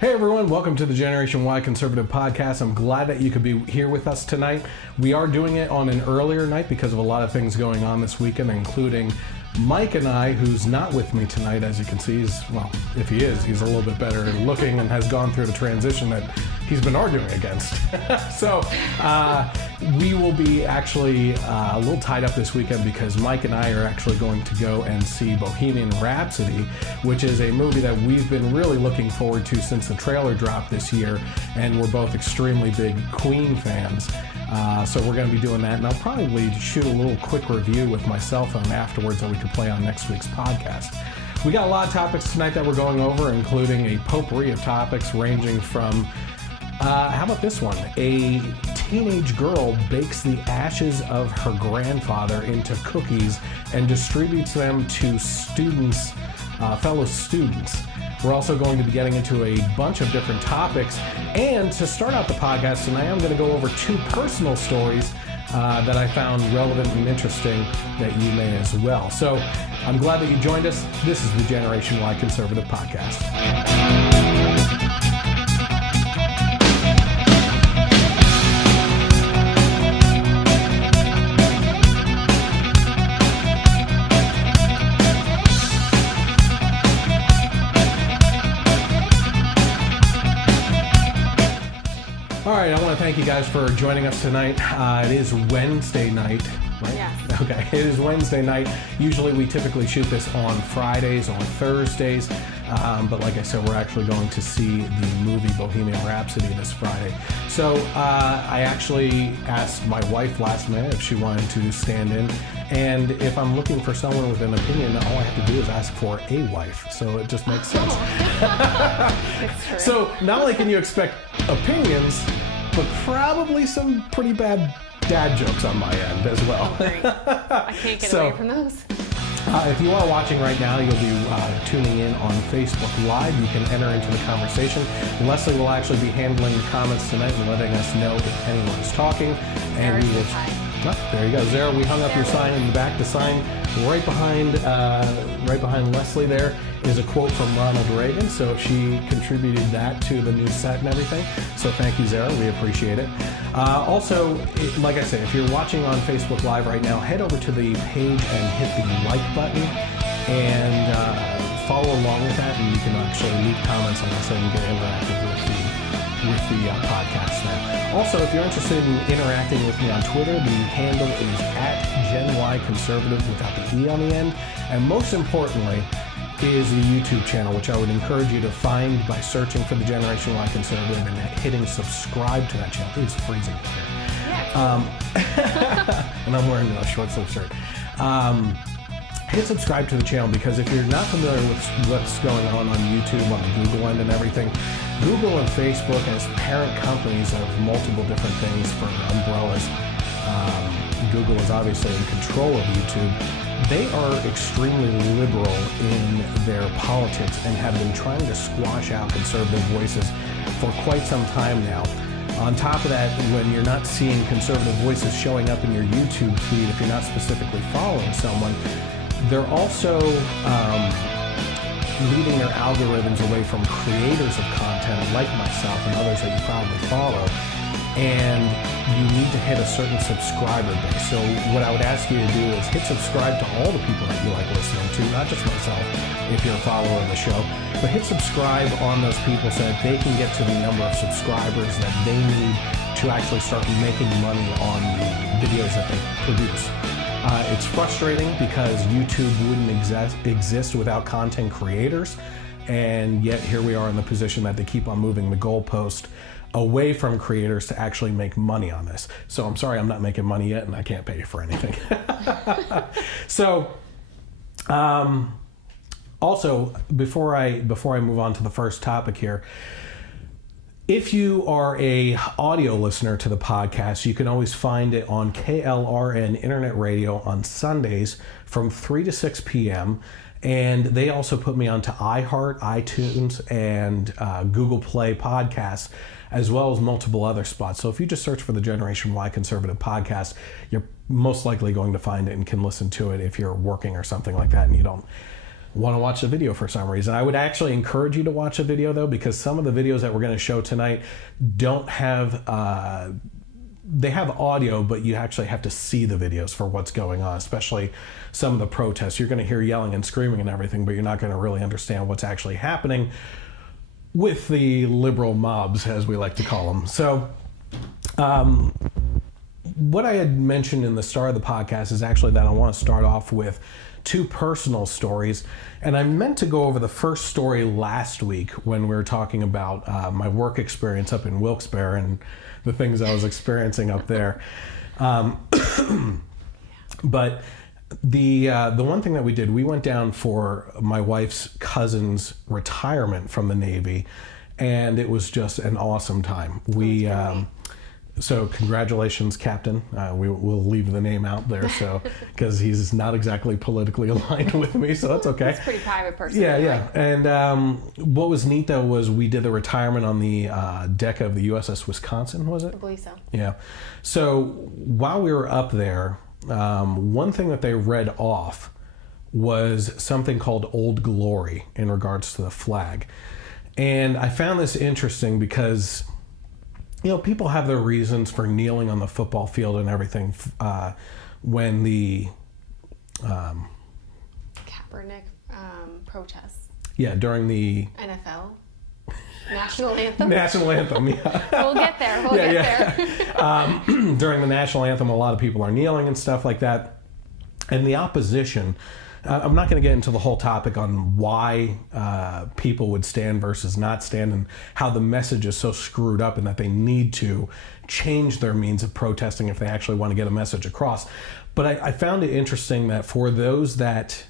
Hey everyone, welcome to the Generation Y Conservative Podcast. I'm glad that you could be here with us tonight. We are doing it on an earlier night because of a lot of things going on this weekend, including Mike and I, who's not with me tonight. As you can see, if he is, he's a little bit better looking and has gone through the transition that he's been arguing against. So we will be actually a little tied up this weekend because Mike and I are actually going to go and see Bohemian Rhapsody, which is a movie that we've been really looking forward to since the trailer dropped this year, and we're both extremely big Queen fans. So we're going to be doing that, and I'll probably shoot a little quick review with my cell phone afterwards that we can play on next week's podcast. We got a lot of topics tonight that we're going over, including a potpourri of topics ranging from, how about this one? A teenage girl bakes the ashes of her grandfather into cookies and distributes them to students, fellow students. We're also going to be getting into a bunch of different topics. And to start out the podcast tonight, I'm going to go over two personal stories that I found relevant and interesting that you may as well. So I'm glad that you joined us. This is the Generation Y Conservative Podcast. All right, I want to thank you guys for joining us tonight. It is Wednesday night, right? Yes. Okay, it is Wednesday night. Usually we typically shoot this on Fridays, on Thursdays, but like I said, we're actually going to see the movie Bohemian Rhapsody this Friday. So I actually asked my wife last minute if she wanted to stand in, and if I'm looking for someone with an opinion, all I have to do is ask for a wife, so it just makes sense. It's true. So not only can you expect opinions, but probably some pretty bad dad jokes on my end as well. Oh, great. I can't get away from those. If you are watching right now, you'll be tuning in on Facebook Live. You can enter into the conversation. Leslie will actually be handling the comments tonight and letting us know if anyone is talking. And we will. Oh, there you go, Zara. We hung up your sign in the back. The sign right behind Leslie there is a quote from Ronald Reagan. So she contributed that to the new set and everything. So thank you, Zara. We appreciate it. Also, like I said, if you're watching on Facebook Live right now, head over to the page and hit the like button and follow along with that. And you can actually leave comments on this and get interactive with the podcast now. Also, if you're interested in interacting with me on Twitter, the handle is @GenYConservative without the E on the end. And most importantly is the YouTube channel, which I would encourage you to find by searching for the Generation Y Conservative and hitting subscribe to that channel. It's freezing here. And I'm wearing a short-sleeve shirt. Hit subscribe to the channel, because if you're not familiar with what's going on YouTube, on the Google end and everything, Google and Facebook as parent companies of multiple different things for umbrellas. Google is obviously in control of YouTube. They are extremely liberal in their politics and have been trying to squash out conservative voices for quite some time now. On top of that, when you're not seeing conservative voices showing up in your YouTube feed, if you're not specifically following someone, they're also leading their algorithms away from creators of content like myself and others that you probably follow. And you need to hit a certain subscriber base. So what I would ask you to do is hit subscribe to all the people that you like listening to, not just myself, if you're a follower of the show, but hit subscribe on those people so that they can get to the number of subscribers that they need to actually start making money on the videos that they produce. It's frustrating because YouTube wouldn't exist without content creators, and yet here we are in the position that they keep on moving the goalpost away from creators to actually make money on this. So I'm sorry, I'm not making money yet, and I can't pay you for anything. So, also, before I move on to the first topic here, if you are a audio listener to the podcast, you can always find it on KLRN Internet Radio on Sundays from 3 to 6 p.m. And they also put me onto iHeart, iTunes, and Google Play podcasts, as well as multiple other spots. So if you just search for the Generation Y Conservative Podcast, you're most likely going to find it and can listen to it if you're working or something like that and you don't want to watch the video for some reason. I would actually encourage you to watch a video though, because some of the videos that we're going to show tonight don't have they have audio, but you actually have to see the videos for what's going on, especially some of the protests. You're going to hear yelling and screaming and everything, but you're not going to really understand what's actually happening with the liberal mobs, as we like to call them. So what I had mentioned in the start of the podcast is actually that I want to start off with two personal stories. And I meant to go over the first story last week when we were talking about my work experience up in Wilkes-Barre and the things I was experiencing up there. But the one thing that we did, we went down for my wife's cousin's retirement from the Navy, and it was just an awesome time. So congratulations, Captain. We'll leave the name out there, so because he's not exactly politically aligned with me, so that's okay. He's a pretty private person. Yeah. And what was neat though was we did the retirement on the deck of the USS Wisconsin, was it? I believe so. Yeah. So while we were up there, one thing that they read off was something called Old Glory in regards to the flag, and I found this interesting because, you know, people have their reasons for kneeling on the football field and everything when the Kapernick protests. Yeah, during the NFL national anthem. National anthem, yeah. We'll get there. We'll get there. During the national anthem, a lot of people are kneeling and stuff like that. And the opposition, I'm not going to get into the whole topic on why people would stand versus not stand and how the message is so screwed up and that they need to change their means of protesting if they actually want to get a message across. But I found it interesting that for those that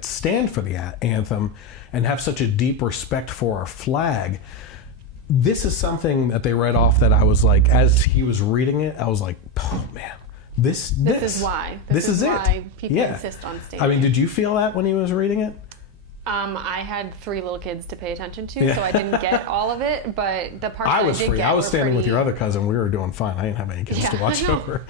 stand for the anthem and have such a deep respect for our flag, this is something that they read off that I was like, as he was reading it, I was like, oh man. This is why. This is why people insist on standing. I mean, did you feel that when he was reading it? I had 3 little kids to pay attention to, so I didn't get all of it. But the parts I was that I did free. get I was were standing with pretty... your other cousin. We were doing fine. I didn't have any kids to watch over.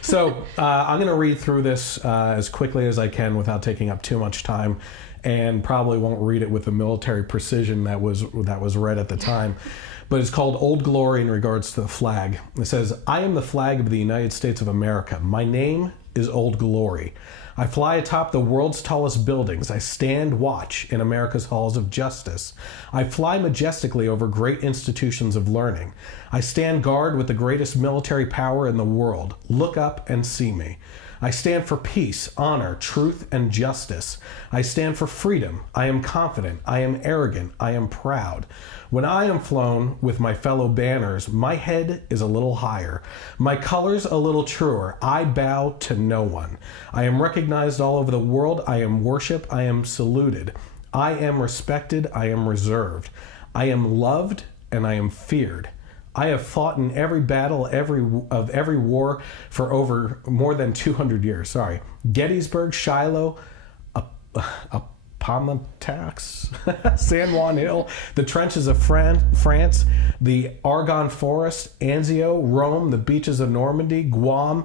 So I'm going to read through this as quickly as I can without taking up too much time, and probably won't read it with the military precision that was read at the time. But it's called Old Glory in regards to the flag. It says, I am the flag of the United States of America. My name is Old Glory. I fly atop the world's tallest buildings. I stand watch in America's halls of justice. I fly majestically over great institutions of learning. I stand guard with the greatest military power in the world. Look up and see me. I stand for peace, honor, truth, and justice. I stand for freedom. I am confident. I am arrogant. I am proud. When I am flown with my fellow banners, my head is a little higher, my colors a little truer. I bow to no one. I am recognized all over the world. I am worshiped. I am saluted. I am respected. I am reserved. I am loved and I am feared. I have fought in every battle of every war for over more than 200 years. Gettysburg, Shiloh, Appomattox, San Juan Hill, the trenches of France, the Argonne Forest, Anzio, Rome, the beaches of Normandy, Guam,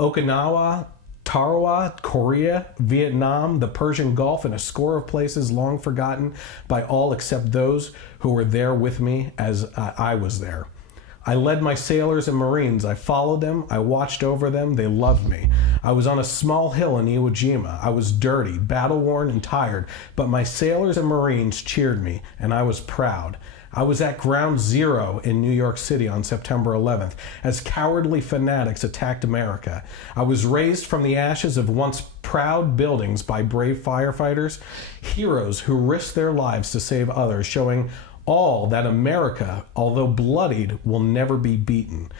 Okinawa, Tarawa, Korea, Vietnam, the Persian Gulf, and a score of places long forgotten by all except those who were there with me as I was there. I led my sailors and Marines. I followed them. I watched over them. They loved me. I was on a small hill in Iwo Jima. I was dirty, battle-worn, and tired, but my sailors and Marines cheered me, and I was proud. I was at Ground Zero in New York City on September 11th as cowardly fanatics attacked America. I was raised from the ashes of once proud buildings by brave firefighters, heroes who risked their lives to save others, showing all that America, although bloodied, will never be beaten.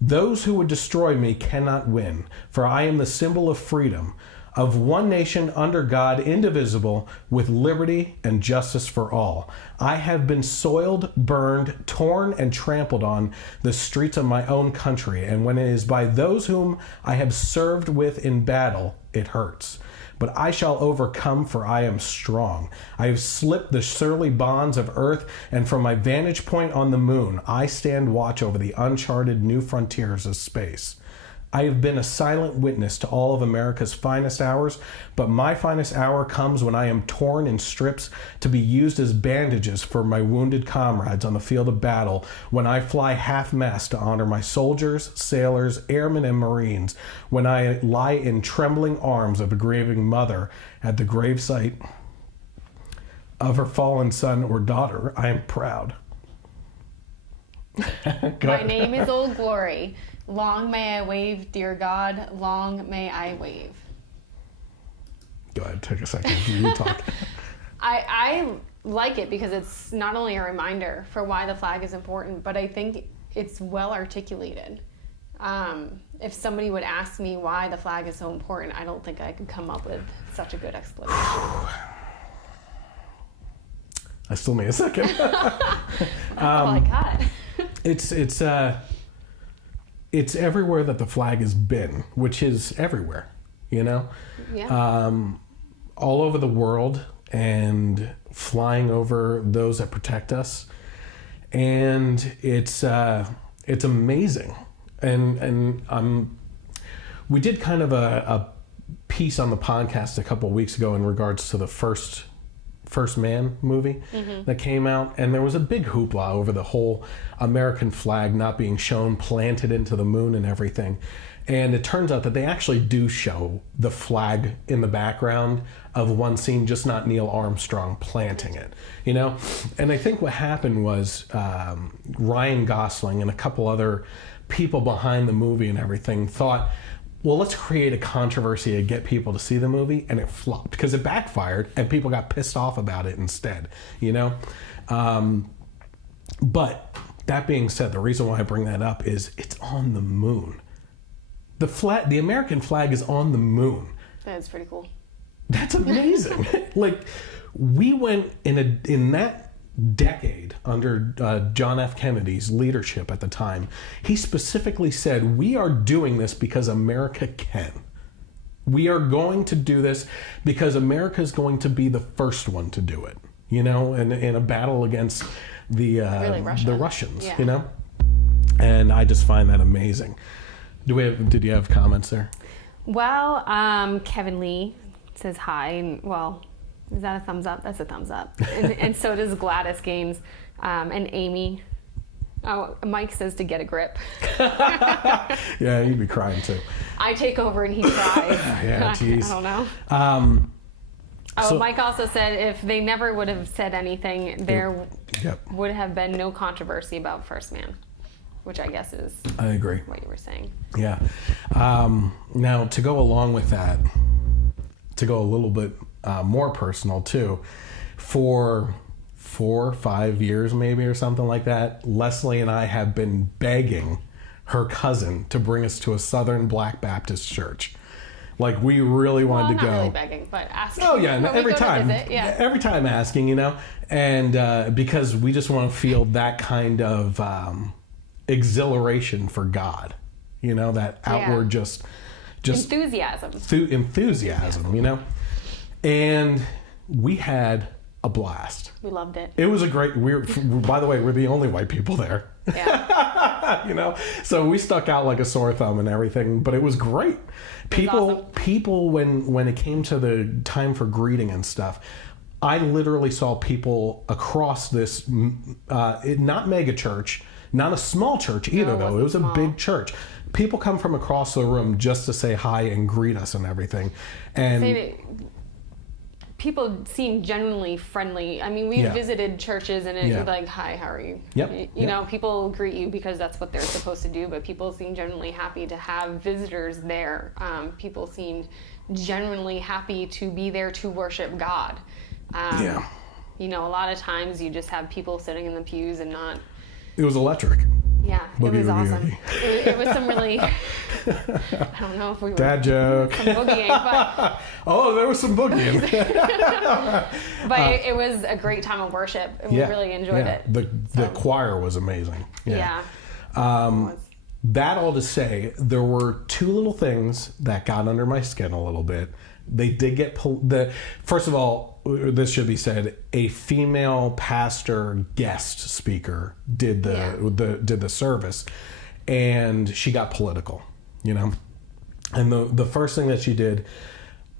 Those who would destroy me cannot win, for I am the symbol of freedom, of one nation under God, indivisible, with liberty and justice for all. I have been soiled, burned, torn, and trampled on the streets of my own country, and when it is by those whom I have served with in battle, it hurts. But I shall overcome, for I am strong. I have slipped the surly bonds of earth, and from my vantage point on the moon, I stand watch over the uncharted new frontiers of space. I have been a silent witness to all of America's finest hours, but my finest hour comes when I am torn in strips to be used as bandages for my wounded comrades on the field of battle, when I fly half-mast to honor my soldiers, sailors, airmen, and Marines, when I lie in trembling arms of a grieving mother at the gravesite of her fallen son or daughter. I am proud. My name is Old Glory. Long may I wave, dear God. Long may I wave. Go ahead, take a second. You talk. I like it because it's not only a reminder for why the flag is important, but I think it's well articulated. If somebody would ask me why the flag is so important, I don't think I could come up with such a good explanation. I still need a second. That's all I got. It's everywhere that the flag has been, which is everywhere, you know? Yeah. All over the world and flying over those that protect us. And it's amazing. And we did kind of a piece on the podcast a couple of weeks ago in regards to the First Man movie that came out, and there was a big hoopla over the whole American flag not being shown planted into the moon and everything. And it turns out that they actually do show the flag in the background of one scene, just not Neil Armstrong planting it, you know? And I think what happened was Ryan Gosling and a couple other people behind the movie and everything thought, well, let's create a controversy to get people to see the movie, and it flopped because it backfired and people got pissed off about it instead, you know? But that being said, the reason why I bring that up is it's on the moon. The American flag is on the moon. That's pretty cool. That's amazing. Like, we went in that decade under John F. Kennedy's leadership at the time. He specifically said, we are doing this because America can. We are going to do this because America is going to be the first one to do it, you know, in a battle against the Russians, yeah. You know? And I just find that amazing. Did you have comments there? Well, Kevin Lee says hi, and well, is that a thumbs up? That's a thumbs up. And so does Gladys Gaines and Amy. Oh, Mike says to get a grip. Yeah, you'd be crying too. I take over and he cries. Yeah, geez. I don't know. So, Mike also said if they never would have said anything, there would have been no controversy about First Man, which I guess is I agree. What you were saying. Yeah. Now, to go along with that, to go a little bit more personal too, for 4 or 5 years maybe or something like that, Leslie and I have been begging her cousin to bring us to a Southern Black Baptist church. Like, we really wanted to go. Not really begging, but asking. Oh yeah, every time. Yeah. Every time asking, you know, and because we just want to feel that kind of exhilaration for God, you know, that outward just enthusiasm, enthusiasm, you know. And we had a blast. We loved it. It was a great. By the way, we're the only white people there. Yeah. You know, so we stuck out like a sore thumb and everything, but it was great. People, when it came to the time for greeting and stuff, I literally saw people across this, not mega church, not a small church either, though. It was a big church. People come from across the room just to say hi and greet us and everything. And people seem genuinely friendly. I mean, we visited churches and it's like, hi, how are you? Yep. You know, people greet you because that's what they're supposed to do, but people seem genuinely happy to have visitors there. People seemed genuinely happy to be there to worship God. You know, a lot of times you just have people sitting in the pews and not... It was electric. Yeah, Boogie, it was boogie, awesome. boogie. It was some really... I don't know if we were... Dad joke. Some boogieing, but... Oh, there was some boogieing. But it was a great time of worship, and we really enjoyed it. The choir was amazing. Yeah. That all to say, there were 2 little things that got under my skin a little bit. They did get first of all, this should be said, a female pastor guest speaker did the service, and she got political. you know? And the first thing that she did,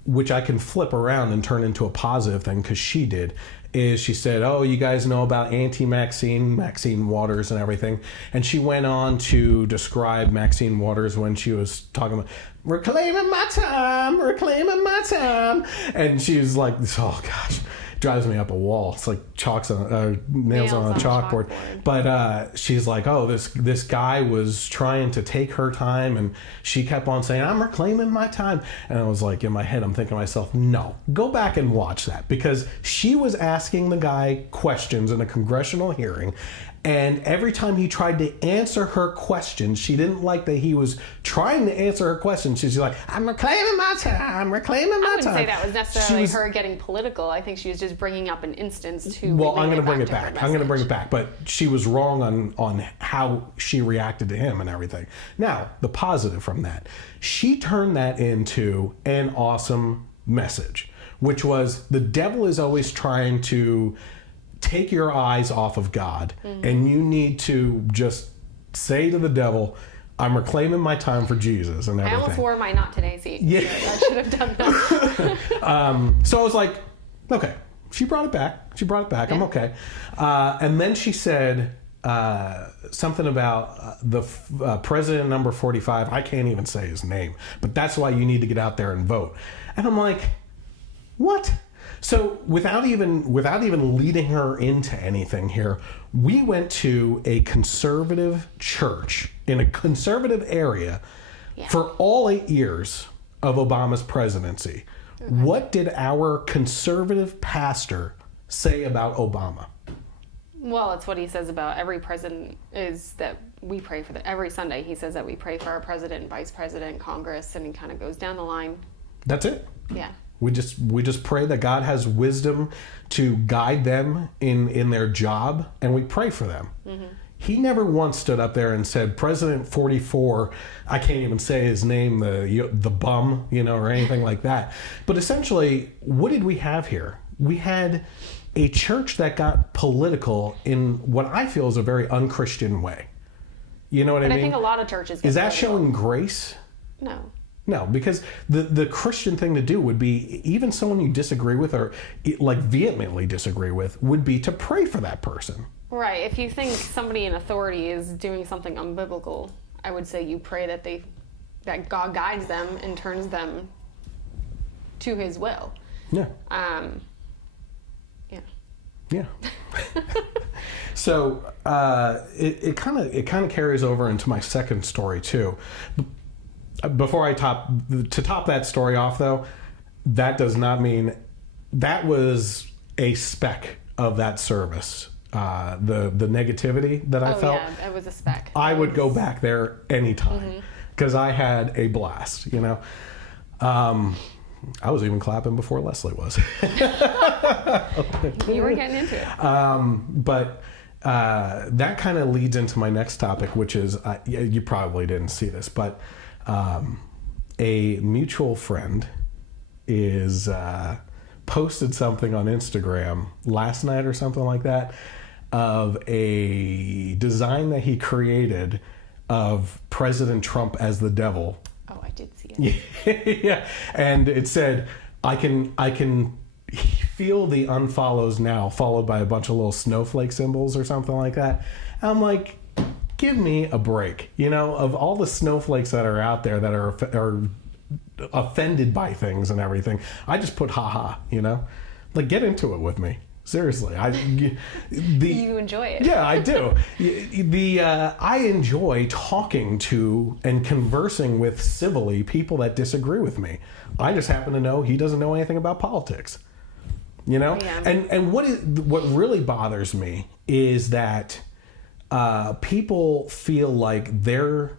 which I can flip around and turn into a positive thing because she did, is she said, oh, you guys know about Maxine Waters and everything. And she went on to describe Maxine Waters when she was talking about, reclaiming my time. And she was like, oh gosh, drives me up a wall. It's like nails on a chalkboard. But she's like, oh, this guy was trying to take her time, and she kept on saying, I'm reclaiming my time. And I was like, in my head, I'm thinking to myself, no, go back and watch that, because she was asking the guy questions in a congressional hearing. And every time he tried to answer her questions, she didn't like that he was trying to answer her questions. She's like, I'm reclaiming my time. I wouldn't say that was necessarily her getting political. I think she was just bringing up an instance to. Well, I'm going to bring it back. I'm going to bring it back. But she was wrong on how she reacted to him and everything. Now, the positive from that, she turned that into an awesome message, which was the devil is always trying to take your eyes off of God, and you need to just say to the devil, I'm reclaiming my time for Jesus and everything. I almost wore my Not Today seat. Yeah. I should have done that. So I was like, okay, she brought it back. Yeah. I'm okay. And then she said something about the president number 45. I can't even say his name, but that's why you need to get out there and vote. And I'm like, what? So without even leading her into anything here, we went to a conservative church in a conservative area for all 8 years of Obama's presidency. Okay. What did our conservative pastor say about Obama? Well, it's what he says about every president, is that we pray for every Sunday he says that we pray for our president, vice president, Congress, and he kind of goes down the line. That's it. Yeah. We just pray that God has wisdom to guide them in their job, and we pray for them. Mm-hmm. He never once stood up there and said, President 44, I can't even say his name, the bum, or anything like that. But essentially, what did we have here? We had a church that got political in what I feel is a very unchristian way. You know what I mean? And I think a lot of churches get Is that political. showing grace? No. No, because the Christian thing to do would be, even someone you disagree with or like vehemently disagree with, would be to pray for that person. Right. If you think somebody in authority is doing something unbiblical, I would say you pray that God guides them and turns them to His will. Yeah. Yeah. Yeah. So it kind of carries over into my second story too. Before I top that story off, though, that does not mean that was a speck of that service. The negativity that I felt. Yeah, it was a speck. I would go back there anytime because I had a blast. I was even clapping before Leslie was. You were getting into it. But that kind of leads into my next topic, which is you probably didn't see this, but. A mutual friend is posted something on Instagram last night or something like that of a design that he created of President Trump as the devil. Oh, I did see it. Yeah, and it said, I can feel the unfollows now, followed by a bunch of little snowflake symbols or something like that. And I'm like, give me a break, of all the snowflakes that are out there that are offended by things and everything. I just put haha, like get into it with me. Seriously, you enjoy it. Yeah, I do. I enjoy talking to and conversing with civilly people that disagree with me. I just happen to know he doesn't know anything about politics. Yeah. And what really bothers me is that people feel like they're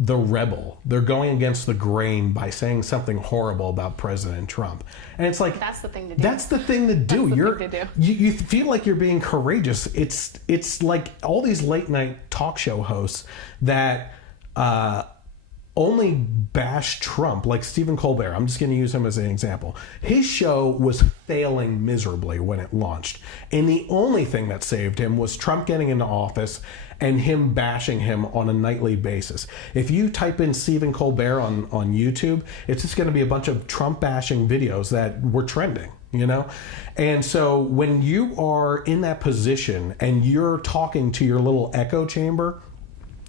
the rebel. They're going against the grain by saying something horrible about President Trump. And it's like, that's the thing to do. That's the thing to do. You feel like you're being courageous. It's like all these late night talk show hosts that only bash Trump, like Stephen Colbert. I'm just going to use him as an example. His show was failing miserably when it launched. And the only thing that saved him was Trump getting into office and him bashing him on a nightly basis. If you type in Stephen Colbert on YouTube, it's just going to be a bunch of Trump bashing videos that were trending, you know? And so when you are in that position and you're talking to your little echo chamber,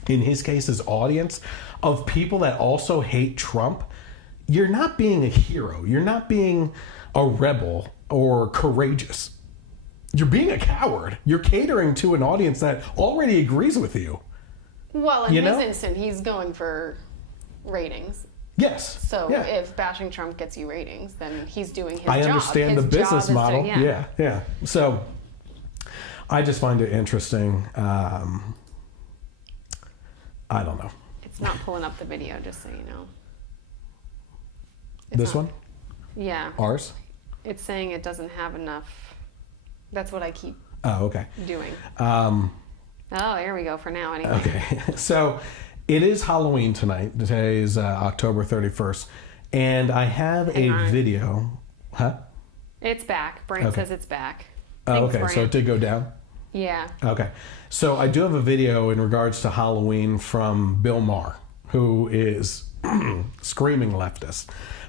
in his case, his audience, of people that also hate Trump, you're not being a hero. You're not being a rebel or courageous. You're being a coward. You're catering to an audience that already agrees with you. Well, in his instance, he's going for ratings. Yes. So if bashing Trump gets you ratings, then he's doing his job. I understand the business model. Yeah. So I just find it interesting. I don't know. It's not pulling up the video, just so you know. This one? Yeah. Ours? It's saying it doesn't have enough. That's what I keep doing. Here we go for now anyway. Okay. So it is Halloween tonight. Today is October 31st. And I have a video. Huh? It's back. Brant says it's back. Oh, Thanks, okay. Brant. So it did go down? Yeah. Okay. So I do have a video in regards to Halloween from Bill Mahr, who is screaming leftist.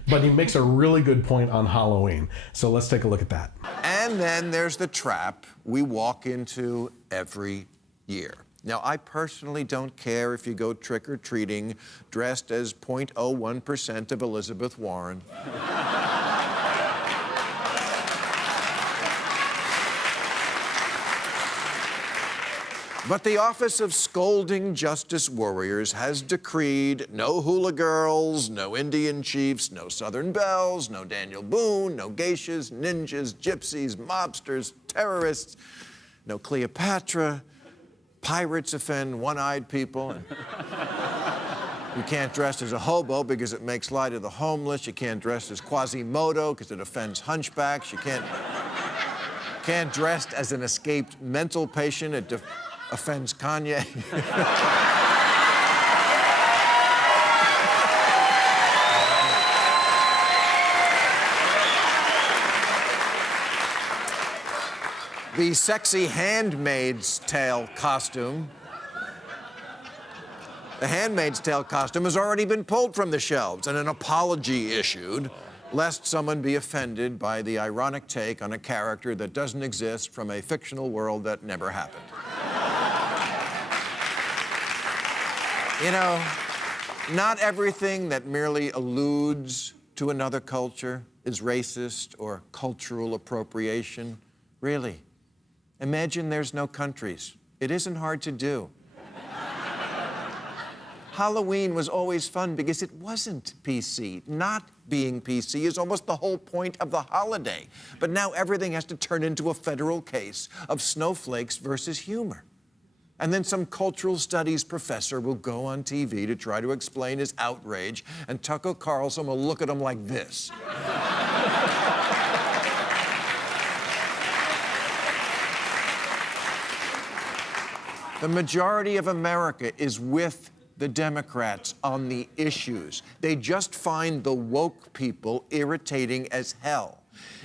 But he makes a really good point on Halloween. So let's take a look at that. And then there's the trap we walk into every year. Now, I personally don't care if you go trick-or-treating dressed as 0.01% of Elizabeth Warren. But the Office of Scolding Justice Warriors has decreed no hula girls, no Indian chiefs, no Southern belles, no Daniel Boone, no geishas, ninjas, gypsies, mobsters, terrorists, no Cleopatra. Pirates offend one-eyed people. And you can't dress as a hobo because it makes light of the homeless. You can't dress as Quasimodo because it offends hunchbacks. You can't dress as an escaped mental patient. It offends Kanye. The sexy Handmaid's Tale costume. The Handmaid's Tale costume has already been pulled from the shelves and an apology issued, lest someone be offended by the ironic take on a character that doesn't exist from a fictional world that never happened. You know, not everything that merely alludes to another culture is racist or cultural appropriation. Really. Imagine there's no countries. It isn't hard to do. Halloween was always fun because it wasn't PC. Not being PC is almost the whole point of the holiday. But now everything has to turn into a federal case of snowflakes versus humor. And then some cultural studies professor will go on TV to try to explain his outrage, and Tucker Carlson will look at him like this. The majority of America is with the Democrats on the issues. They just find the woke people irritating as hell.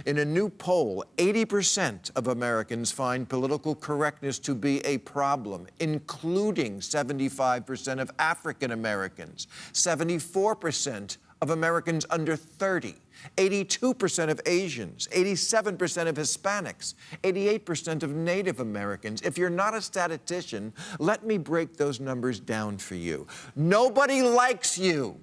In a new poll, 80% of Americans find political correctness to be a problem, including 75% of African Americans, 74% of Americans under 30, 82% of Asians, 87% of Hispanics, 88% of Native Americans. If you're not a statistician, let me break those numbers down for you. Nobody likes you.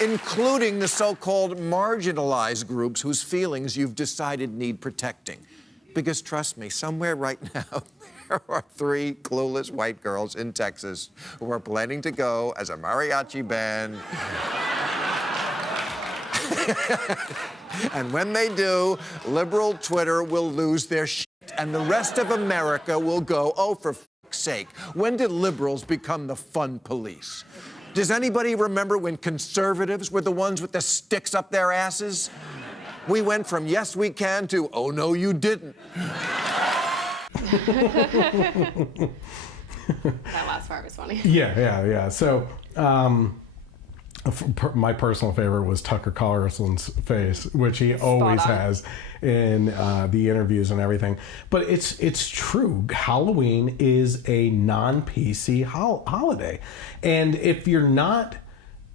Including the so-called marginalized groups whose feelings you've decided need protecting. Because trust me, somewhere right now, there are 3 clueless white girls in Texas who are planning to go as a mariachi band. And when they do, liberal Twitter will lose their shit, and the rest of America will go, oh, for fuck's sake, when did liberals become the fun police? Does anybody remember when conservatives were the ones with the sticks up their asses? We went from yes, we can to oh, no, you didn't. That last part was funny. Yeah. So, my personal favorite was Tucker Carlson's face, which he always has in the interviews and everything. But it's true. Halloween is a non-PC holiday, and if you're not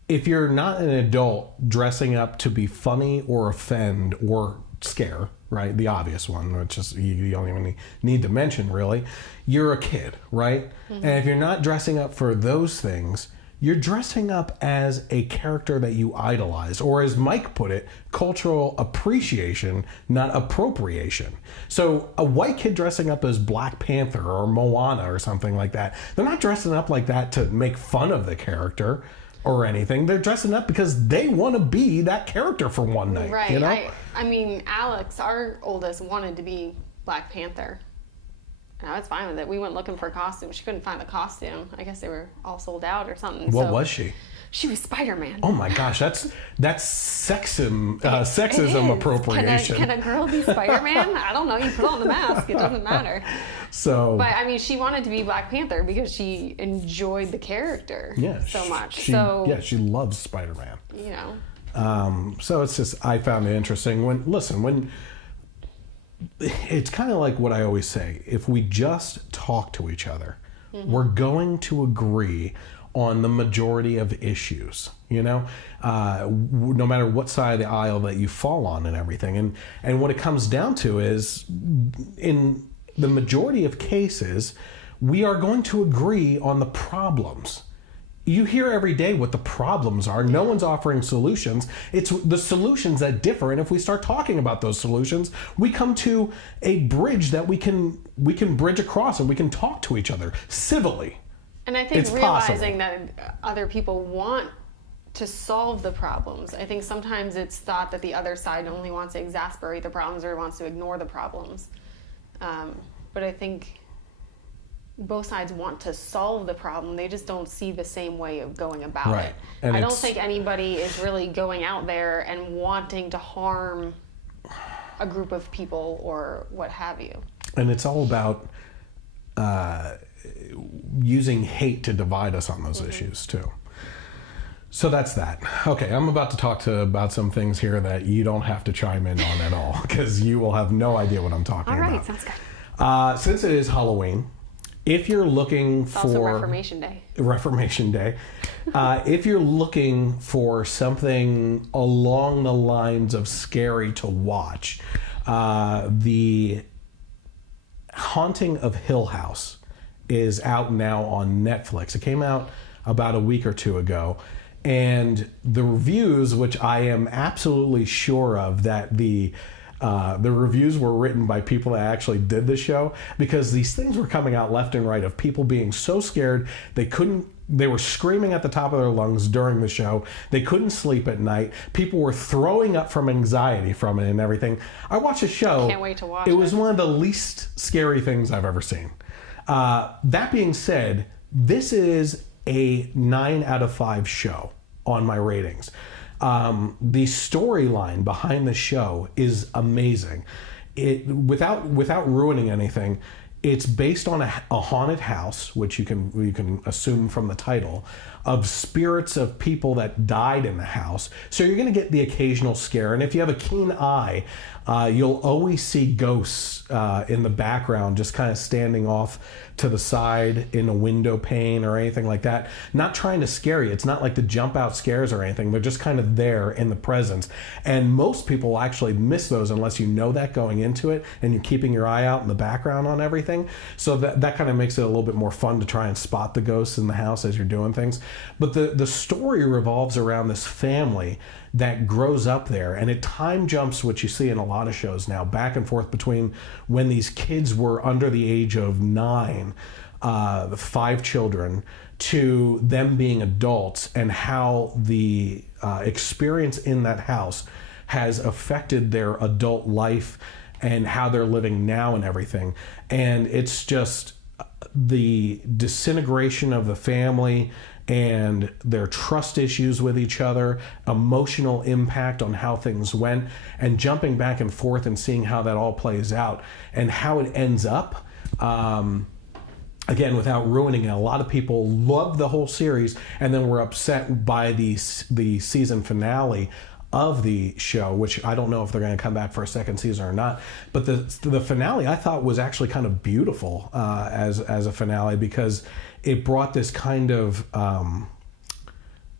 an adult dressing up to be funny or offend or scare, right? The obvious one, which is you don't even need to mention really. You're a kid, right? Mm-hmm. And if you're not dressing up for those things, you're dressing up as a character that you idolize, or as Mike put it, cultural appreciation, not appropriation. So a white kid dressing up as Black Panther or Moana or something like that, they're not dressing up like that to make fun of the character or anything. They're dressing up because they want to be that character for one night. Right. You know? I mean, Alex, our oldest, wanted to be Black Panther. And I was fine with it. We went looking for costumes. She couldn't find the costume. I guess they were all sold out or something. What was she? She was Spider-Man. Oh my gosh, that's sexism appropriation. Can a girl be Spider-Man? I don't know. You put on the mask. It doesn't matter. So, but I mean, she wanted to be Black Panther because she enjoyed the character so much. She loves Spider-Man. You know. So it's just, I found it interesting when it's kind of like what I always say. If we just talk to each other, mm-hmm. we're going to agree on the majority of issues, you know, no matter what side of the aisle that you fall on and everything. And what it comes down to is, in the majority of cases, we are going to agree on the problems. You hear every day what the problems are. No one's offering solutions. It's the solutions that differ. And if we start talking about those solutions, we come to a bridge that we can bridge across, and we can talk to each other civilly. And I think realizing that other people want to solve the problems. I think sometimes it's thought that the other side only wants to exasperate the problems or wants to ignore the problems. But I think both sides want to solve the problem. They just don't see the same way of going about it. And I don't think anybody is really going out there and wanting to harm a group of people or what have you. And it's all about using hate to divide us on those mm-hmm. issues too. So that's that. Okay, I'm about to talk about some things here that you don't have to chime in on at all, because you will have no idea what I'm talking about. All right, sounds good. Since it is Halloween, if you're looking for... also Reformation Day. If you're looking for something along the lines of scary to watch, The Haunting of Hill House is out now on Netflix. It came out about a week or two ago. And the reviews, which I am absolutely sure of that the reviews were written by people that actually did the show, because these things were coming out left and right of people being so scared they were screaming at the top of their lungs during the show. They couldn't sleep at night. People were throwing up from anxiety from it and everything. I watched the show. Can't wait to watch it. It was one of the least scary things I've ever seen. That being said, this is a 9 out of 5 show on my ratings. The storyline behind the show is amazing. Without ruining anything, it's based on a haunted house, which you can assume from the title, of spirits of people that died in the house. So you're going to get the occasional scare, and if you have a keen eye, you'll always see ghosts in the background, just kind of standing off to the side in a window pane or anything like that. Not trying to scare you. It's not like the jump out scares or anything. They're just kind of there in the presence. And most people will actually miss those unless you know that going into it and you're keeping your eye out in the background on everything. So that kind of makes it a little bit more fun to try and spot the ghosts in the house as you're doing things. But the story revolves around this family that grows up there, and it time jumps, which you see in a lot of shows now, back and forth between when these kids were under the age of 9, the 5 children, to them being adults, and how the experience in that house has affected their adult life and how they're living now and everything. And it's just the disintegration of the family and their trust issues with each other, emotional impact on how things went, and jumping back and forth and seeing how that all plays out and how it ends up. Again, without ruining it, a lot of people loved the whole series and then were upset by the season finale of the show, which I don't know if they're going to come back for a second season or not. But the finale I thought was actually kind of beautiful as a finale, because it brought this kind of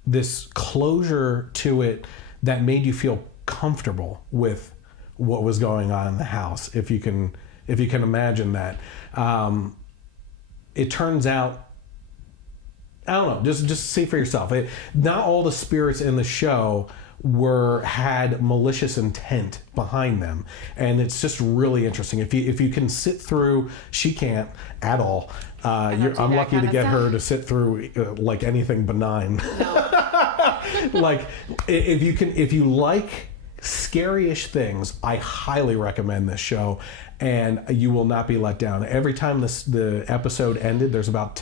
this closure to it that made you feel comfortable with what was going on in the house, if you can imagine that. It turns out, I don't know, just see for yourself. Not all the spirits in the show had malicious intent behind them, and it's just really interesting. If you can sit through, she can't at all. I'm lucky to get her to sit through like anything benign. No. Like if you like scary-ish things, I highly recommend this show, and you will not be let down. Every time the episode ended, there's about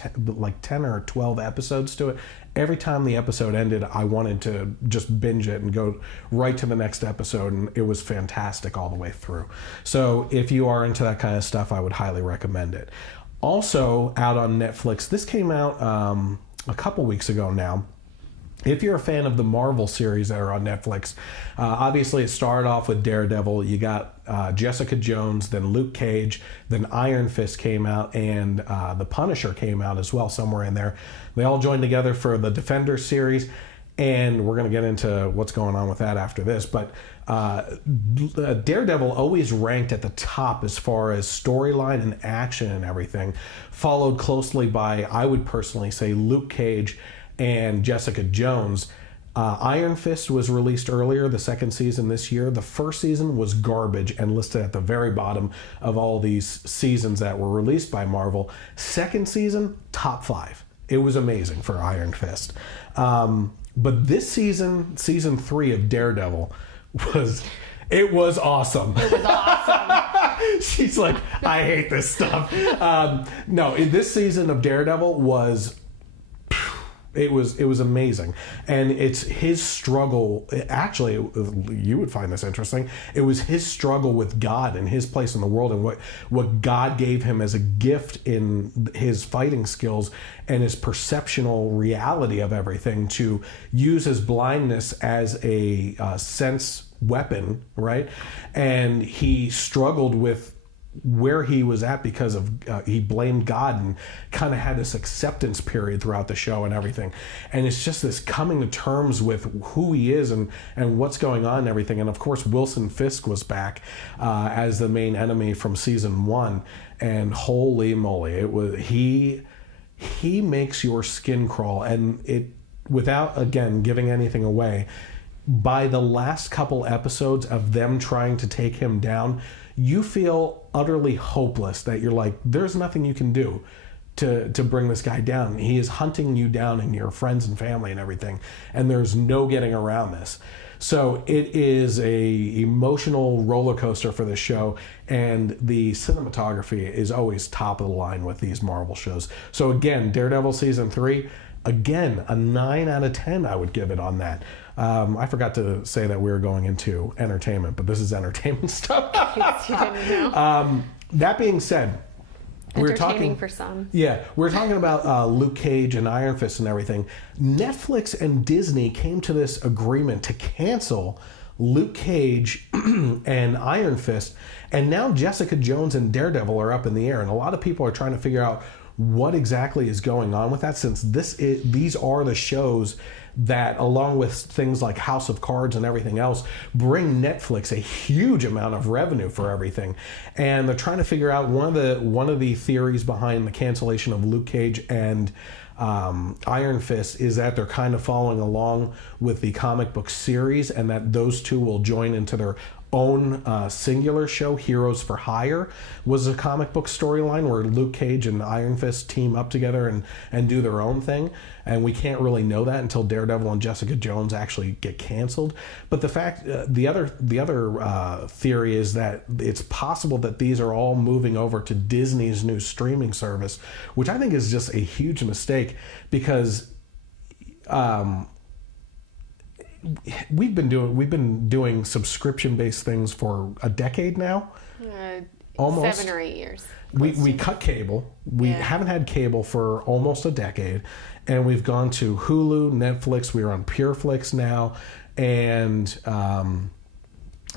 10 or 12 episodes to it. Every time the episode ended, I wanted to just binge it and go right to the next episode, and it was fantastic all the way through. So if you are into that kind of stuff, I would highly recommend it. Also out on Netflix, this came out a couple weeks ago now. If you're a fan of the Marvel series that are on Netflix, obviously it started off with Daredevil. You got Jessica Jones, then Luke Cage, then Iron Fist came out, and The Punisher came out as well, somewhere in there. They all joined together for the Defender series, and we're going to get into what's going on with that after this. But Daredevil always ranked at the top as far as storyline and action and everything, followed closely by, I would personally say, Luke Cage and Jessica Jones. Iron Fist was released earlier, the second season this year. The first season was garbage and listed at the very bottom of all these seasons that were released by Marvel. Second season, top 5. It was amazing for Iron Fist. But this season, season 3 of Daredevil, was awesome. It was awesome. She's like, I hate this stuff. No, this season of Daredevil was... It was amazing, and it's his struggle. Actually, you would find this interesting. It was his struggle with God and his place in the world, and what God gave him as a gift in his fighting skills and his perceptual reality of everything, to use his blindness as a sense weapon, right? And he struggled with where he was at because of he blamed God and kind of had this acceptance period throughout the show and everything. And it's just this coming to terms with who he is and what's going on and everything. And of course, Wilson Fisk was back as the main enemy from season 1, and holy moly, it was he makes your skin crawl. And it, without again giving anything away, by the last couple episodes of them trying to take him down, you feel utterly hopeless, that you're like, there's nothing you can do to bring this guy down. He is hunting you down and your friends and family and everything, and there's no getting around this. So it is a emotional roller coaster for this show, and the cinematography is always top of the line with these Marvel shows. So again, Daredevil season 3, again, a 9 out of 10 I would give it on that. I forgot to say that we were going into entertainment, but this is entertainment stuff. You didn't know. That being said, we're talking for some. Yeah, we're talking about Luke Cage and Iron Fist and everything. Netflix and Disney came to this agreement to cancel Luke Cage and Iron Fist, and now Jessica Jones and Daredevil are up in the air, and a lot of people are trying to figure out what exactly is going on with that, since these are the shows that, along with things like House of Cards and everything else, bring Netflix a huge amount of revenue for everything. And they're trying to figure out, one of the theories behind the cancellation of Luke Cage and Iron Fist is that they're kind of following along with the comic book series, and that those two will join into their own singular show. Heroes for Hire was a comic book storyline where Luke Cage and Iron Fist team up together and do their own thing, and we can't really know that until Daredevil and Jessica Jones actually get canceled. But the other theory is that it's possible that these are all moving over to Disney's new streaming service, which I think is just a huge mistake, because we've been doing subscription-based things for a decade now. Almost 7 or 8 years. We cut cable. We haven't had cable for almost a decade, and we've gone to Hulu, Netflix. We're on PureFlix now, and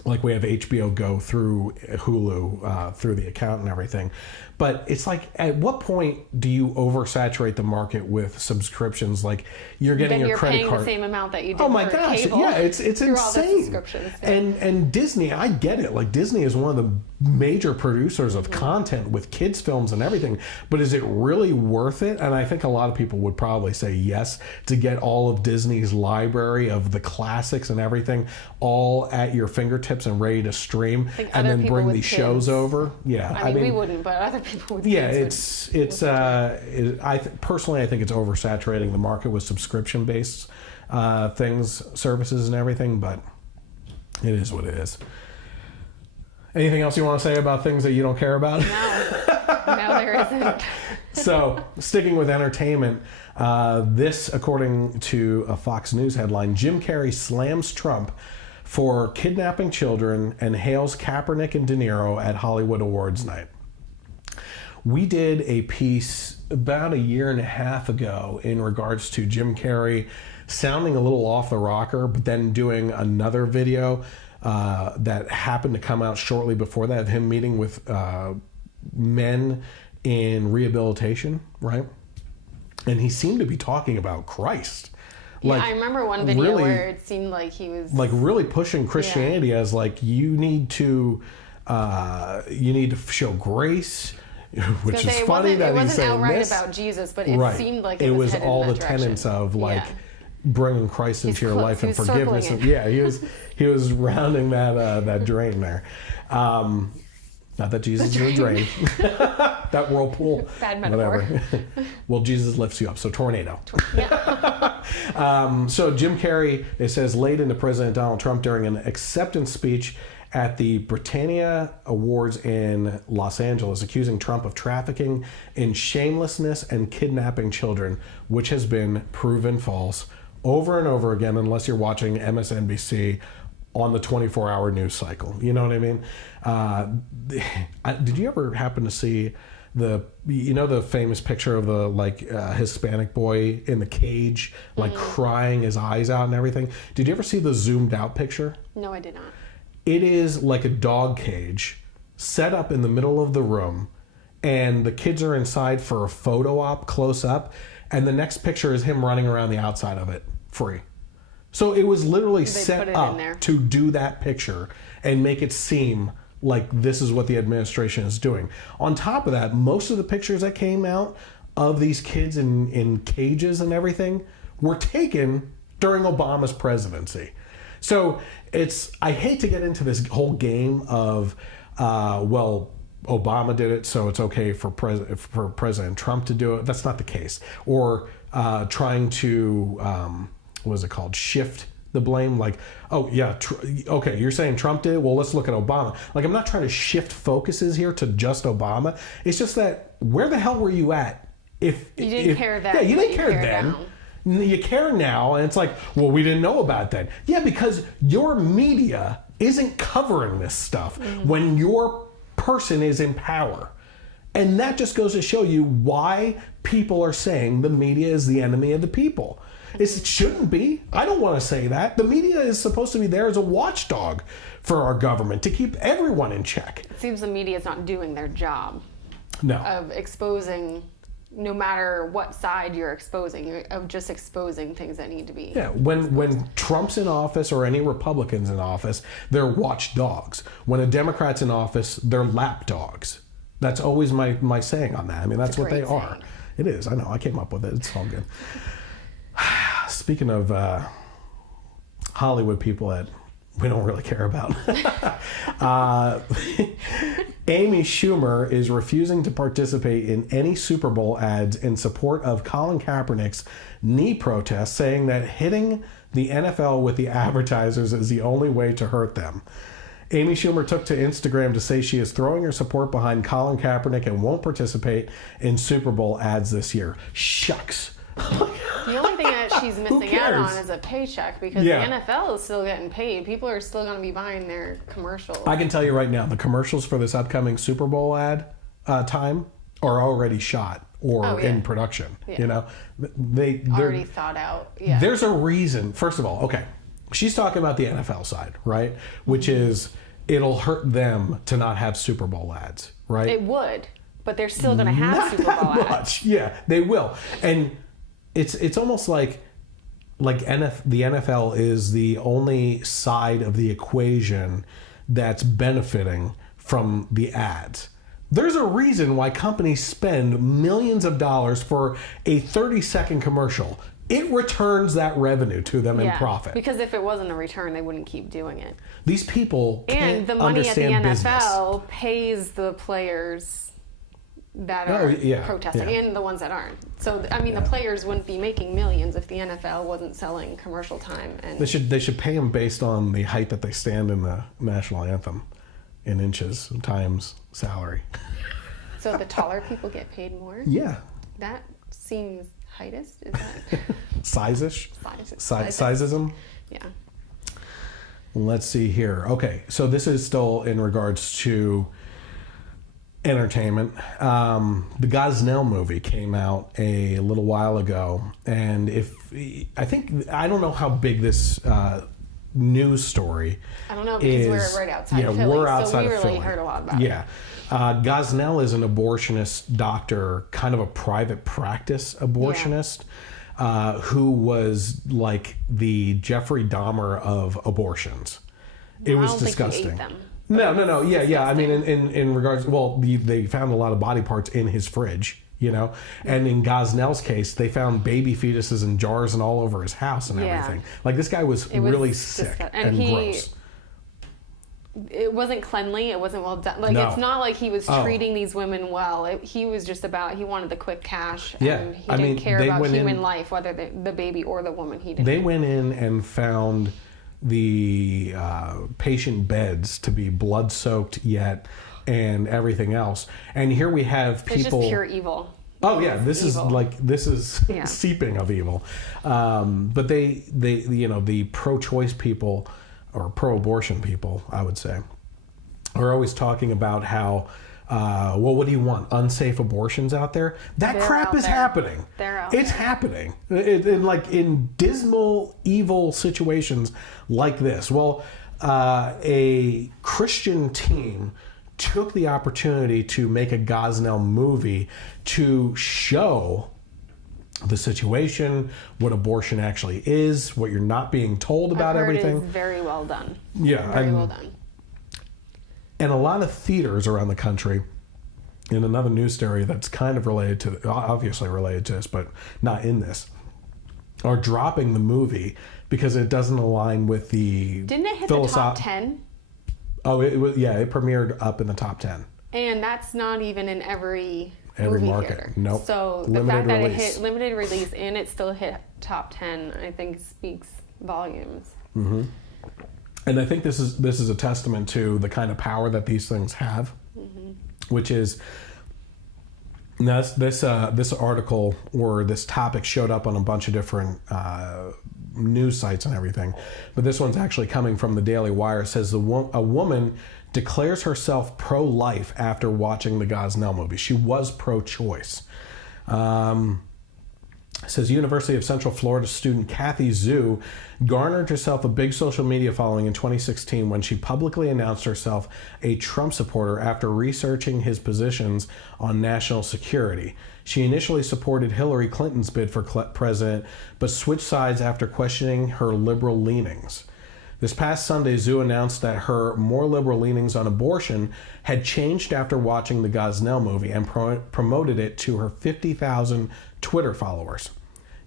like we have HBO Go through Hulu through the account and everything. But it's like, at what point do you oversaturate the market with subscriptions? Like, you're getting your credit card. You're paying the same amount that you did Oh my for gosh! cable. Yeah, it's through all the insane. subscriptions. And Disney, I get it. Like, Disney is one of the major producers of content with kids films and everything. But is it really worth it? And I think a lot of people would probably say yes, to get all of Disney's library of the classics and everything all at your fingertips and ready to stream, and then bring these shows over. Yeah, I mean, we wouldn't, but other people would. Yeah, personally, I think it's oversaturating the market with subscription-based things, services, and everything. But it is what it is. Anything else you want to say about things that you don't care about? No, there isn't. So, sticking with entertainment, this, according to a Fox News headline, Jim Carrey slams Trump for kidnapping children and hails Kapernick and De Niro at Hollywood Awards night. We did a piece about a year and a half ago in regards to Jim Carrey sounding a little off the rocker, but then doing another video that happened to come out shortly before that of him meeting with men in rehabilitation, right? And he seemed to be talking about Christ. Yeah, I remember one video where it seemed like he was like really pushing Christianity as like, you need to show grace. Which is funny that he's saying outright this. About Jesus, but it seemed like it was all the tenets of like bringing Christ into your life and forgiveness. And, he was rounding that drain there. Not that Jesus is a drain. That whirlpool. Bad metaphor. Whatever. Well, Jesus lifts you up, so tornado. Yeah. So Jim Carrey, it says, laid into President Donald Trump during an acceptance speech at the Britannia Awards in Los Angeles, accusing Trump of trafficking in shamelessness and kidnapping children, which has been proven false over and over again, unless you're watching MSNBC on the 24-hour news cycle. You know what I mean? Did you ever happen to see the famous picture of the Hispanic boy in the cage, crying his eyes out and everything? Did you ever see the zoomed out picture? No, I did not. It is like a dog cage set up in the middle of the room, and the kids are inside for a photo op close up, and the next picture is him running around the outside of it free. So it was literally set up to do that picture and make it seem like this is what the administration is doing. On top of that, most of the pictures that came out of these kids in cages and everything were taken during Obama's presidency. So I hate to get into this whole game of, Obama did it, so it's okay for President Trump to do it. That's not the case. Or trying to, shift the blame. Like, oh yeah, okay, you're saying Trump did it? Well, let's look at Obama. Like, I'm not trying to shift focuses here to just Obama. It's just that, where the hell were you at? If you didn't care then. Yeah, you didn't care then. Now. You care now, and it's like, well, we didn't know about that. Yeah, because your media isn't covering this stuff when your person is in power. And that just goes to show you why people are saying the media is the enemy of the people. It shouldn't be. I don't want to say that. The media is supposed to be there as a watchdog for our government to keep everyone in check. It seems the media is not doing their job. No. Of exposing, no matter what side you're exposing, of just exposing things that need to be. Yeah, when Trump's in office or any Republicans in office, they're watchdogs. When a Democrat's in office, they're lapdogs. That's always my saying on that. I mean, that's what they are. It is. I know. I came up with it. It's all good. Speaking of Hollywood people that we don't really care about, Amy Schumer is refusing to participate in any Super Bowl ads in support of Colin Kaepernick's knee protest, saying that hitting the NFL with the advertisers is the only way to hurt them. Amy Schumer took to Instagram to say she is throwing her support behind Colin Kaepernick and won't participate in Super Bowl ads this year. Shucks. The only thing that she's missing out on is a paycheck, because Yeah. the NFL is still getting paid. People are still going to be buying their commercials. I can tell you right now, the commercials for this upcoming Super Bowl ad time are already shot or in production. Yeah. You know, they're already thought out. Yeah. There's a reason. First of all, okay, she's talking about the NFL side, right? Which is it'll hurt them to not have Super Bowl ads, right? It would, but they're still going to have Not Super Bowl that ads. much. Yeah, they will. And it's almost like the NFL is the only side of the equation that's benefiting from the ads. There's a reason why companies spend millions of dollars for a 30-second commercial. It returns that revenue to them in profit. Because if it wasn't a return, they wouldn't keep doing it. These people can't And the money at the understand NFL business. pays the players that are protesting and the ones that aren't. So, I mean, the players wouldn't be making millions if the NFL wasn't selling commercial time. And They should pay them based on the height that they stand in the national anthem in inches times salary. So the taller people get paid more? Yeah. That seems heightist, is that? Size-ish? Size. Sizeism? Yeah. Let's see here. Okay, so this is still in regards to entertainment. The Gosnell movie came out a little while ago, and I don't know how big this news story. I don't know, because we're right outside of Philly, we're outside so we of really Philly. heard a lot about it. Yeah. Gosnell is an abortionist doctor, kind of a private practice abortionist, who was like the Jeffrey Dahmer of abortions. It was disgusting. I don't think he ate them. No. Yeah. I mean, in regards, well, they found a lot of body parts in his fridge, you know, and in Gosnell's case, they found baby fetuses in jars and all over his house and everything. Like, this guy was really sick and gross. It wasn't cleanly. It wasn't well done. Like, No. It's not like he was treating these women well. He was just he wanted the quick cash. Yeah. And he didn't care about human life, whether the baby or the woman. He didn't. They went in and found the patient beds to be blood-soaked yet and everything else. And here we have people... It's just pure evil. Oh yeah, this is seeping of evil. But they the pro-choice people, or pro-abortion people, I would say, are always talking about how, well, what do you want? Unsafe abortions out there? That crap is happening. They're out It's there. happening. In dismal, evil situations like this. Well, a Christian team took the opportunity to make a Gosnell movie to show the situation, what abortion actually is, what you're not being told about everything. It's very well done. Yeah, Very well done. And a lot of theaters around the country, in another news story that's kind of related to, obviously related to this, but not in this, are dropping the movie because it doesn't align with the Didn't it hit the top 10? Oh, it was. Yeah, it premiered up in the top 10. And that's not even in every movie market. theater. Nope. So the Limited fact that it release. hit limited release and it still hit top 10, I think speaks volumes. Mm-hmm. And I think this is a testament to the kind of power that these things have, which is this article or this topic showed up on a bunch of different news sites and everything, but this one's actually coming from the Daily Wire. It says a woman declares herself pro-life after watching the Gosnell movie. She was pro-choice. Says University of Central Florida student Kathy Zhu garnered herself a big social media following in 2016 when she publicly announced herself a Trump supporter after researching his positions on national security. She initially supported Hillary Clinton's bid for president, but switched sides after questioning her liberal leanings. This past Sunday, Zhu announced that her more liberal leanings on abortion had changed after watching the Gosnell movie and promoted it to her 50,000 Twitter followers.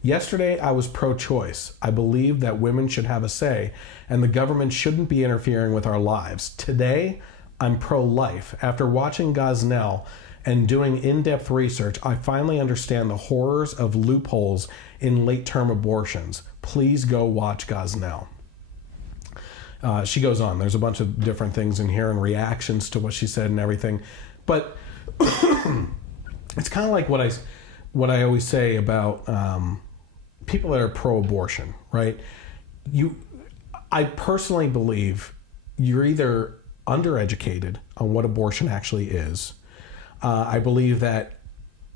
Yesterday, I was pro-choice. I believe that women should have a say and the government shouldn't be interfering with our lives. Today, I'm pro-life. After watching Gosnell and doing in-depth research, I finally understand the horrors of loopholes in late-term abortions. Please go watch Gosnell. She goes on. There's a bunch of different things in here and reactions to what she said and everything. But it's kind of like what I always say about people that are pro-abortion, right? I personally believe you're either undereducated on what abortion actually is. I believe that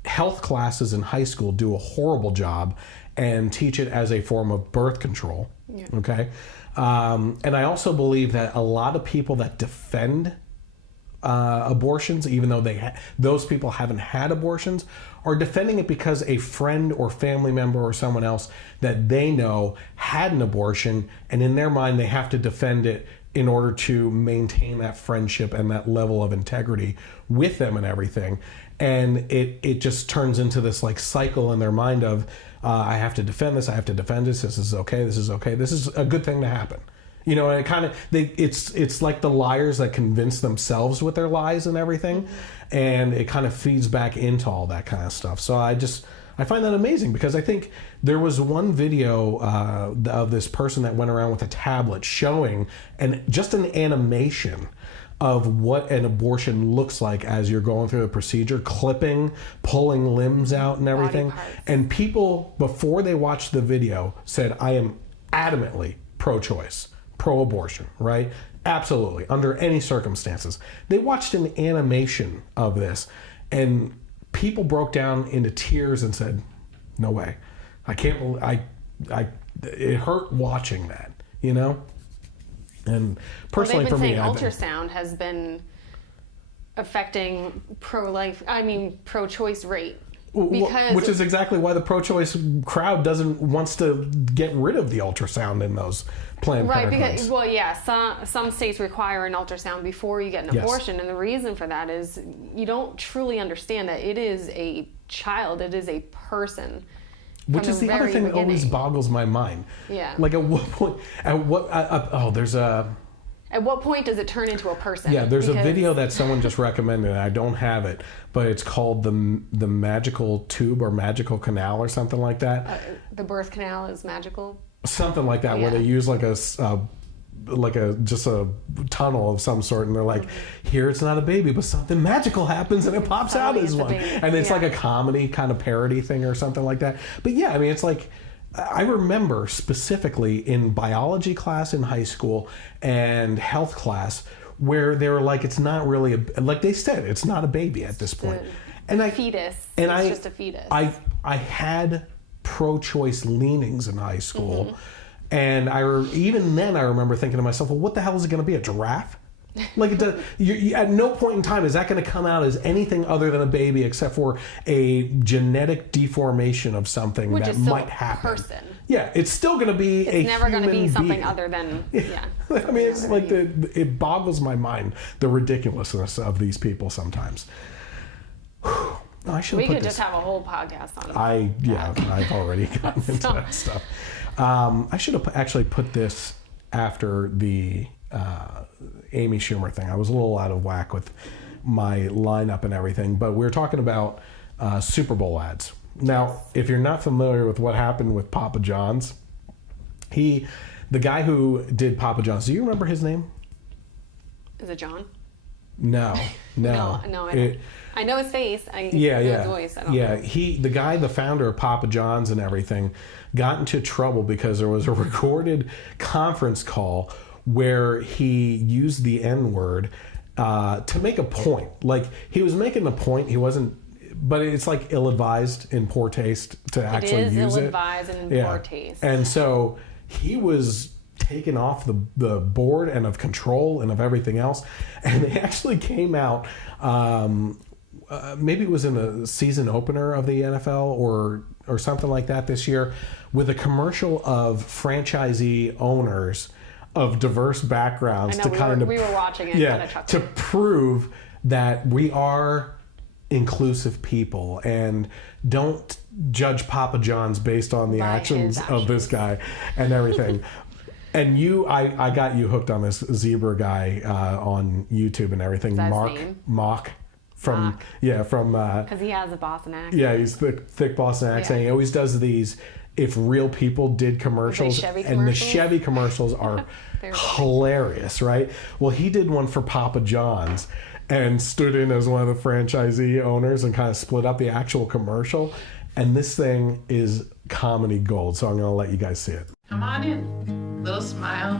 health classes in high school do a horrible job and teach it as a form of birth control. Yeah. Okay. And I also believe that a lot of people that defend abortions, even though those people haven't had abortions, are defending it because a friend or family member or someone else that they know had an abortion, and in their mind they have to defend it in order to maintain that friendship and that level of integrity with them and everything. And it just turns into this like cycle in their mind of I have to defend this, I have to defend this is okay, this is okay, this is a good thing to happen. You know, and it kind of it's like the liars that convince themselves with their lies and everything, and it kind of feeds back into all that kind of stuff. So I find that amazing, because I think there was one video of this person that went around with a tablet showing just an animation of what an abortion looks like as you're going through the procedure, clipping, pulling limbs out and everything. And people, before they watched the video, said, I am adamantly pro-choice, pro-abortion, right? Absolutely, under any circumstances. They watched an animation of this, and people broke down into tears and said, no way. I can't believe, it hurt watching that, you know? And personally, for me, they've been saying ultrasound has been affecting pro-choice rate. Which is exactly why the pro-choice crowd wants to get rid of the ultrasound in those Planned Parenthoods. Because some states require an ultrasound before you get an abortion, and the reason for that is you don't truly understand that it is a child, it is a person. Which is the other thing that always boggles my mind. Yeah. Like at what point? At what point does it turn into a person? Yeah, there's a video that someone just recommended, and I don't have it, but it's called the magical tube or magical canal or something like that. The birth canal is magical. Something like that, where they use just a tunnel of some sort, and they're like, here it's not a baby, but something magical happens and it pops out as one. And it's like a comedy kind of parody thing or something like that. But yeah, I mean, it's like, I remember specifically in biology class in high school and health class where they were like, it's not really like they said, it's not a baby at this point. Fetus. And it's just a fetus. I had pro-choice leanings in high school. And even then I remember thinking to myself, well, what the hell is it going to be, a giraffe? Like, at no point in time is that going to come out as anything other than a baby, except for a genetic deformation of something that might happen. Person. Yeah, it's still going to be it's never going to be something other than, I mean, it's like it boggles my mind, the ridiculousness of these people sometimes. We could just have a whole podcast on that. I've already gotten into that stuff. I should have actually put this after the Amy Schumer thing. I was a little out of whack with my lineup and everything, but we were talking about Super Bowl ads. Now, if you're not familiar with what happened with Papa John's, the guy who did Papa John's, do you remember his name? Is it John? No. No, I don't. I know his face. I know his voice. I don't know. The founder of Papa John's and everything, got into trouble because there was a recorded conference call where he used the N-word to make a point. Like, he was making a point. He wasn't, but it's like ill-advised and poor taste to actually use it. It is ill-advised and in poor taste. And so he was taken off the board and of control and of everything else. And they actually came out, maybe it was in a season opener of the NFL or something like that this year, with a commercial of franchisee owners of diverse backgrounds we were watching it, to prove that we are inclusive people and don't judge Papa John's based on the actions of this guy and everything. And I got you hooked on this zebra guy on YouTube and everything. Mahr. Because he has a Boston accent. Yeah, he's thick Boston accent. He always does these. If real people did commercials, and the Chevy commercials are hilarious, right? Well, he did one for Papa John's and stood in as one of the franchisee owners and kind of split up the actual commercial. And this thing is comedy gold. So I'm going to let you guys see it. Come on in. Little smile.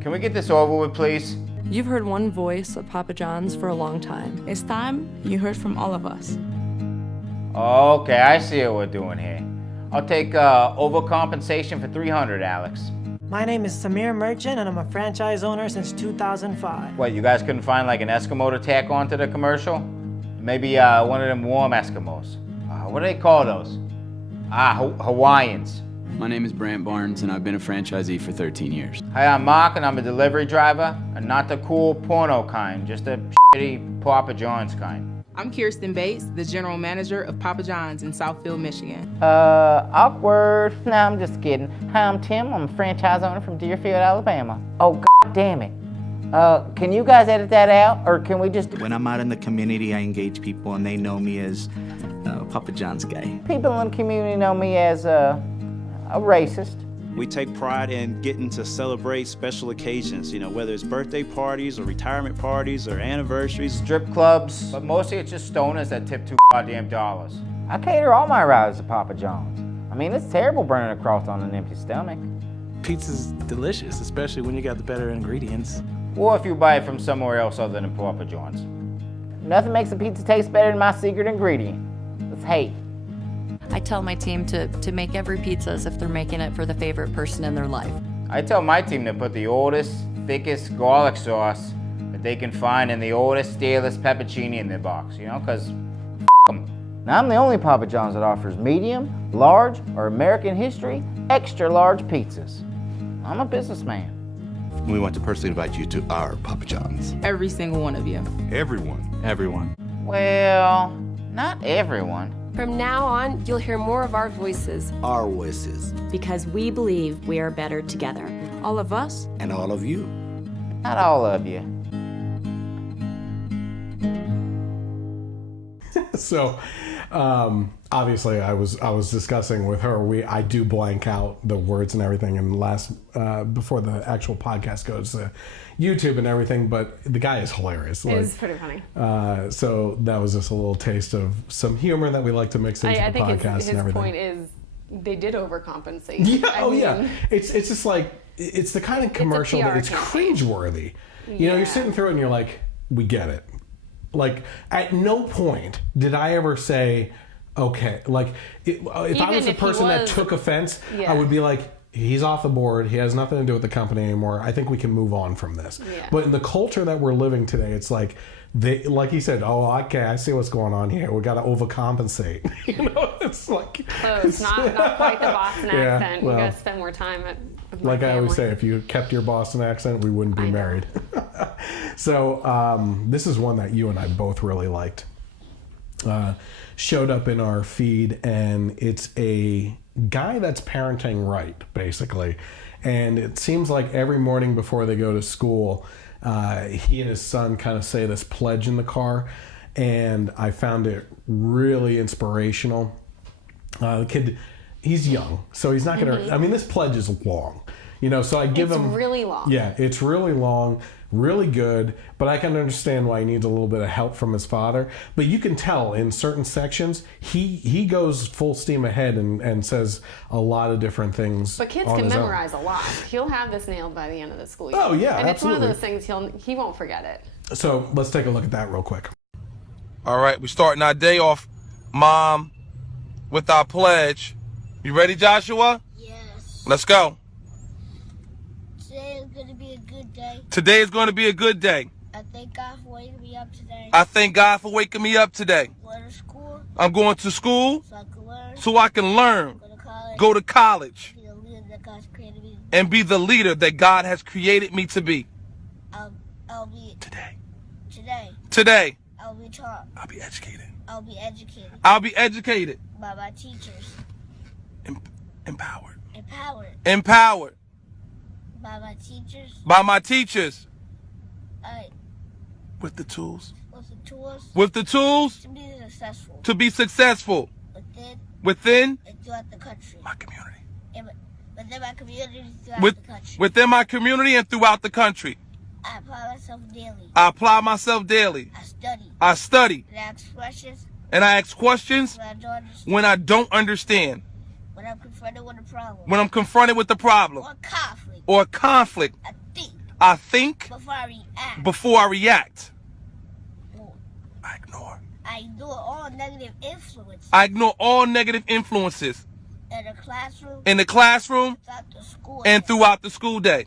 Can we get this over with, please? You've heard one voice of Papa John's for a long time. It's time you heard from all of us. Okay, I see what we're doing here. I'll take overcompensation for $300, Alex. My name is Samir Merchant, and I'm a franchise owner since 2005. What, you guys couldn't find like an Eskimo to tack onto the commercial? Maybe one of them warm Eskimos. What do they call those? Hawaiians. My name is Brant Barnes, and I've been a franchisee for 13 years. Hi, I'm Mark, and I'm a delivery driver, and not the cool porno kind, just the shitty Papa John's kind. I'm Kirsten Bates, the general manager of Papa John's in Southfield, Michigan. Awkward. Nah, I'm just kidding. Hi, I'm Tim. I'm a franchise owner from Deerfield, Alabama. Oh, god damn it. Can you guys edit that out, or can we just... When I'm out in the community, I engage people, and they know me as Papa John's guy. People in the community know me as a racist. We take pride in getting to celebrate special occasions, you know, whether it's birthday parties or retirement parties or anniversaries. Strip clubs, but mostly it's just stoners that tip $2 goddamn dollars. I cater all my riders to Papa John's. I mean, it's terrible burning a cross on an empty stomach. Pizza's delicious, especially when you got the better ingredients. Or if you buy it from somewhere else other than Papa John's. Nothing makes a pizza taste better than my secret ingredient. It's hate. I tell my team to make every pizza as if they're making it for the favorite person in their life. I tell my team to put the oldest, thickest garlic sauce that they can find in the oldest, stalest pepperoni in their box, you know, because them. Now, I'm the only Papa John's that offers medium, large, or American history, extra large pizzas. I'm a businessman. We want to personally invite you to our Papa John's. Every single one of you. Everyone. Everyone. Well, not everyone. From now on, you'll hear more of our voices. Our voices. Because we believe we are better together. All of us. And all of you. Not all of you. So, obviously, I was discussing with her. I do blank out the words and everything, and before the actual podcast goes to YouTube and everything. But the guy is hilarious. It is pretty funny. So that was just a little taste of some humor that we like to mix into the podcast and everything. His point is they did overcompensate. Yeah, yeah. It's just like it's the kind of commercial that it's cringeworthy. You know, you're sitting through it and you're like, we get it. Like, at no point did I ever say, okay, like, if I was the person that took offense, I would be like, he's off the board. He has nothing to do with the company anymore. I think we can move on from this. Yeah. But in the culture that we're living today, it's like, like he said, oh, okay, I see what's going on here. We got to overcompensate. You know, it's like... Close, not quite the Boston accent. Well, you got to spend more time with my family. I always say, if you kept your Boston accent, we wouldn't be married. So this is one that you and I both really liked. Showed up in our feed, and it's a guy that's parenting right, basically. And it seems like every morning before they go to school, he and his son kind of say this pledge in the car, and I found it really inspirational. The kid, he's young, so he's not going to... I mean, this pledge is long. You know, so I give him... It's really long. Yeah, it's really long, really good, but I can understand why he needs a little bit of help from his father. But you can tell in certain sections, he goes full steam ahead and says a lot of different things. But kids can memorize a lot. He'll have this nailed by the end of the school year. Oh, yeah, and absolutely. It's one of those things he won't forget it. So let's take a look at that real quick. All right, we're starting our day off, Mom, with our pledge. You ready, Joshua? Yes. Let's go. Today is going to be a good day. Today is going to be a good day. I thank God for waking me up today. I thank God for waking me up today. Going to school. I'm going to school so I can learn. Go to college. Be the leader that God's created me. And be the leader that God has created me to be. I'll be today. Today. I'll be taught. I'll be educated. I'll be educated. I'll be educated. By my teachers. Empowered. Empowered. By my teachers. By my teachers. With the tools. With the tools. To be successful. To be successful. Within. And throughout the country. My community. Within my community and throughout the country. Within my community and throughout the country. I apply myself daily. I apply myself daily. I study. And I ask questions. When I don't understand. When I'm confronted with a problem. When I'm confronted with the problem. Or conflict. I think. Before I react. I ignore. I ignore all negative influences. I ignore all negative influences. In the classroom. And throughout the school day.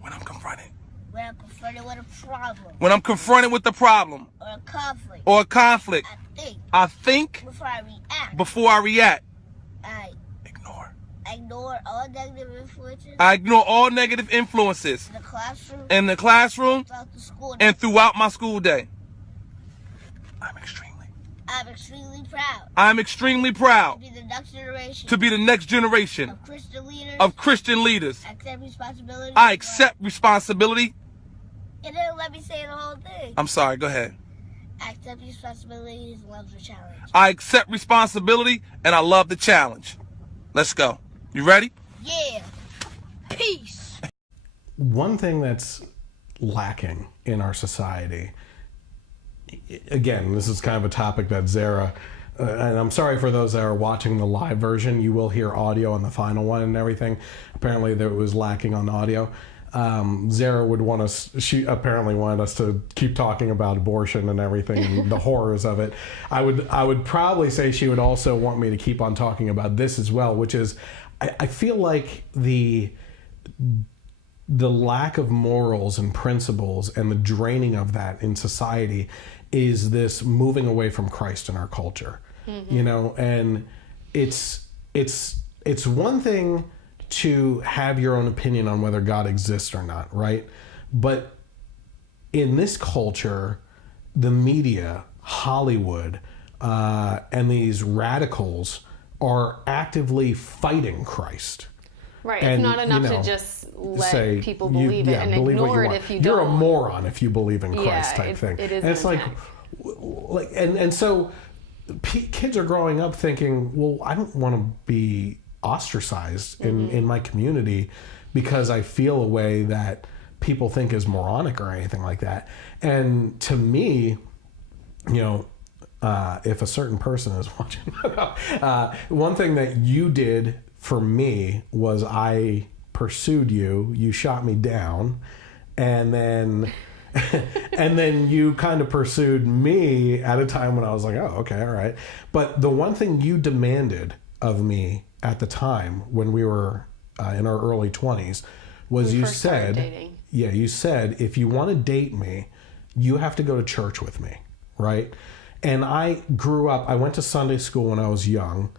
When I'm confronted with a problem. When I'm confronted with the problem. Or a conflict. I think. Before I react. I ignore all negative influences. I ignore all negative influences. In the classroom. And throughout my school day. I'm extremely proud. I'm extremely proud. To be the next generation. Of Christian leaders. I accept responsibility. It didn't let me say the whole thing. I'm sorry, go ahead. I accept responsibility and love the challenge. I accept responsibility and I love the challenge. Let's go. You ready? Yeah. Peace. One thing that's lacking in our society, again, this is kind of a topic that Zara, and I'm sorry for those that are watching the live version, you will hear audio on the final one and everything. Apparently there was lacking on audio. Zara would want us, she apparently wanted us to keep talking about abortion and everything and the horrors of it. I would probably say she would also want me to keep on talking about this as well, which is, I feel like the lack of morals and principles and the draining of that in society is this moving away from Christ in our culture. Mm-hmm. You know, and it's one thing to have your own opinion on whether God exists or not, right? But in this culture, the media, Hollywood, and these radicals are actively fighting Christ. Right, And, it's not enough you know, to just let say, people believe it and believe ignore you it want. if you You're don't. a moron if you believe in Christ type thing. It is and it's like, and so kids are growing up thinking, well, I don't want to be ostracized in my community because I feel a way that people think is moronic or anything like that. And to me, you know, if a certain person is watching, one thing that you did for me was I pursued you, you shot me down, and then and then you kind of pursued me at a time when I was like, oh, okay, all right. But the one thing you demanded of me at the time when we were in our early 20s was you said, you said, if you want to date me, you have to go to church with me, right? And I grew up, I went to Sunday school when I was young,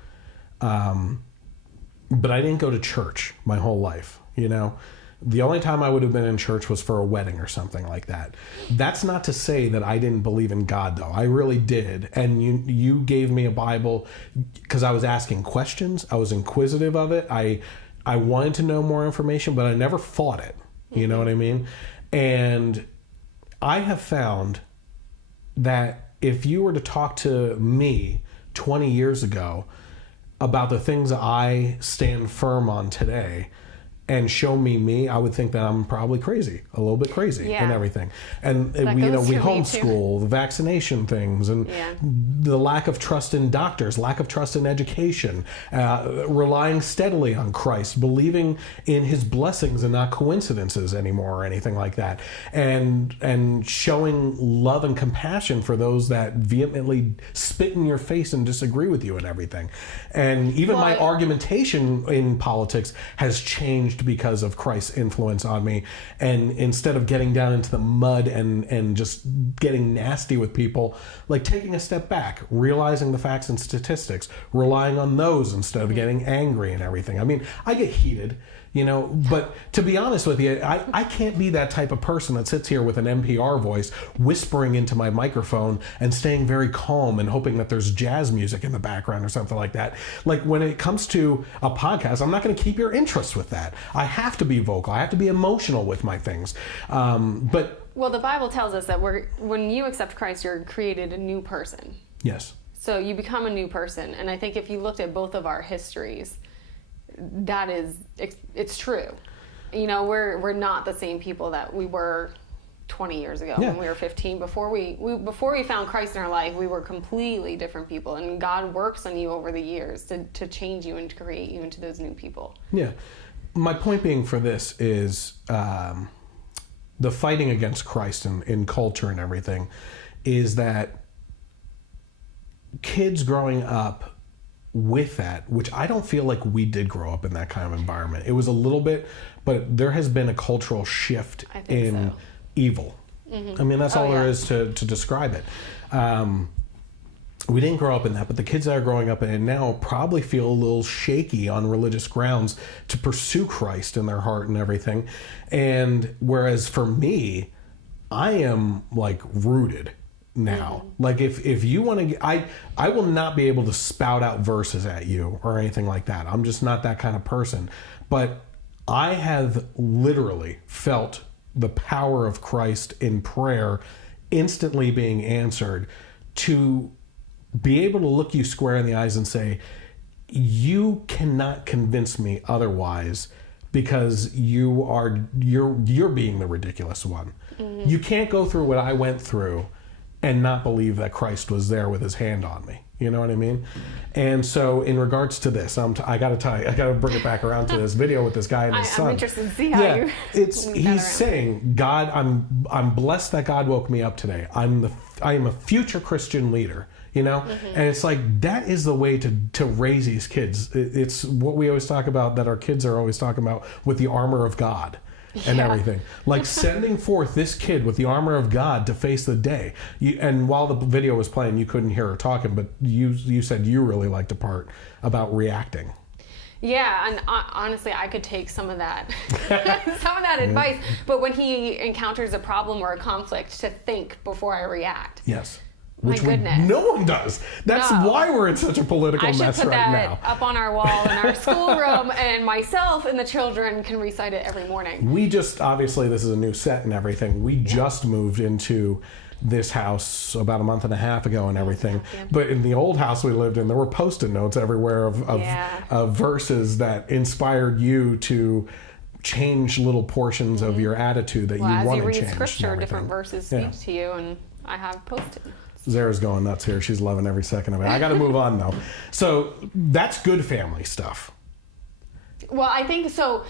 but I didn't go to church my whole life, you know? The only time I would have been in church was for a wedding or something like that. That's not to say that I didn't believe in God, though. I really did. And you gave me a Bible because I was asking questions. I was inquisitive of it. I wanted to know more information, but I never fought it. You know what I mean? And I have found that if you were to talk to me 20 years ago about the things that I stand firm on today and show me, I would think that I'm probably crazy, a little bit crazy and everything. And we homeschool, the vaccination things, and the lack of trust in doctors, lack of trust in education, relying steadily on Christ, believing in his blessings and not coincidences anymore or anything like that, and showing love and compassion for those that vehemently spit in your face and disagree with you and everything. And even my argumentation in politics has changed because of Christ's influence on me. And instead of getting down into the mud and just getting nasty with people, like taking a step back, realizing the facts and statistics, relying on those instead of getting angry and everything. I mean, I get heated, you know, but to be honest with you, I can't be that type of person that sits here with an NPR voice whispering into my microphone and staying very calm and hoping that there's jazz music in the background or something like that. Like when it comes to a podcast, I'm not going to keep your interest with that. I have to be vocal. I have to be emotional with my things. Well, the Bible tells us that when you accept Christ, you're created a new person. Yes. So you become a new person. And I think if you looked at both of our histories, it's true. You know, we're not the same people that we were 20 years ago Yeah. when we were 15. Before we found Christ in our life, we were completely different people. And God works on you over the years to change you and to create you into those new people. Yeah. My point being for this is the fighting against Christ in culture and everything is that kids growing up with that, which I don't feel like we did grow up in that kind of environment. It was a little bit, but there has been a cultural shift in evil. I mean, that's all there is to describe it. We didn't grow up in that, but the kids that are growing up in it now probably feel a little shaky on religious grounds to pursue Christ in their heart and everything. And whereas for me, I am like rooted now. Like if you want to, I will not be able to spout out verses at you or anything like that. I'm just not that kind of person. But I have literally felt the power of Christ in prayer instantly being answered, to be able to look you square in the eyes and say, you cannot convince me otherwise, because you're being the ridiculous one. You can't go through what I went through and not believe that Christ was there with his hand on me. You know what I mean? And so in regards to this, I got to bring it back around to this video with this guy and his son. I'm interested to see how he's saying, God, I'm blessed that God woke me up today. I am a future Christian leader, you know? And it's like, that is the way to raise these kids. It's what we always talk about, that our kids are always talking about with the armor of God. And everything, like sending forth this kid with the armor of God to face the day. And while the video was playing, you couldn't hear her talking, but you said you really liked the part about reacting. Yeah, and honestly, I could take some of that, advice. But when he encounters a problem or a conflict, to think before I react. Yes. Which no one does. That's why we're in such a political mess right now. I should put that up on our wall in our schoolroom, and myself and the children can recite it every morning. We just, obviously this is a new set and everything. We just moved into this house about a month and a half ago and everything. But in the old house we lived in, there were Post-it notes everywhere of verses that inspired you to change little portions of your attitude that you want to change. As you read scripture, different verses speak to you, and I have Post-it notes. Zara's going nuts here. She's loving every second of it. I got to move on though. So that's good family stuff. Well, I think so.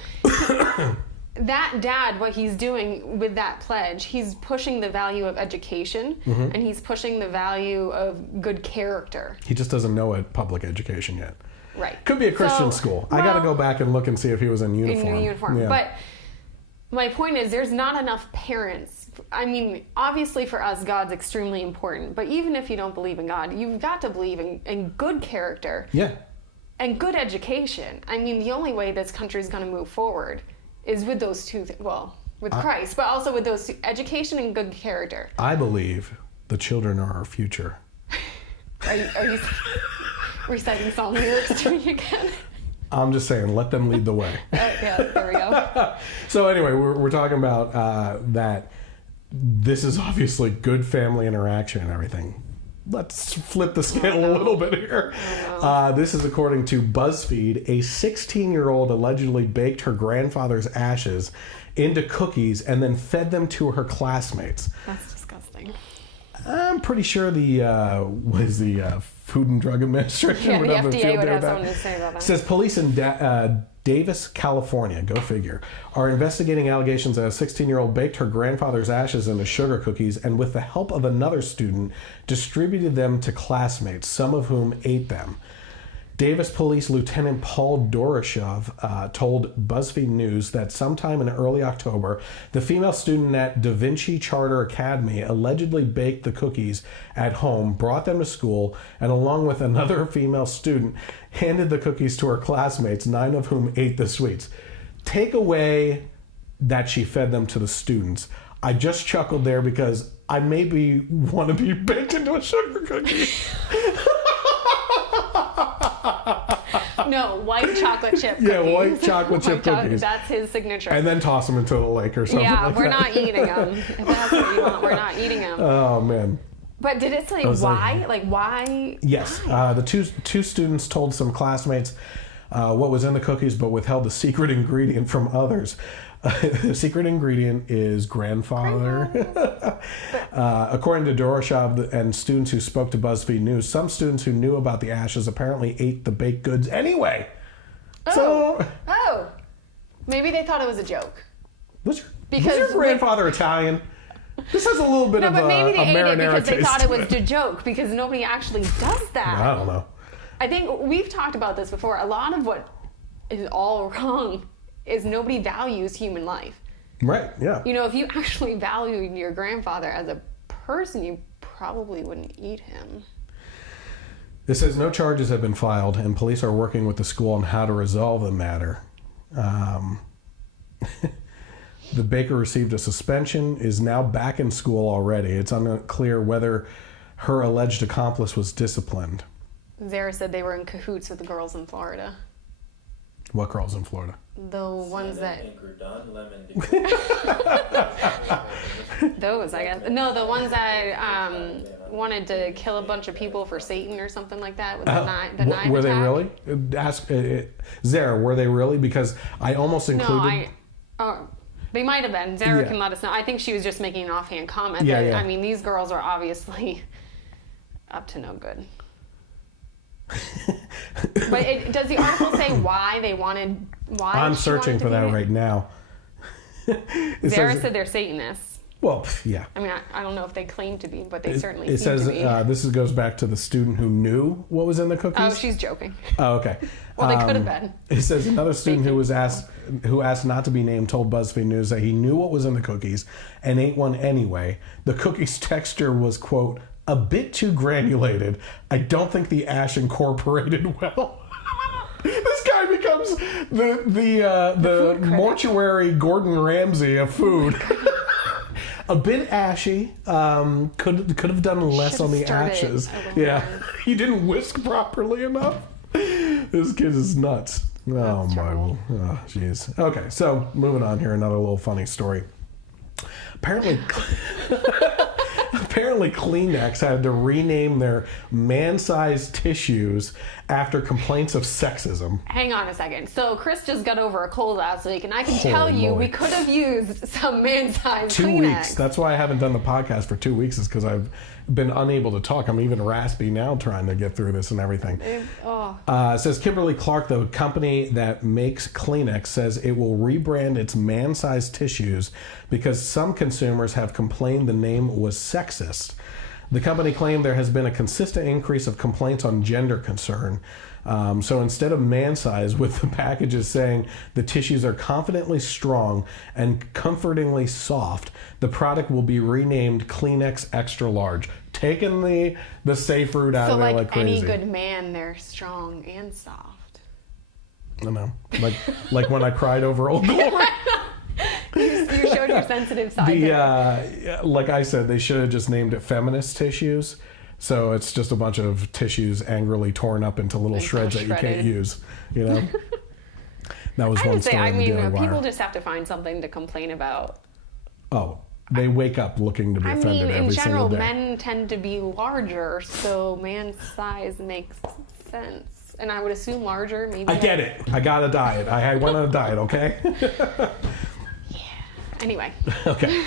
That dad, what he's doing with that pledge, he's pushing the value of education, and he's pushing the value of good character. He just doesn't know a public education yet. Right. Could be a Christian school. I got to go back and look and see if he was in uniform. Yeah. But my point is, there's not enough parents. I mean, obviously for us, God's extremely important. But even if you don't believe in God, you've got to believe in good character. Yeah. And good education. I mean, the only way this country is going to move forward is with those two things. Well, with Christ, but also with those two, education and good character. I believe the children are our future. Are you reciting song lyrics to me again? I'm just saying, let them lead the way. Yeah, there we go. So anyway, we're talking about that this is obviously good family interaction and everything. Let's flip the scale a little bit here. This is according to BuzzFeed. A 16-year-old allegedly baked her grandfather's ashes into cookies and then fed them to her classmates. That's disgusting. I'm pretty sure the Food and Drug Administration would have a FDA field would day have with something that. to say about that. Says police in Davis, California, go figure, are investigating allegations that a 16-year-old baked her grandfather's ashes into sugar cookies and with the help of another student distributed them to classmates, some of whom ate them. Davis Police Lieutenant Paul Doroshev told BuzzFeed News that sometime in early October, the female student at Da Vinci Charter Academy allegedly baked the cookies at home, brought them to school, and along with another female student, handed the cookies to her classmates, 9 of whom ate the sweets. Take away that she fed them to the students. I just chuckled there because I maybe want to be baked into a sugar cookie. No, white chocolate chip cookies. Yeah, white chocolate chip cookies. That's his signature. And then toss them into the lake or something like that. Yeah, we're not eating them. If that's what you want, we're not eating them. Oh, man. But did it say why? Why? Yes. Why? The two students told some classmates what was in the cookies, but withheld the secret ingredient from others. The secret ingredient is grandfather. According to Doroshov and students who spoke to BuzzFeed News, some students who knew about the ashes apparently ate the baked goods anyway. Oh, maybe they thought it was a joke. Was your grandfather Italian? This has a little bit of a marinara taste. No, but maybe they ate it because they thought it was a joke, because nobody actually does that. I don't know. I think we've talked about this before. A lot of what is all wrong is nobody values human life. Right, yeah. You know, if you actually valued your grandfather as a person, you probably wouldn't eat him. It says no charges have been filed, and police are working with the school on how to resolve the matter. The baker received a suspension, is now back in school already. It's unclear whether her alleged accomplice was disciplined. Zara said they were in cahoots with the girls in Florida. What girls in Florida? The ones that... Those, I guess. No, the ones that wanted to kill a bunch of people for Satan or something like that with the knife Were attack. they really? Ask Zara, were they really? Because I almost included... They might have been. Zara Yeah. can let us know. I think she was just making an offhand comment. Yeah, that, yeah. I mean, these girls are obviously up to no good. But does the article say why they wanted? Why I'm she searching wanted to for be that there? right now. Zara said they're Satanists. Well, yeah. I mean, I don't know if they claim to be, but they certainly It seem says to be. this goes back to the student who knew what was in the cookies. Oh, she's joking. Oh, okay. Well, they could have been. It says another student who asked not to be named told BuzzFeed News that he knew what was in the cookies and ate one anyway. The cookie's texture was, quote, a bit too granulated. I don't think the ash incorporated well. This guy becomes the mortuary Gordon Ramsay of food. A bit ashy. Could have done less on the ashes. Yeah, he didn't whisk properly enough. This kid is nuts. Oh my, oh jeez. Okay, so moving on here, another little funny story. Apparently Kleenex had to rename their man-sized tissues after complaints of sexism. Hang on a second. So Chris just got over a cold last week, and I can tell you we could have used some man-sized 2 Kleenex. weeks. That's why I haven't done the podcast for 2 weeks, is because I've been unable to talk. I'm even raspy now trying to get through this and everything. It says Kimberly Clark, the company that makes Kleenex, says it will rebrand its man-sized tissues because some consumers have complained the name was sexist. The company claimed there has been a consistent increase of complaints on gender concern. So instead of man size, with the packages saying the tissues are confidently strong and comfortingly soft, the product will be renamed Kleenex Extra Large, taking the safe route out of there like crazy. Any good man, they're strong and soft. I don't know, like when I cried over Old Glory. You showed your sensitive side. Like I said, they should have just named it feminist tissues. So it's just a bunch of tissues angrily torn up into little shreds that you can't use. You know, that was one story. I in the Daily mean, Wire. people just have to find something to complain about. Oh, they wake up looking to be offended every single day. In general, men tend to be larger, so man size makes sense. And I would assume larger, maybe. I get it. I got a diet. I went on a diet. Okay. Anyway. Okay.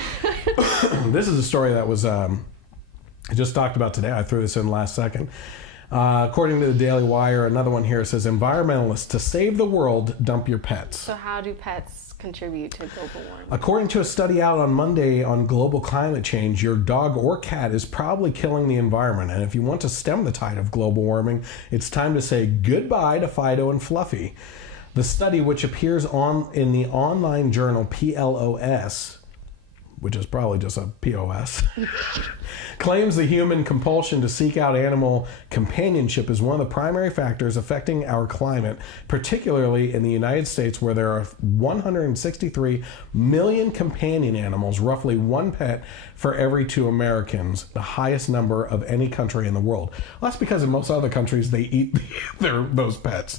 This is a story that was I just talked about today. I threw this in last second. According to the Daily Wire, another one here says, environmentalists, to save the world, dump your pets. So how do pets contribute to global warming? According to a study out on Monday on global climate change, your dog or cat is probably killing the environment. And if you want to stem the tide of global warming, it's time to say goodbye to Fido and Fluffy. The study, which appears in the online journal PLOS, which is probably just a POS, claims the human compulsion to seek out animal companionship is one of the primary factors affecting our climate, particularly in the United States, where there are 163 million companion animals, roughly one pet for every 2 Americans, the highest number of any country in the world. Well, that's because in most other countries, they eat those pets.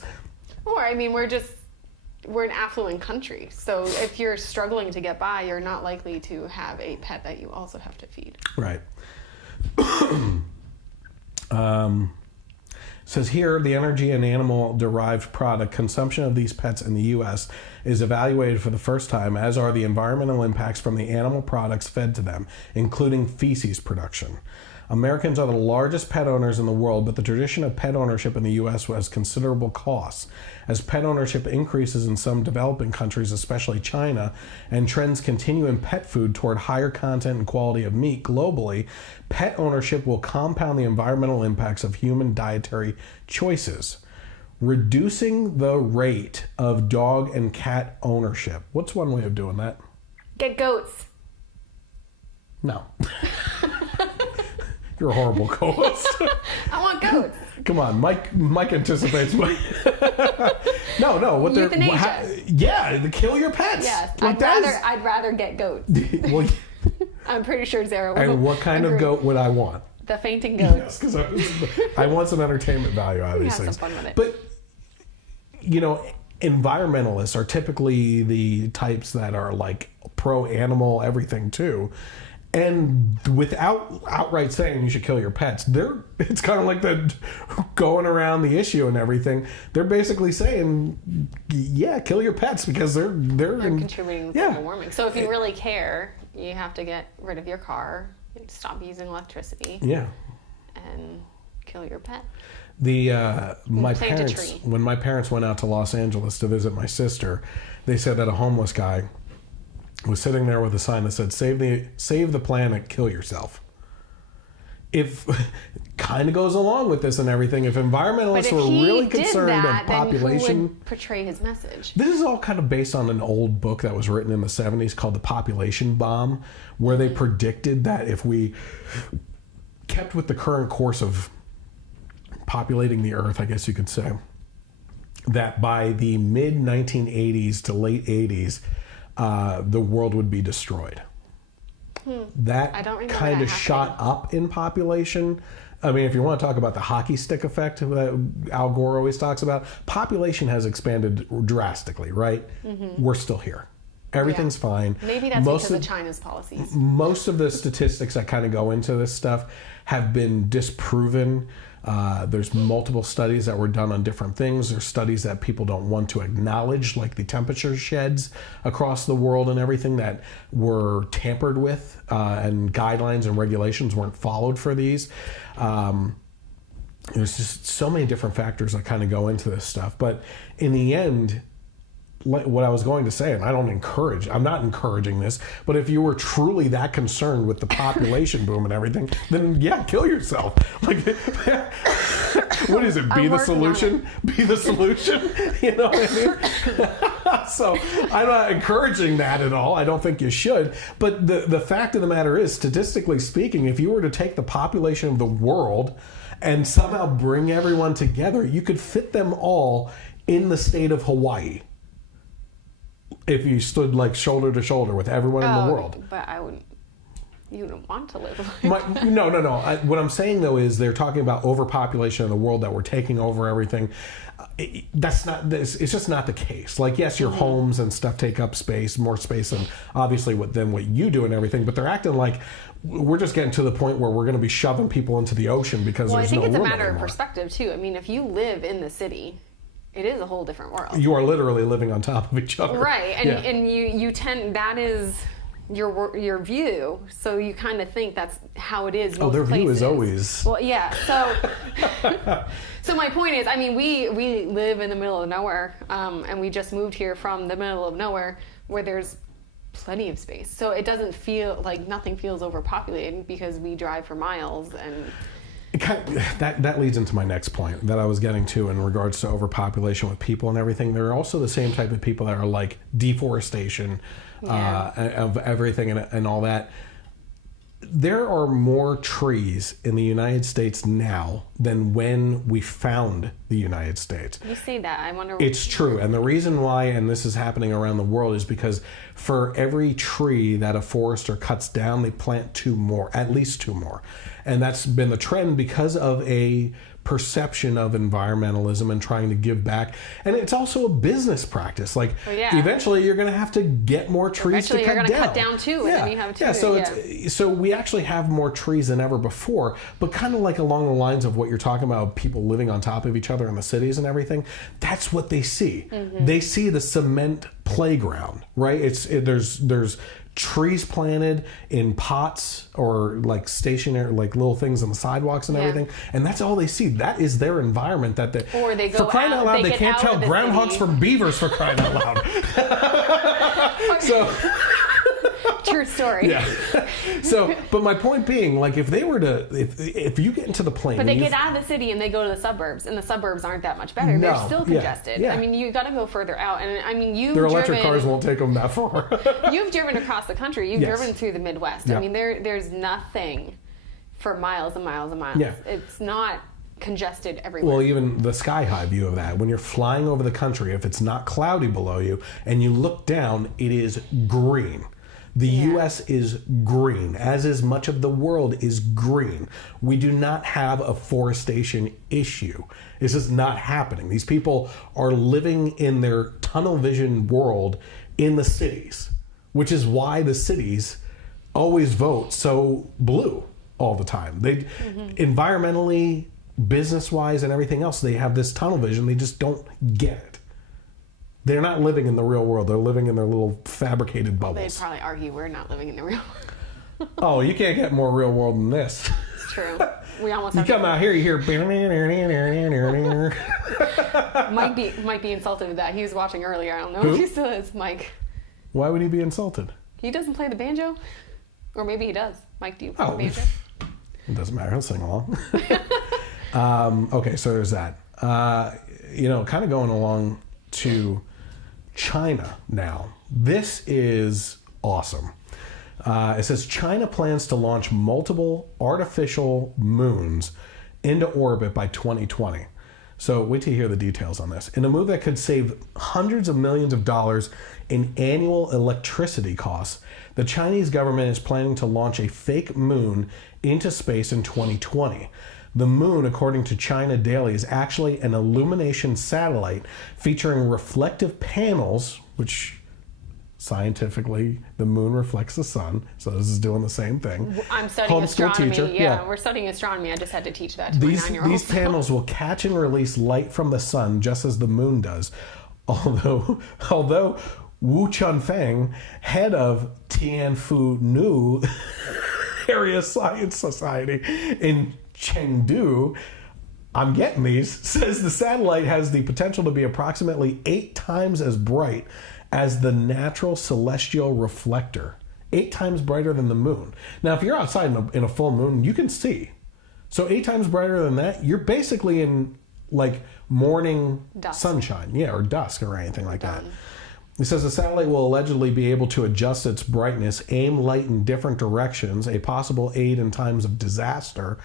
Or, I mean, we're an affluent country. So if you're struggling to get by, you're not likely to have a pet that you also have to feed. Right. says here, the energy and animal-derived product consumption of these pets in the U.S. is evaluated for the first time, as are the environmental impacts from the animal products fed to them, including feces production. Americans are the largest pet owners in the world, but the tradition of pet ownership in the U.S. has considerable costs. As pet ownership increases in some developing countries, especially China, and trends continue in pet food toward higher content and quality of meat globally, pet ownership will compound the environmental impacts of human dietary choices. Reducing the rate of dog and cat ownership. What's one way of doing that? Get goats. No. You're a horrible co-host. I want goats. Come on, Mike anticipates my... No. What they're... Yeah, kill your pets. Yes, Like I'd rather get goats. Well, I'm pretty sure Sarah will and what kind agree. of goat would I want? The fainting goats. Yes, because I want some entertainment value out of these things. Have some fun with it. But, you know, environmentalists are typically the types that are like pro-animal everything too. And without outright saying you should kill your pets, it's kind of like the going around the issue and everything. They're basically saying, yeah, kill your pets because they're contributing to global warming. So if you really care, you have to get rid of your car, stop using electricity, and kill your pet. My parents, when my parents went out to Los Angeles to visit my sister, they said that a homeless guy was sitting there with a sign that said, save the planet, kill yourself. If kind of goes along with this and everything, if environmentalists were really concerned of population, then who would portray his message? This is all kind of based on an old book that was written in the 70s called The Population Bomb, where they predicted that if we kept with the current course of populating the earth, I guess you could say, that by the mid 1980s to late 80s, the world would be destroyed. That kind of shot up in population. I mean, if you want to talk about the hockey stick effect that Al Gore always talks about, population has expanded drastically, right? Mm-hmm. We're still here. Everything's fine. Maybe that's because of China's policies. Most of the statistics that kind of go into this stuff have been disproven. There's multiple studies that were done on different things. There's studies that people don't want to acknowledge, like the temperature sheds across the world and everything that were tampered with, and guidelines and regulations weren't followed for these. There's just so many different factors that kind of go into this stuff. But in the end, what I was going to say, and I'm not encouraging this, but if you were truly that concerned with the population boom and everything, then yeah, kill yourself. Like, what is it? Be the solution? Be the solution? You know what I mean? So I'm not encouraging that at all. I don't think you should. But the fact of the matter is, statistically speaking, if you were to take the population of the world and somehow bring everyone together, you could fit them all in the state of Hawaii. If you stood like shoulder to shoulder with everyone in the world. But you wouldn't want to live like No. What I'm saying though is they're talking about overpopulation in the world, that we're taking over everything. It's just not the case. Like, yes, your homes and stuff take up more space than obviously than what you do and everything, but they're acting like we're just getting to the point where we're going to be shoving people into the ocean because there's no room anymore. I think it's a matter of perspective too. I mean, if you live in the city, it is a whole different world. You are literally living on top of each other. Right, and you tend, that is your view, so you kind of think that's how it is most their places. View is always... Well, yeah, so my point is, I mean, we live in the middle of nowhere, and we just moved here from the middle of nowhere where there's plenty of space. So it doesn't feel like nothing feels overpopulated because we drive for miles and... That leads into my next point that I was getting to in regards to overpopulation with people and everything. There are also the same type of people that are like deforestation of everything and all that. There are more trees in the United States now than when we found the United States. You say that, I wonder... It's true, and the reason why, and this is happening around the world, is because for every tree that a forester cuts down, they plant at least two more. And that's been the trend because of a perception of environmentalism and trying to give back. And it's also a business practice. Like, eventually you're going to have to get more trees to cut down. Eventually you're going to cut down too, and then you have to. So we actually have more trees than ever before, but kind of like along the lines of what you're talking about, people living on top of each other in the cities and everything, that's what they see. They see the cement playground, right? There's trees planted in pots or like stationary, like little things on the sidewalks and everything, and that's all they see. That is their environment. Or they go for crying out loud, they can't tell groundhogs from beavers, for crying out loud. So true story. Yeah. So, but my point being, like, if they were to, if you get into the plane, but they get out of the city and they go to the suburbs, and the suburbs aren't that much better. They're still congested. Yeah. I mean, you got to go further out, and I mean, their electric cars won't take them that far. You've driven across the country. You've driven through the Midwest. I mean, there's nothing for miles and miles and miles. Yeah. It's not congested everywhere. Well, even the sky high view of that, when you're flying over the country, if it's not cloudy below you and you look down, it is green. The U.S. is green, as is much of the world is green. We do not have a forestation issue. It's just not happening. These people are living in their tunnel vision world in the cities, which is why the cities always vote so blue all the time. They environmentally, business-wise, and everything else, they have this tunnel vision. They just don't get it. They're not living in the real world. They're living in their little fabricated bubbles. They'd probably argue we're not living in the real world. Oh, you can't get more real world than this. It's true. We almost you come out here, you hear... Mike be insulted with that. He was watching earlier. I don't know if he still is. Mike. Why would he be insulted? He doesn't play the banjo? Or maybe he does. Mike, do you play the banjo? It doesn't matter. He'll sing along. Okay, so there's that. Kind of going along to China now. This is awesome. It says China plans to launch multiple artificial moons into orbit by 2020. So wait till you hear the details on this. In a move that could save hundreds of millions of dollars in annual electricity costs, the Chinese government is planning to launch a fake moon into space in 2020. The moon, according to China Daily, is actually an illumination satellite featuring reflective panels, which scientifically, the moon reflects the sun. So this is doing the same thing. I'm studying astronomy. Yeah, we're studying astronomy. I just had to teach that to my 9-year-old. These panels will catch and release light from the sun just as the moon does. Although Wu Chunfeng, head of Tianfu Area Science Society in Chengdu, I'm getting these, says the satellite has the potential to be approximately 8 times as bright as the natural celestial reflector. 8 times brighter than the moon. Now, if you're outside in a full moon, you can see. So 8 times brighter than that, you're basically in like morning sunshine, or dusk or anything like that. It says the satellite will allegedly be able to adjust its brightness, aim light in different directions, a possible aid in times of disaster,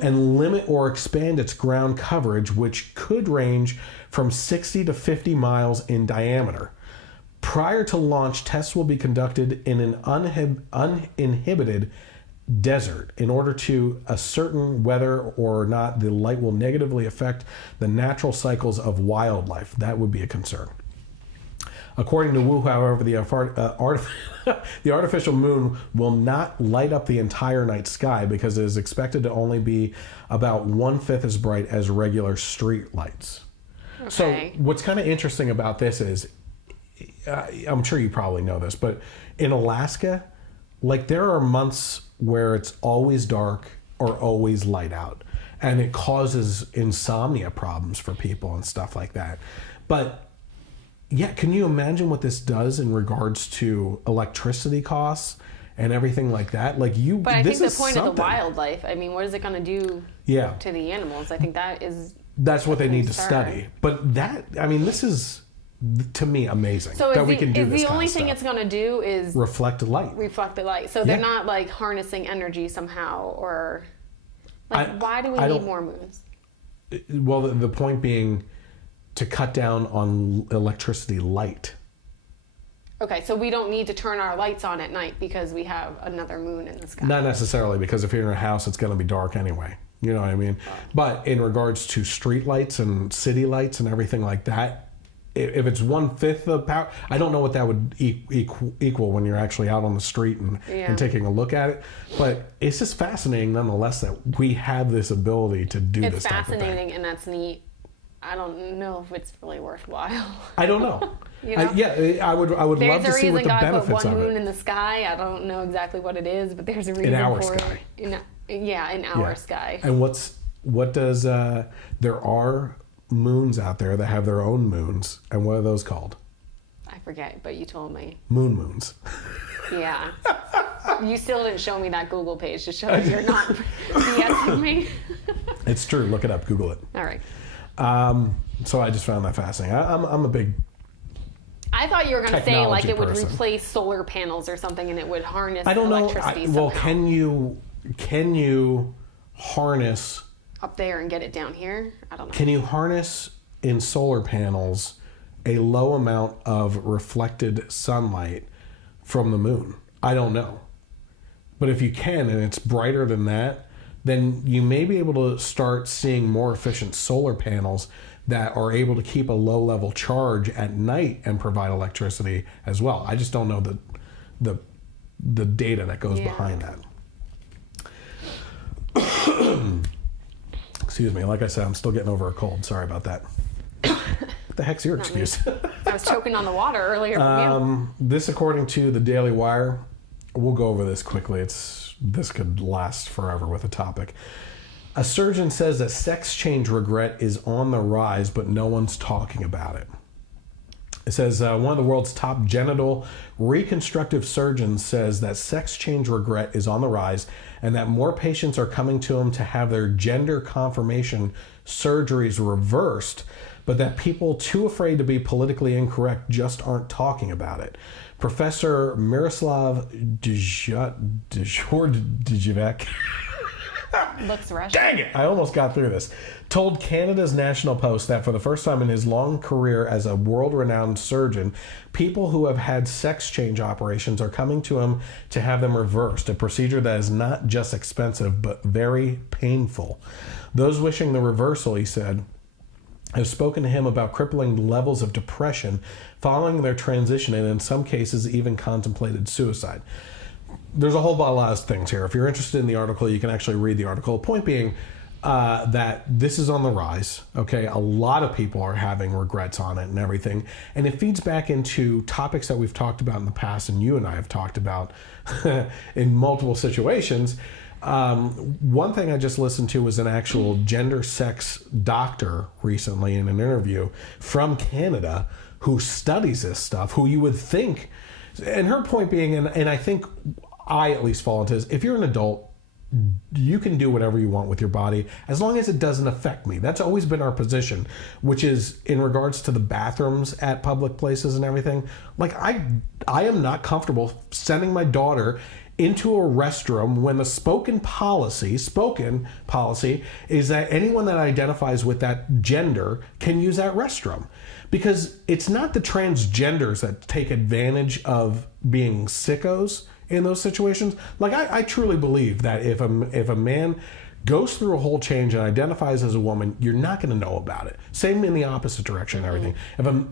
and limit or expand its ground coverage, which could range from 60 to 50 miles in diameter. Prior to launch, tests will be conducted in an uninhibited desert in order to ascertain whether or not the light will negatively affect the natural cycles of wildlife. That would be a concern. According to Wu, however, the artificial moon will not light up the entire night sky because it is expected to only be about 1/5 as bright as regular street lights. Okay. So what's kind of interesting about this is, I'm sure you probably know this, but in Alaska, like there are months where it's always dark or always light out, and it causes insomnia problems for people and stuff like that. But yeah, can you imagine what this does in regards to electricity costs and everything like that? Like you, but I think the point of the wildlife. I mean, what is it going to do to the animals? I think that's what they need to study. But this is, to me, amazing that we can do this. The only thing it's going to do is reflect the light. So they're not like harnessing energy somehow, or like why do we need more moons? Well, the point being, to cut down on electricity light. Okay, so we don't need to turn our lights on at night because we have another moon in the sky. Not necessarily, because if you're in a house, it's going to be dark anyway. You know what I mean? But in regards to street lights and city lights and everything like that, if it's 1/5 of power, I don't know what that would equal when you're actually out on the street and taking a look at it. But it's just fascinating nonetheless that we have this ability to do this type of thing. It's fascinating and that's neat. I don't know if it's really worthwhile. I don't know. You know? I would love to see what the benefits of it. There's a reason God put one moon in the sky. I don't know exactly what it is, but there's a reason in our for sky. it. In our sky. And what does there are moons out there that have their own moons, and what are those called? I forget, but you told me. Moons. Yeah. You still didn't show me that Google page to show that you're not BSing me. It's true. Look it up. Google it. All right. So I just found that fascinating. I'm a big. I thought you were going to say like it would person. Replace solar panels or something, and it would harness I don't electricity. Well, can you harness up there and get it down here? I don't know. Can you harness in solar panels a low amount of reflected sunlight from the moon? I don't know. But if you can, and it's brighter than that, then you may be able to start seeing more efficient solar panels that are able to keep a low level charge at night and provide electricity as well. I just don't know the data that goes behind that. Excuse me. Like I said, I'm still getting over a cold. Sorry about that. What the heck's your excuse? I was choking on the water earlier from you. This, according to the Daily Wire, we'll go over this quickly. This could last forever with a topic. A surgeon says that sex change regret is on the rise, but no one's talking about it. It says one of the world's top genital reconstructive surgeons says that sex change regret is on the rise and that more patients are coming to him to have their gender confirmation surgeries reversed, but that people too afraid to be politically incorrect just aren't talking about it. Professor Miroslav Djordjevic looks Russian. Dang it! I almost got through this. Told Canada's National Post that for the first time in his long career as a world-renowned surgeon, people who have had sex change operations are coming to him to have them reversed, a procedure that is not just expensive, but very painful. Those wishing the reversal, he said, have spoken to him about crippling levels of depression following their transition and in some cases even contemplated suicide. There's a whole lot of things here. If you're interested in the article, you can actually read the article. Point being that this is on the rise. Okay, a lot of people are having regrets on it and everything. And it feeds back into topics that we've talked about in the past and you and I have talked about in multiple situations. One thing I just listened to was an actual gender sex doctor recently in an interview from Canada who studies this stuff, who you would think, and her point being, and I think I at least fall into this, if you're an adult, you can do whatever you want with your body as long as it doesn't affect me. That's always been our position, which is in regards to the bathrooms at public places and everything. Like I am not comfortable sending my daughter into a restroom when the spoken policy is that anyone that identifies with that gender can use that restroom. Because it's not the transgenders that take advantage of being sickos in those situations. Like I truly believe that if a man goes through a whole change and identifies as a woman, you're not going to know about it. Same in the opposite direction and everything.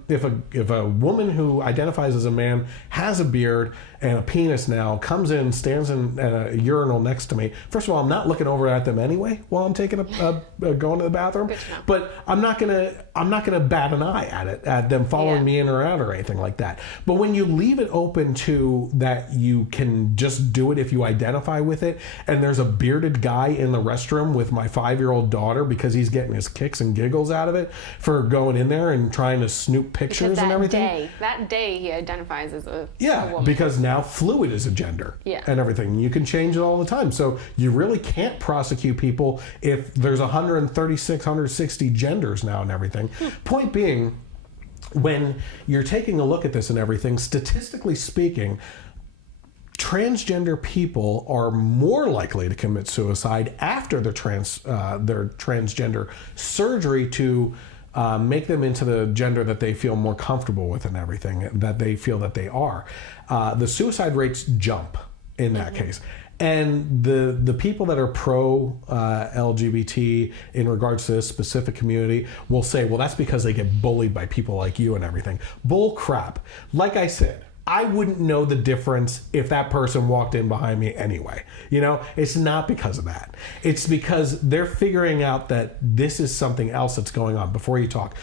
If a woman who identifies as a man has a beard and a penis now comes in, stands in a urinal next to me, first of all, I'm not looking over at them anyway while I'm taking going to the bathroom. But I'm not gonna bat an eye at them following me in or out or anything like that. But when you leave it open to that you can just do it if you identify with it, and there's a bearded guy in the restroom with my 5-year-old daughter because he's getting his kicks and giggles out of it for going in there and trying to snoop pictures and everything. That day he identifies as a woman. Because now fluid is a gender and everything. You can change it all the time. So you really can't prosecute people if there's 136, 160 genders now and everything. Point being, when you're taking a look at this and everything, statistically speaking, transgender people are more likely to commit suicide after their transgender surgery to make them into the gender that they feel more comfortable with and everything, that they feel that they are. The suicide rates jump in that case. And the people that are pro LGBT in regards to this specific community will say, well, that's because they get bullied by people like you and everything. Bull crap. Like I said, I wouldn't know the difference if that person walked in behind me anyway. You know, it's not because of that. It's because they're figuring out that this is something else that's going on. Before you talk,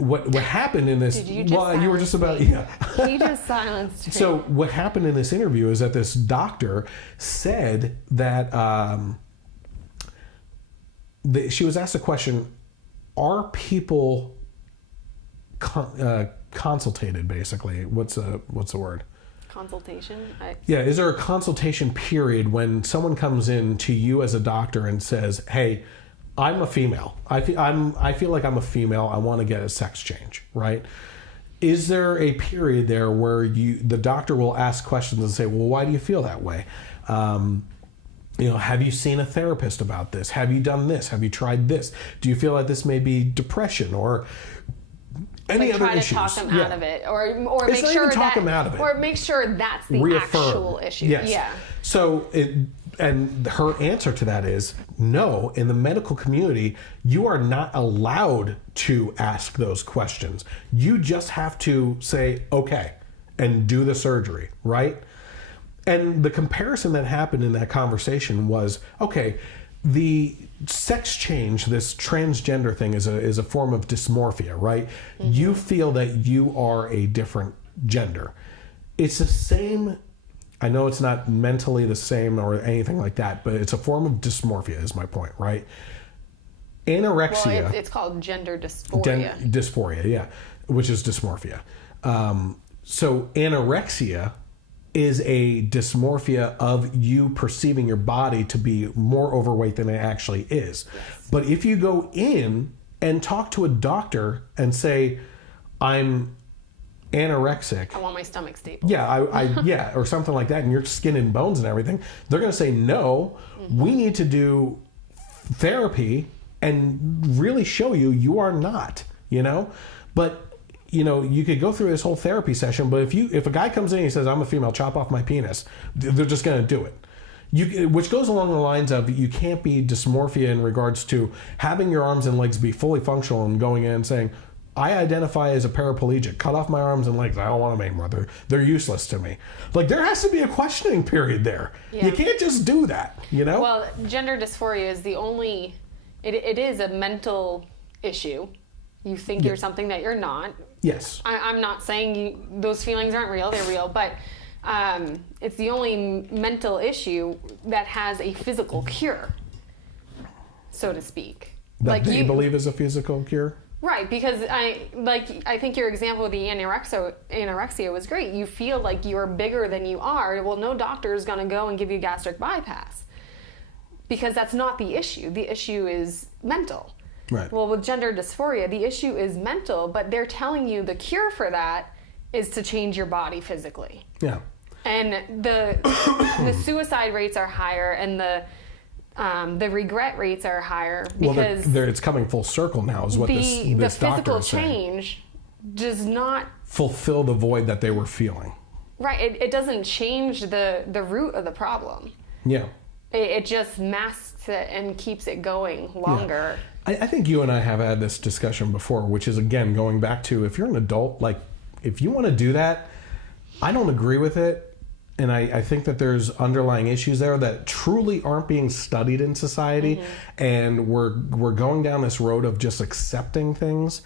what happened in this? You were just about, yeah. He just silenced me. So what happened in this interview is that this doctor said that she was asked a question: are people consultated, basically? What's the word? Consultation? Yeah, is there a consultation period when someone comes in to you as a doctor and says, hey, I'm a female. I feel like I'm a female. I want to get a sex change, right? Is there a period there where the doctor will ask questions and say, well, why do you feel that way? Have you seen a therapist about this? Have you done this? Have you tried this? Do you feel like this may be depression or any other issues? Try to talk them out of it, or it's make sure talk them out of it. or make sure that's the actual issue. Yes. Yeah. So and her answer to that is no. In the medical community, you are not allowed to ask those questions. You just have to say okay and do the surgery, right? And the comparison that happened in that conversation was, okay, the sex change, this transgender thing, is a form of dysmorphia, right? Mm-hmm. You feel that you are a different gender. It's the same. I know it's not mentally the same or anything like that, but it's a form of dysmorphia is my point, right? Anorexia. Well, it's called gender dysphoria. Dysphoria, yeah, which is dysmorphia. So anorexia is a dysmorphia of you perceiving your body to be more overweight than it actually is. Yes. But if you go in and talk to a doctor and say, I'm anorexic. I want my stomach stable. Yeah, yeah, or something like that, and your skin and bones and everything, they're going to say, no, we need to do therapy and really show you are not, But you could go through this whole therapy session, but if a guy comes in and he says, I'm a female, chop off my penis, they're just going to do it. Which goes along the lines of you can't be dysmorphia in regards to having your arms and legs be fully functional and going in and saying, I identify as a paraplegic, cut off my arms and legs, I don't want them anymore, they're useless to me. Like, there has to be a questioning period there. Yeah. You can't just do that, Well, gender dysphoria is it is a mental issue. You think you're something that you're not. Yes. I'm not saying those feelings aren't real, they're real, but it's the only mental issue that has a physical cure, so to speak. That you believe is a physical cure? Right, because I think your example of the anorexia was great. You feel like you're bigger than you are. Well, no doctor is going to go and give you gastric bypass because that's not the issue. The issue is mental. Right. Well, with gender dysphoria, the issue is mental, but they're telling you the cure for that is to change your body physically. Yeah. And the suicide rates are higher, and the regret rates are higher because it's coming full circle now. Is what this doctor is saying. The physical change does not fulfill the void that they were feeling. Right. It doesn't change the root of the problem. Yeah. It just masks it and keeps it going longer. Yeah. I think you and I have had this discussion before, which is, again, going back to, if you're an adult, like, if you want to do that, I don't agree with it. And I think that there's underlying issues there that truly aren't being studied in society. Mm-hmm. And we're going down this road of just accepting things.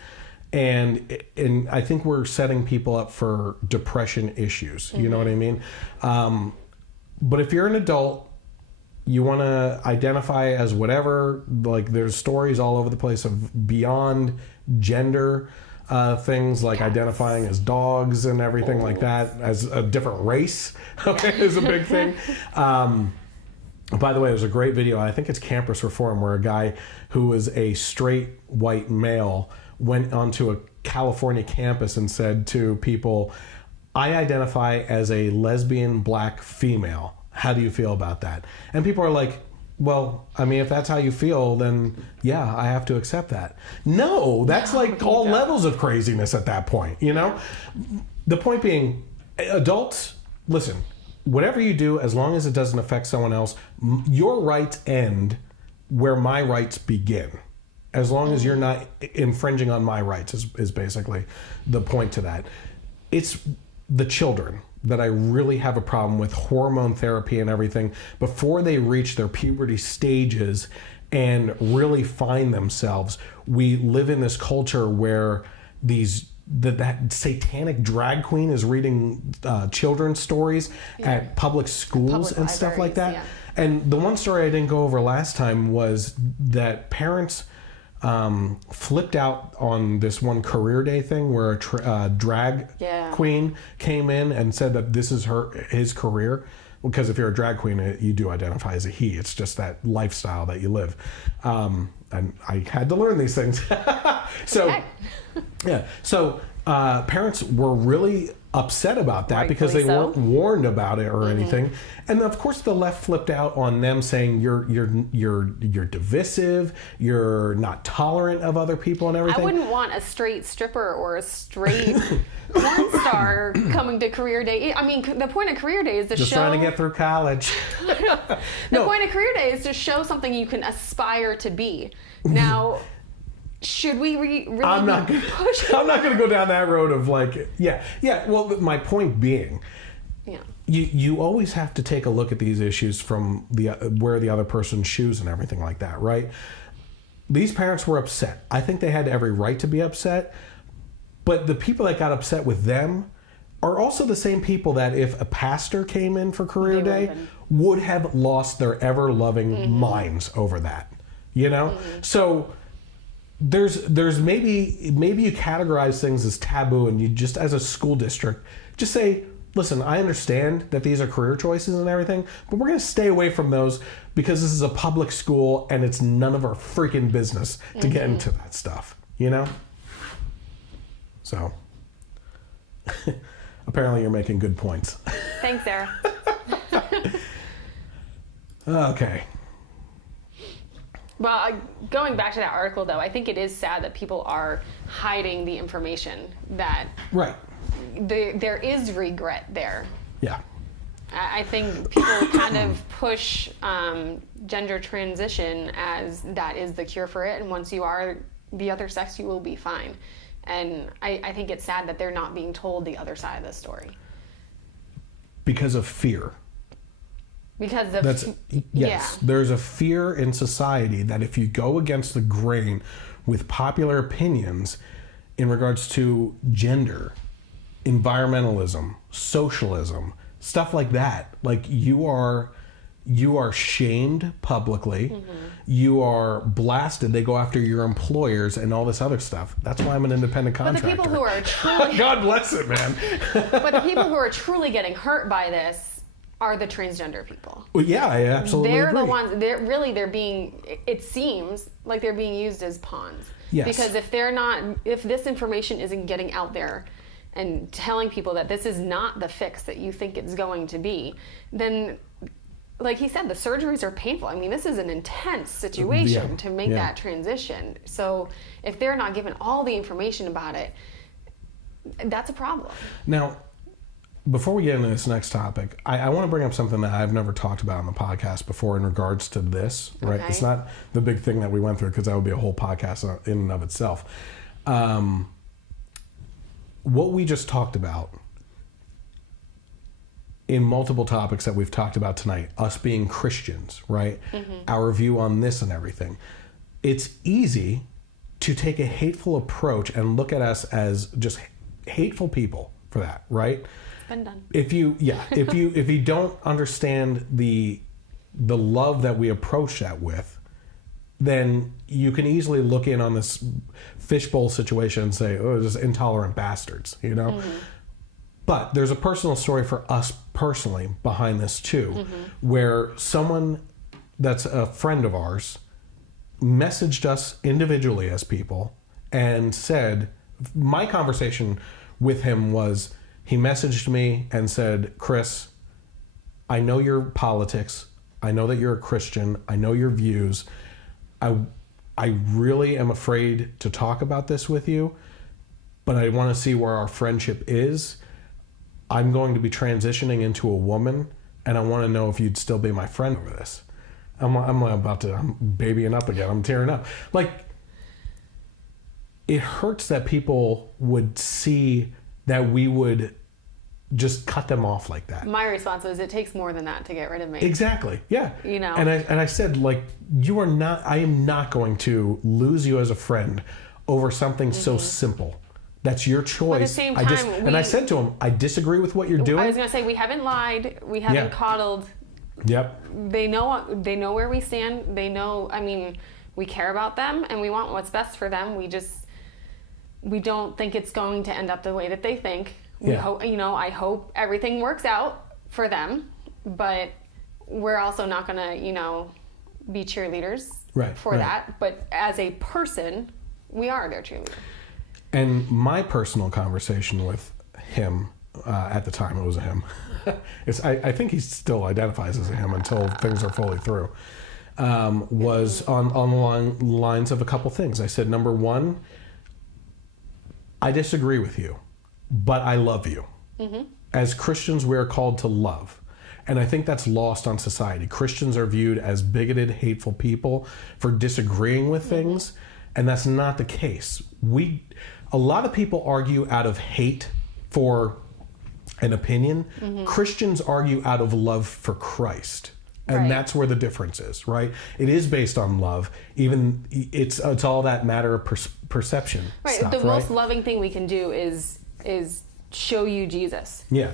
And I think we're setting people up for depression issues. Mm-hmm. You know what I mean? But if you're an adult, you want to identify as whatever, like, there's stories all over the place of beyond gender things, like identifying as dogs and everything like that, as a different race, okay, is a big thing. By the way, there's a great video, I think it's Campus Reform, where a guy who was a straight white male went onto a California campus and said to people, I identify as a lesbian black female. How do you feel about that? And people are like, well, I mean, if that's how you feel, then yeah, I have to accept that. No, that's like all levels of craziness at that point, The point being, adults, listen, whatever you do, as long as it doesn't affect someone else, your rights end where my rights begin. As long as you're not infringing on my rights is basically the point to that. It's the children that I really have a problem with, hormone therapy and everything, before they reach their puberty stages and really find themselves. We live in this culture where that satanic drag queen is reading children's stories at public schools and stuff like that. Yeah. And the one story I didn't go over last time was that parents flipped out on this one career day thing where a drag queen came in and said that this is his career. Because if you're a drag queen, you do identify as a he. It's just that lifestyle that you live. And I had to learn these things. So, yeah. So parents were really upset about that because they weren't warned about it or anything. And of course, the left flipped out on them, saying you're divisive, you're not tolerant of other people and everything. I wouldn't want a straight stripper or a straight porn star coming to career day. I mean, the point of career day is to just show. Trying to get through college. The point of career day is to show something you can aspire to be. Now. Should we really I'm not going to go down that road of like, yeah. Well, my point being, you always have to take a look at these issues from where the other person's shoes and everything like that, right? These parents were upset. I think they had every right to be upset, but the people that got upset with them are also the same people that if a pastor came in for career day would have lost their ever-loving minds over that, you know? So there's maybe you categorize things as taboo, and you just, as a school district, just say, listen, I understand that these are career choices and everything, but we're going to stay away from those because this is a public school and it's none of our freaking business to get into that stuff, you know? So apparently you're making good points. Thanks, Sarah. Okay. Well, going back to that article, though, I think it is sad that people are hiding the information that there is regret there. Yeah. I think people kind of push gender transition as that is the cure for it, and once you are the other sex, you will be fine. And I think it's sad that they're not being told the other side of the story. Because of fear. Because of there's a fear in society that if you go against the grain with popular opinions in regards to gender, environmentalism, socialism, stuff like that, like you are shamed publicly, you are blasted, they go after your employers and all this other stuff. That's why I'm an independent contractor. But the people who are truly God bless it, man. But the people who are truly getting hurt by this are the transgender people. Well, yeah, I absolutely agree. agree. The ones, they're being, it seems like they're being used as pawns. Yes. Because if this information isn't getting out there and telling people that this is not the fix that you think it's going to be, then, like he said, the surgeries are painful. I mean, this is an intense situation to make that transition. So if they're not given all the information about it, that's a problem. Now, before we get into this next topic, I want to bring up something that I've never talked about on the podcast before in regards to this, right? Okay. It's not the big thing that we went through because that would be a whole podcast in and of itself. What we just talked about in multiple topics that we've talked about tonight, us being Christians, right? Our view on this and everything. It's easy to take a hateful approach and look at us as just hateful people for that, right? Been done. If you don't understand the love that we approach that with, then you can easily look in on this fishbowl situation and say, oh, just intolerant bastards, you know? But there's a personal story for us personally behind this too, where someone that's a friend of ours messaged us individually as people and said, my conversation with him was, he messaged me and said, Chris, I know your politics. I know that you're a Christian. I know your views. I really am afraid to talk about this with you, but I want to see where our friendship is. I'm going to be transitioning into a woman, and I want to know if you'd still be my friend over this. I'm babying up again. I'm tearing up. Like, it hurts that people would see that we would just cut them off like that. My response was, it takes more than that to get rid of me. Exactly. Yeah. You know. And I said, like, I am not going to lose you as a friend over something so simple. That's your choice. But at the same time, I said to him, I disagree with what you're doing. I was going to say, we haven't lied. We haven't coddled. Yep. They know where we stand. They know, I mean, we care about them and we want what's best for them. We don't think it's going to end up the way that they think. We hope, I hope everything works out for them, but we're also not going to, be cheerleaders for that. But as a person, we are their cheerleader. And my personal conversation with him, at the time it was a him, I think he still identifies as a him until things are fully through, was on the lines of a couple things. I said, number one, I disagree with you, but I love you. Mm-hmm. As Christians, we're called to love. And I think that's lost on society. Christians are viewed as bigoted, hateful people for disagreeing with things, and that's not the case. A lot of people argue out of hate for an opinion. Mm-hmm. Christians argue out of love for Christ. And that's where the difference is, right? It is based on love. Even it's all that matter of perception. Right. Stuff, the most loving thing we can do is show you Jesus. Yeah.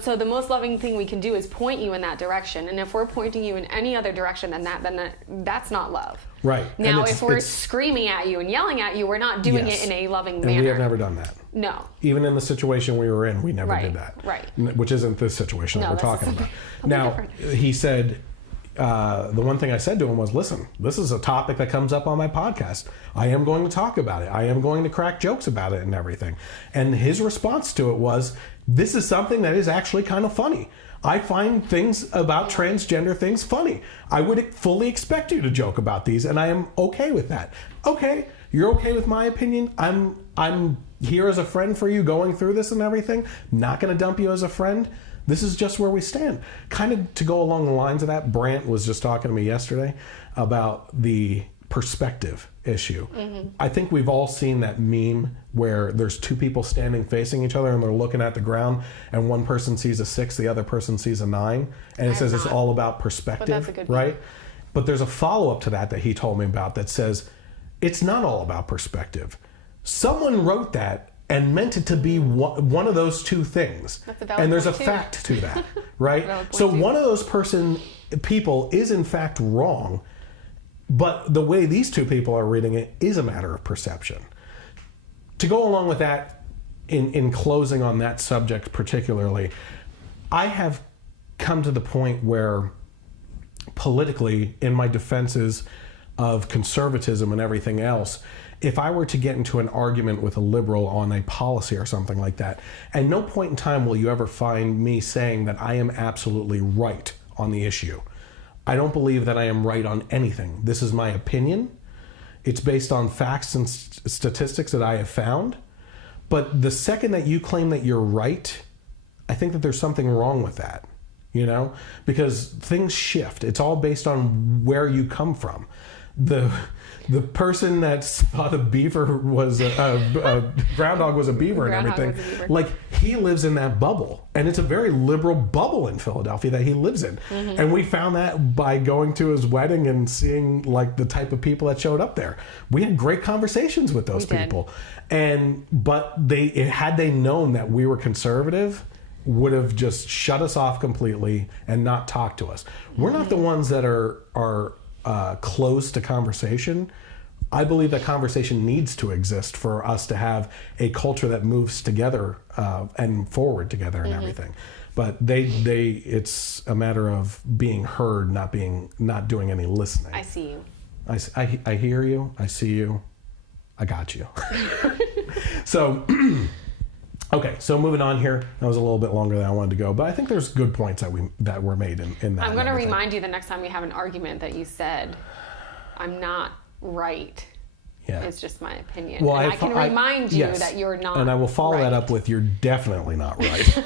So the most loving thing we can do is point you in that direction. And if we're pointing you in any other direction than that's not love. Right. Now, if we're screaming at you and yelling at you, we're not doing it in a loving manner. And we have never done that. No. Even in the situation we were in, we never did that. Right. Which isn't this situation that we're talking about. Now, different. He said, the one thing I said to him was, listen, this is a topic that comes up on my podcast. I am going to talk about it. I am going to crack jokes about it and everything. And his response to it was, this is something that is actually kind of funny. I find things about transgender things funny. I would fully expect you to joke about these, and I am okay with that. Okay, you're okay with my opinion. I'm here as a friend for you going through this and everything. Not going to dump you as a friend. This is just where we stand. Kind of to go along the lines of that, Brant was just talking to me yesterday about the perspective issue. Mm-hmm. I think we've all seen that meme where there's two people standing facing each other and they're looking at the ground and one person sees a 6, the other person sees a 9, and it says it's all about perspective, but that's a good right? But there's a follow-up to that he told me about that says it's not all about perspective. Someone wrote that and meant it to be one of those two things. And there's a fact to that, right? So one of those people is in fact wrong, but the way these two people are reading it is a matter of perception. To go along with that, in closing on that subject particularly, I have come to the point where politically, in my defenses of conservatism and everything else, if I were to get into an argument with a liberal on a policy or something like that, at no point in time will you ever find me saying that I am absolutely right on the issue. I don't believe that I am right on anything. This is my opinion. It's based on facts and statistics that I have found. But the second that you claim that you're right, I think that there's something wrong with that, because things shift. It's all based on where you come from. The person that thought a beaver was a groundhog was a beaver and everything, like, he lives in that bubble, and it's a very liberal bubble in Philadelphia that he lives in. Mm-hmm. And we found that by going to his wedding and seeing like the type of people that showed up there. We had great conversations with those people, but had they known that we were conservative, would have just shut us off completely and not talked to us. We're not the ones that are closed to conversation. I believe that conversation needs to exist for us to have a culture that moves together and forward together and everything. But it's a matter of being heard, not doing any listening. I see you. I hear you. I see you. I got you. So, okay. So moving on here. That was a little bit longer than I wanted to go, but I think there's good points that were made in that. I'm going to remind you the next time we have an argument that you said, "I'm not right." Yeah. It's just my opinion. Well, and I can remind you yes. that you're not And I will follow that up with, you're definitely not right.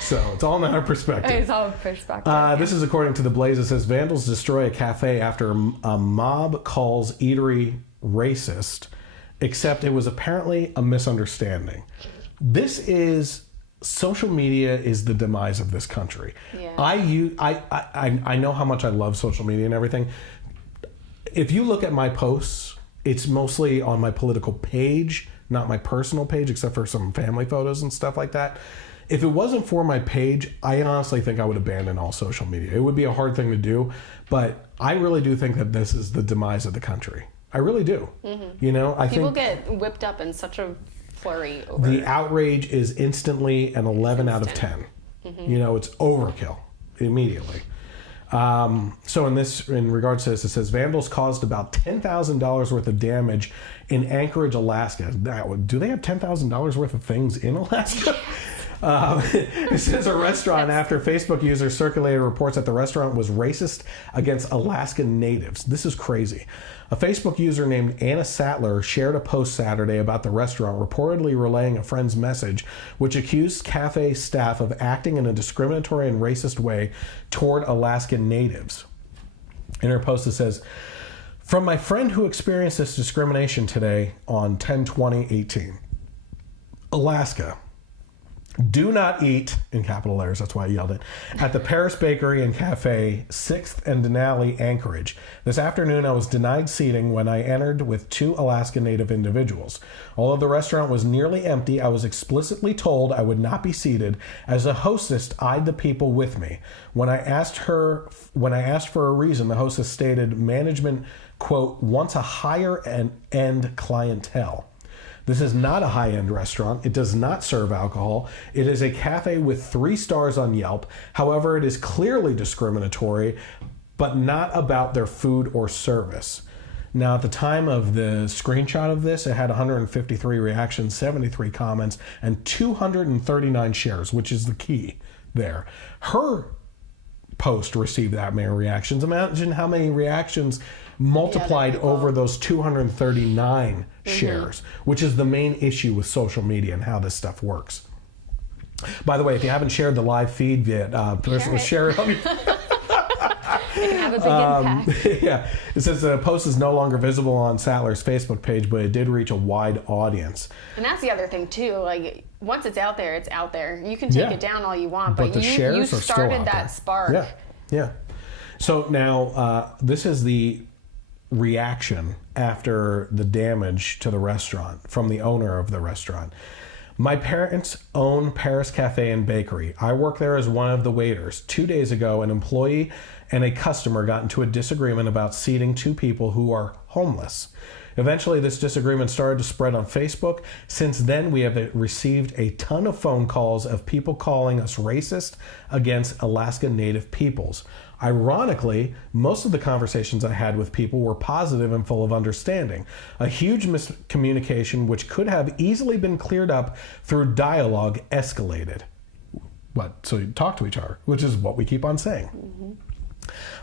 So it's all a matter of perspective. It's all perspective. This is according to The Blaze. It says, vandals destroy a cafe after a mob calls eatery racist, except it was apparently a misunderstanding. This is... Social media is the demise of this country. Yeah. I know how much I love social media and everything. If you look at my posts, it's mostly on my political page, not my personal page, except for some family photos and stuff like that. If it wasn't for my page, I honestly think I would abandon all social media. It would be a hard thing to do, but I really do think that this is the demise of the country. I really do. Mm-hmm. You know, I People think get whipped up in such a flurry over the outrage is instantly an 11 out of 10. Mm-hmm. You know, it's overkill immediately. So in regards to this, it says vandals caused about $10,000 worth of damage in Anchorage, Alaska. Do they have $10,000 worth of things in Alaska? It says a restaurant after Facebook users circulated reports that the restaurant was racist against Alaskan natives. This is crazy. A Facebook user named Anna Sattler shared a post Saturday about the restaurant, reportedly relaying a friend's message, which accused cafe staff of acting in a discriminatory and racist way toward Alaskan natives. In her post it says, "From my friend who experienced this discrimination today on 10/20/18, Alaska. Do not eat," in capital letters, that's why I yelled it, "at the Paris Bakery and Cafe, 6th and Denali, Anchorage. This afternoon I was denied seating when I entered with 2 Alaska Native individuals. Although the restaurant was nearly empty, I was explicitly told I would not be seated, as the hostess eyed the people with me. When I asked for a reason, the hostess stated management, quote, wants a higher end clientele. This is not a high-end restaurant. It does not serve alcohol. It is a cafe with 3 stars on Yelp. However, it is clearly discriminatory, but not about their food or service." Now, at the time of the screenshot of this, it had 153 reactions, 73 comments, and 239 shares, which is the key there. Her post received that many reactions. Imagine how many reactions multiplied over those 239 shares, which is the main issue with social media and how this stuff works. By the way, if you haven't shared the live feed yet, share it. It can have a big impact. Yeah, it says the post is no longer visible on Sattler's Facebook page, but it did reach a wide audience. And that's the other thing too. Like, once it's out there, it's out there. You can take it down all you want, but the shares you are still started out that there. spark. Yeah. So now this is the reaction after the damage to the restaurant from the owner of the restaurant. "My parents own Paris Cafe and Bakery. I work there as one of the waiters. 2 days ago, an employee and a customer got into a disagreement about seating 2 people who are homeless. Eventually, this disagreement started to spread on Facebook. Since then, we have received a ton of phone calls of people calling us racist against Alaska Native peoples. Ironically, most of the conversations I had with people were positive and full of understanding. A huge miscommunication, which could have easily been cleared up through dialogue, escalated." So you talk to each other, which is what we keep on saying. Mm-hmm.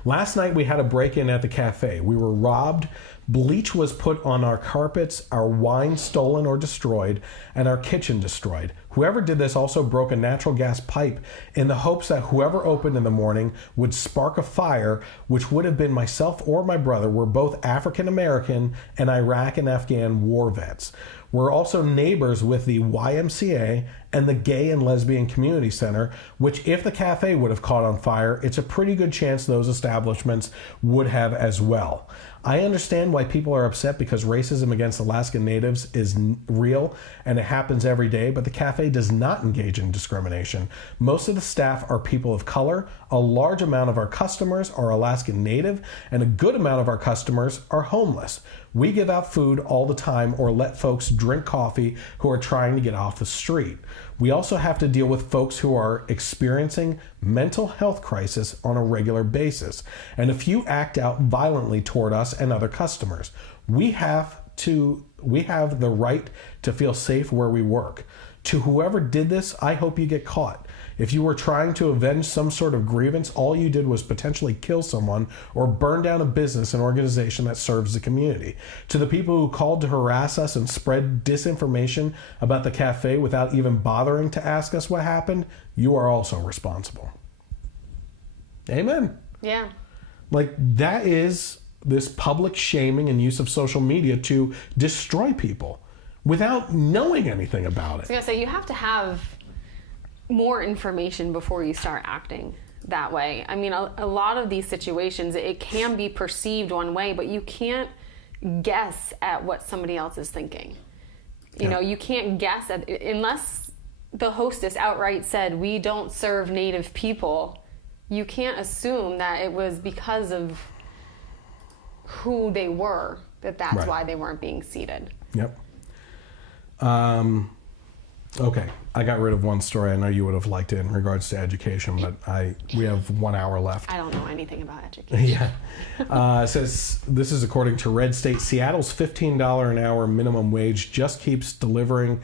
"Last night we had a break-in at the cafe. We were robbed. Bleach was put on our carpets, our wine stolen or destroyed, and our kitchen destroyed. Whoever did this also broke a natural gas pipe in the hopes that whoever opened in the morning would spark a fire, which would have been myself or my brother. We're both African American and Iraq and Afghan war vets. We're also neighbors with the YMCA and the Gay and Lesbian Community Center, which if the cafe would have caught on fire, it's a pretty good chance those establishments would have as well. I understand why people are upset because racism against Alaskan Natives is real and it happens every day, but the cafe does not engage in discrimination. Most of the staff are people of color, a large amount of our customers are Alaskan Native, and a good amount of our customers are homeless. We give out food all the time or let folks drink coffee who are trying to get off the street. We also have to deal with folks who are experiencing mental health crisis on a regular basis, and a few act out violently toward us and other customers. We have the right to feel safe where we work. To whoever did this, I hope you get caught. If you were trying to avenge some sort of grievance, all you did was potentially kill someone or burn down a business and organization that serves the community. To the people who called to harass us and spread disinformation about the cafe without even bothering to ask us what happened, you are also responsible. Amen. Yeah. Like, that is this public shaming and use of social media to destroy people without knowing anything about it. I was gonna say, you have to have more information before you start acting that way. I mean, a lot of these situations, it can be perceived one way, but you can't guess at what somebody else is thinking. You know, you can't guess at, unless the hostess outright said, "We don't serve Native people," you can't assume that it was because of who they were, that's why they weren't being seated. Yep. Okay, I got rid of one story I know you would have liked it in regards to education, but we have 1 hour left. I don't know anything about education. Yeah. It says, this is according to Red State, Seattle's $15 an hour minimum wage just keeps delivering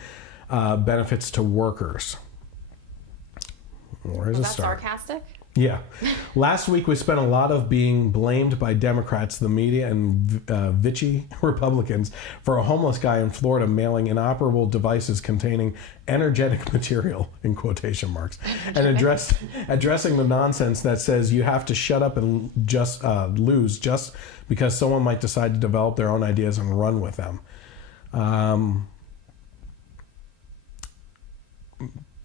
benefits to workers. Where is Was it that sarcastic? Yeah. Last week we spent a lot of being blamed by Democrats, the media, and vichy Republicans for a homeless guy in Florida mailing inoperable devices containing energetic material, in quotation marks, and addressing the nonsense that says you have to shut up and just lose just because someone might decide to develop their own ideas and run with them.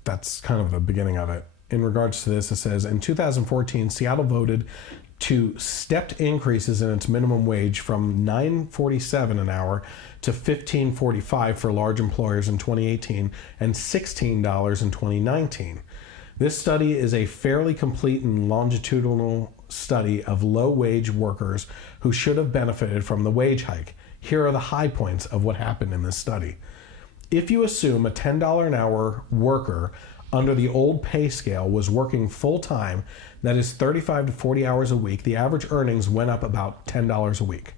That's kind of the beginning of it. In regards to this, it says, in 2014, Seattle voted to stepped increases in its minimum wage from $9.47 an hour to $15.45 for large employers in 2018 and $16 in 2019. This study is a fairly complete and longitudinal study of low-wage workers who should have benefited from the wage hike. Here are the high points of what happened in this study. If you assume a $10 an hour worker under the old pay scale was working full-time, that is 35 to 40 hours a week, the average earnings went up about $10 a week.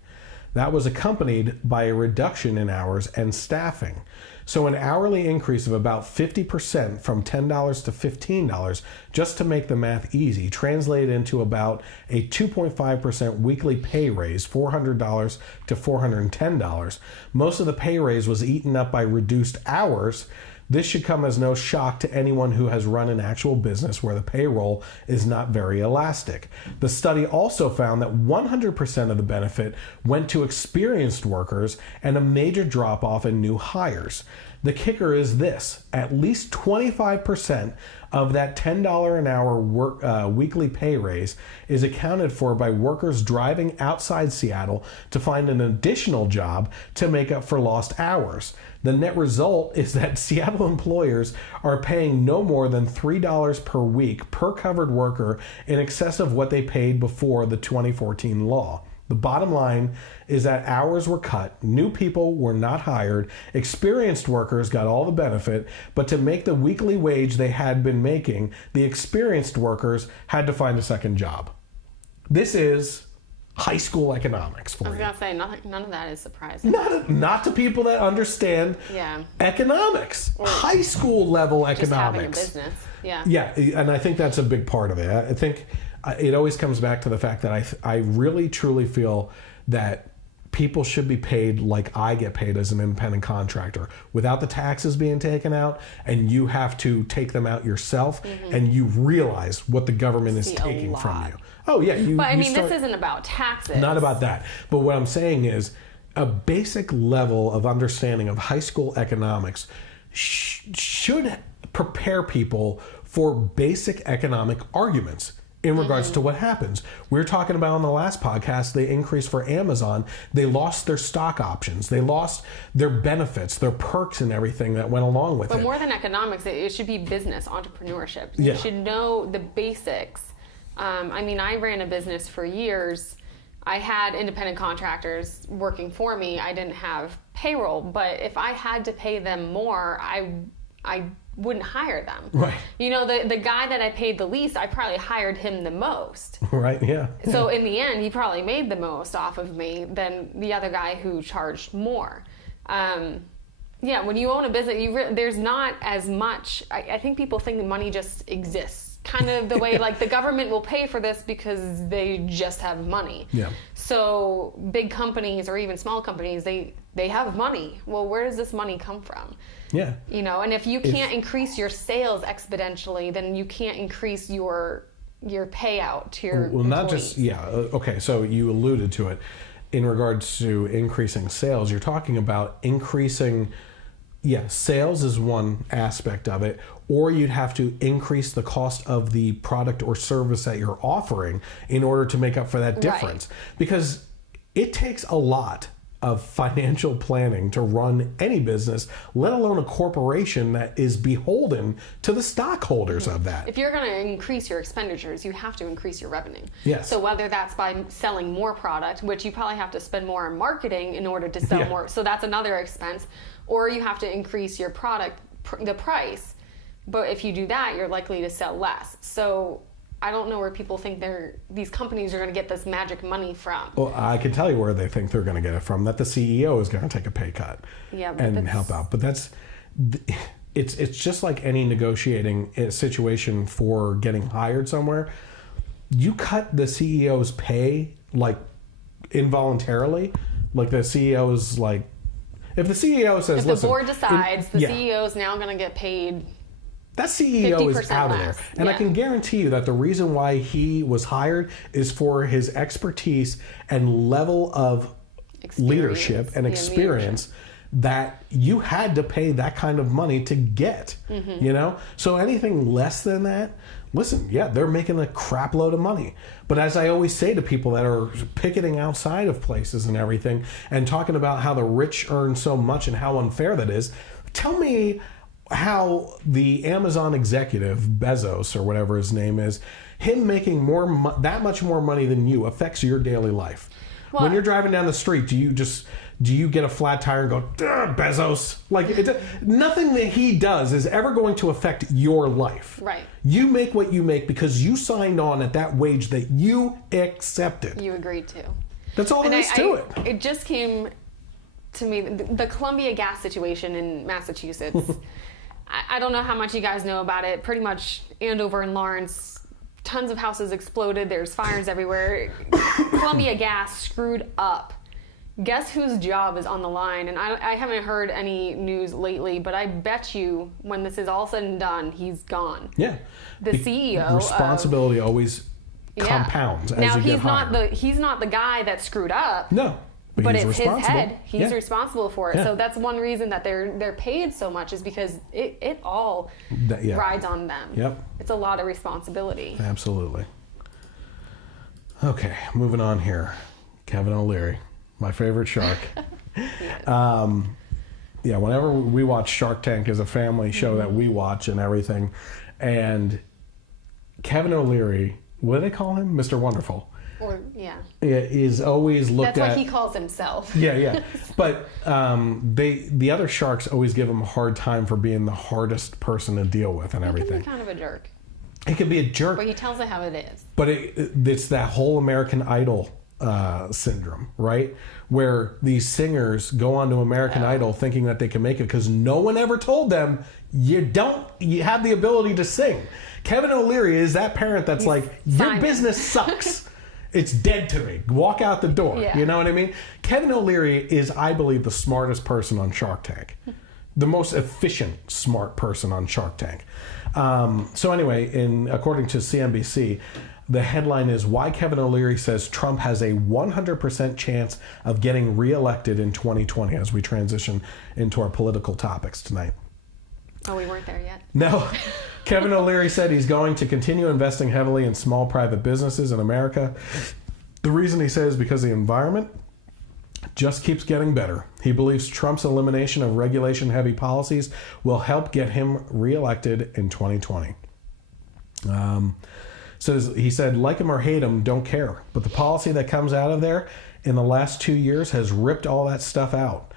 That was accompanied by a reduction in hours and staffing. So an hourly increase of about 50% from $10 to $15, just to make the math easy, translated into about a 2.5% weekly pay raise, $400 to $410. Most of the pay raise was eaten up by reduced hours. This should come as no shock to anyone who has run an actual business where the payroll is not very elastic. The study also found that 100% of the benefit went to experienced workers and a major drop-off in new hires. The kicker is this: at least 25% of that $10 an hour weekly pay raise is accounted for by workers driving outside Seattle to find an additional job to make up for lost hours. The net result is that Seattle employers are paying no more than $3 per week per covered worker, in excess of what they paid before the 2014 law. The bottom line is that hours were cut, new people were not hired, experienced workers got all the benefit, but to make the weekly wage they had been making, the experienced workers had to find a second job. This is high school economics for you. I was gonna say, none of that is surprising. Not to people that understand economics, or high school level economics. Just having a business, Yeah, and I think that's a big part of it. I think it always comes back to the fact that I really truly feel that people should be paid like I get paid as an independent contractor, without the taxes being taken out, and you have to take them out yourself, and you realize what the government is taking from you. Oh yeah, but I mean, this isn't about taxes. Not about that. But what I'm saying is a basic level of understanding of high school economics should prepare people for basic economic arguments in regards to what happens. We were talking about on the last podcast, the increase for Amazon. They lost their stock options. They lost their benefits, their perks and everything that went along with it. But more than economics, it should be business, entrepreneurship. You should know the basics. I mean, I ran a business for years. I had independent contractors working for me. I didn't have payroll, but if I had to pay them more, I wouldn't hire them. Right. You know, the guy that I paid the least, I probably hired him the most. Right, yeah. So in the end, he probably made the most off of me than the other guy who charged more. Yeah, when you own a business, there's not as much. I think people think the money just exists, kind of the way like the government will pay for this because they just have money. Yeah. So big companies or even small companies, they have money. Well, where does this money come from? Yeah. You know, and if you can't increase your sales exponentially, then you can't increase your payout to your well, not employees. just okay. So you alluded to it in regards to increasing sales. You're talking about increasing. Yeah, sales is one aspect of it, or you'd have to increase the cost of the product or service that you're offering in order to make up for that difference. Right. Because it takes a lot of financial planning to run any business, let alone a corporation that is beholden to the stockholders of that. If you're going to increase your expenditures, you have to increase your revenue. Yes. So whether that's by selling more product, which you probably have to spend more on marketing in order to sell more, so that's another expense, or you have to increase your product, the price. But if you do that, you're likely to sell less. So I don't know where people think these companies are going to get this magic money from. Well, I can tell you where they think they're going to get it from, that the CEO is going to take a pay cut and help out. But it's just like any negotiating situation for getting hired somewhere. You cut the CEO's pay like involuntarily, like the CEO's like, if the CEO says, if the board decides the CEO is now going to get paid, that CEO is out of there. And I can guarantee you that the reason why he was hired is for his expertise and level of leadership and experience that you had to pay that kind of money to get, you know? So anything less than that, listen, they're making a crap load of money. But as I always say to people that are picketing outside of places and everything and talking about how the rich earn so much and how unfair that is, tell me how the Amazon executive, Bezos or whatever his name is, him making that much more money than you affects your daily life. Well, when you're driving down the street, do you get a flat tire and go, Bezos? Like, nothing that he does is ever going to affect your life. Right. You make what you make because you signed on at that wage that you accepted. You agreed to. That's all there is to it. It just came to me, the Columbia gas situation in Massachusetts. I don't know how much you guys know about it. Pretty much Andover and Lawrence, tons of houses exploded. There's fires everywhere. Columbia Gas screwed up. Guess whose job is on the line? And I haven't heard any news lately, but I bet you when this is all said and done, he's gone. Yeah. The CEO. Responsibility always compounds as you get higher. Now, he's not the guy that screwed up. No. But it's his head. He's responsible for it. Yeah. So that's one reason that they're paid so much is because it all rides on them. Yep. It's a lot of responsibility. Absolutely. Okay, moving on here. Kevin O'Leary, my favorite shark. Whenever we watch Shark Tank as a family show that we watch and everything, and Kevin O'Leary, what do they call him? Mr. Wonderful. Is always looked at. That's what he calls himself. Yeah. But the other sharks always give him a hard time for being the hardest person to deal with and everything. He can be kind of a jerk. He can be a jerk. But he tells it how it is. But it's that whole American Idol syndrome, right? Where these singers go on to American Idol thinking that they can make it because no one ever told them you have the ability to sing. Kevin O'Leary is that parent that's your business sucks. It's dead to me. Walk out the door. Yeah. You know what I mean? Kevin O'Leary is, I believe, the smartest person on Shark Tank. The most efficient, smart person on Shark Tank. So anyway, according to CNBC, the headline is why Kevin O'Leary says Trump has a 100% chance of getting reelected in 2020 as we transition into our political topics tonight. Oh, we weren't there yet. No. Kevin O'Leary said he's going to continue investing heavily in small private businesses in America. The reason he says is because the environment just keeps getting better. He believes Trump's elimination of regulation-heavy policies will help get him reelected in 2020. He said, like him or hate him, don't care. But the policy that comes out of there in the last 2 years has ripped all that stuff out.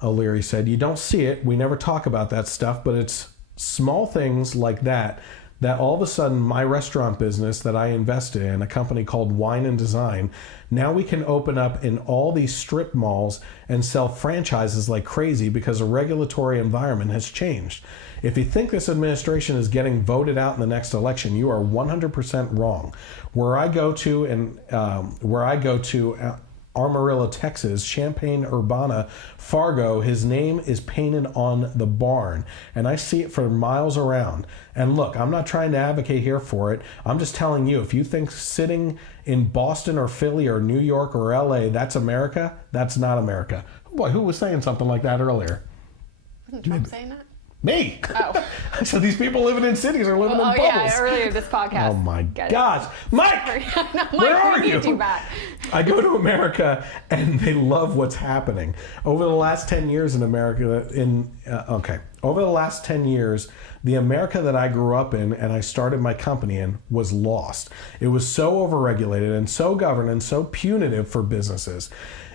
O'Leary said, you don't see it. We never talk about that stuff, but it's small things like that that all of a sudden my restaurant business that I invested in, a company called Wine and Design, now we can open up in all these strip malls and sell franchises like crazy because the regulatory environment has changed. If you think this administration is getting voted out in the next election, you are 100% wrong. Where I go to Amarillo, Texas, Champaign-Urbana, Fargo, his name is painted on the barn, and I see it for miles around. And look, I'm not trying to advocate here for it. I'm just telling you, if you think sitting in Boston or Philly or New York or LA, that's America, that's not America. Boy, who was saying something like that earlier? Wasn't Trump saying that? Me. Oh. So these people living in cities are living in bubbles. Yeah, earlier this podcast. Oh my gosh. Mike! Where are you? Too bad. I go to America and they love what's happening. Over the last 10 years in America, over the last 10 years, the America that I grew up in and I started my company in was lost. It was so overregulated and so governed and so punitive for businesses.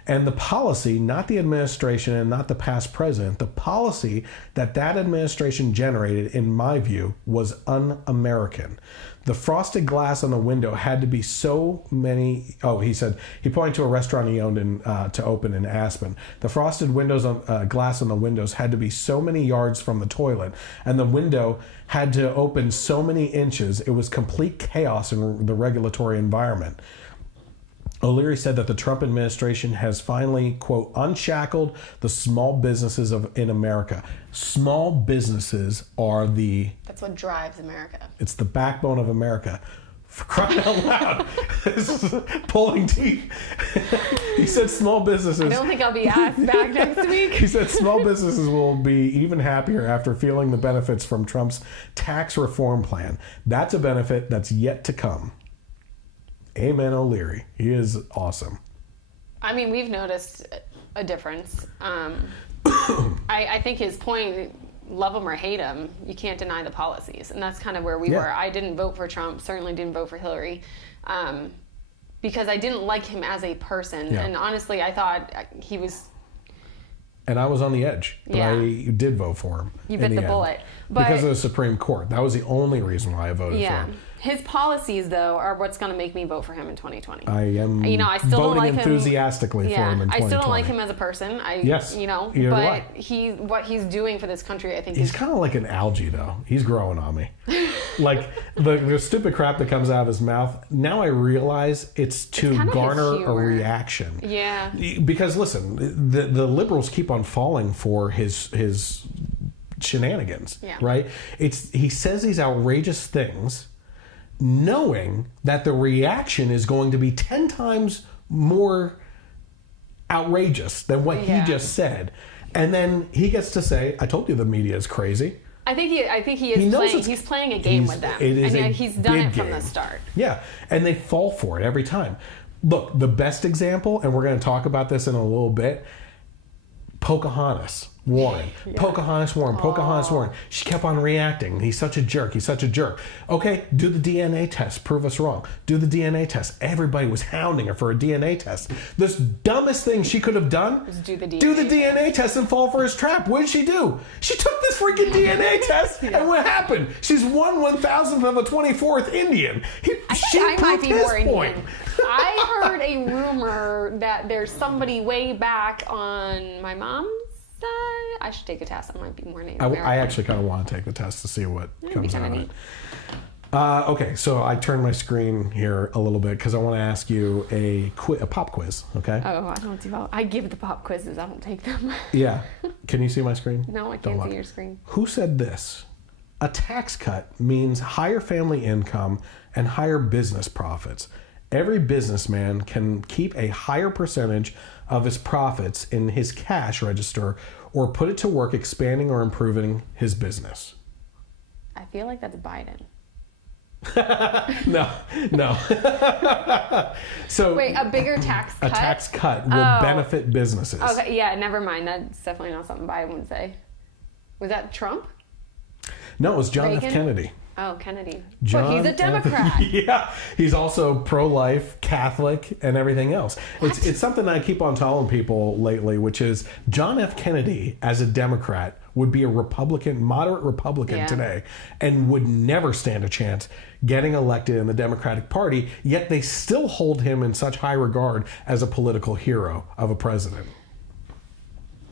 And the policy, not the administration and not the past president, the policy that administration generated, in my view, was un-American. The frosted glass on the window had to be so many. Oh, he pointed to a restaurant he owned to open in Aspen. The frosted glass on the windows had to be so many yards from the toilet, and the window had to open so many inches. It was complete chaos in the regulatory environment. O'Leary said that the Trump administration has finally, quote, unshackled the small businesses in America. Small businesses are That's what drives America. It's the backbone of America. For crying out loud. This is pulling teeth. He said small businesses. I don't think I'll be asked back next week. He said small businesses will be even happier after feeling the benefits from Trump's tax reform plan. That's a benefit that's yet to come. Amen, O'Leary. He is awesome. I mean, we've noticed a difference. I think his point, love him or hate him, you can't deny the policies. And that's kind of where we were. I didn't vote for Trump, certainly didn't vote for Hillary, because I didn't like him as a person. Yeah. And honestly, I thought he was... And I was on the edge, but I did vote for him. You bit the bullet. But because of the Supreme Court. That was the only reason why I voted for him. His policies, though, are what's going to make me vote for him in 2020. I am I still voting don't like enthusiastically for him in 2020. I still don't like him as a person. But what he's doing for this country, I think he's kind of like an algae, though. He's growing on me. Like the stupid crap that comes out of his mouth. Now I realize it's to garner a reaction. Yeah. Because listen, the liberals keep on falling for his shenanigans, right? He says these outrageous things, knowing that the reaction is going to be 10 times more outrageous than what he just said. And then he gets to say, I told you the media is crazy. I think he is he's playing a game with them. He's done it from the start. Yeah, and they fall for it every time. Look, the best example, and we're going to talk about this in a little bit, Pocahontas Warren. Pocahontas Warren. She kept on reacting. He's such a jerk. Okay, do the DNA test. Prove us wrong. Do the DNA test. Everybody was hounding her for a DNA test. This dumbest thing she could have done was do the DNA test and fall for his trap. What did she do? She took this freaking DNA test, and what happened? She's 1/1000th of a 24th Indian. I might be more Indian. I heard a rumor that there's somebody way back on my mom's side. I should take a test. I might be more Native American. I actually kind of want to take the test to see what comes out of it. Okay, so I turned my screen here a little bit because I want to ask you a pop quiz, okay? Oh, I don't do I give the pop quizzes. I don't take them. Yeah. Can you see my screen? No, I can't see your screen. Who said this? A tax cut means higher family income and higher business profits. Every businessman can keep a higher percentage of his profits in his cash register or put it to work expanding or improving his business. I feel like that's Biden. No. So wait, a bigger tax cut? A tax cut will benefit businesses. Okay, yeah, never mind. That's definitely not something Biden would say. Was that Trump? No, it was John F. Kennedy. Oh, Kennedy. John But he's a Democrat. Yeah, he's also pro-life, Catholic, and everything else. It's something I keep on telling people lately, which is John F. Kennedy, as a Democrat, would be a Republican, moderate Republican today, and would never stand a chance getting elected in the Democratic Party, yet they still hold him in such high regard as a political hero of a president.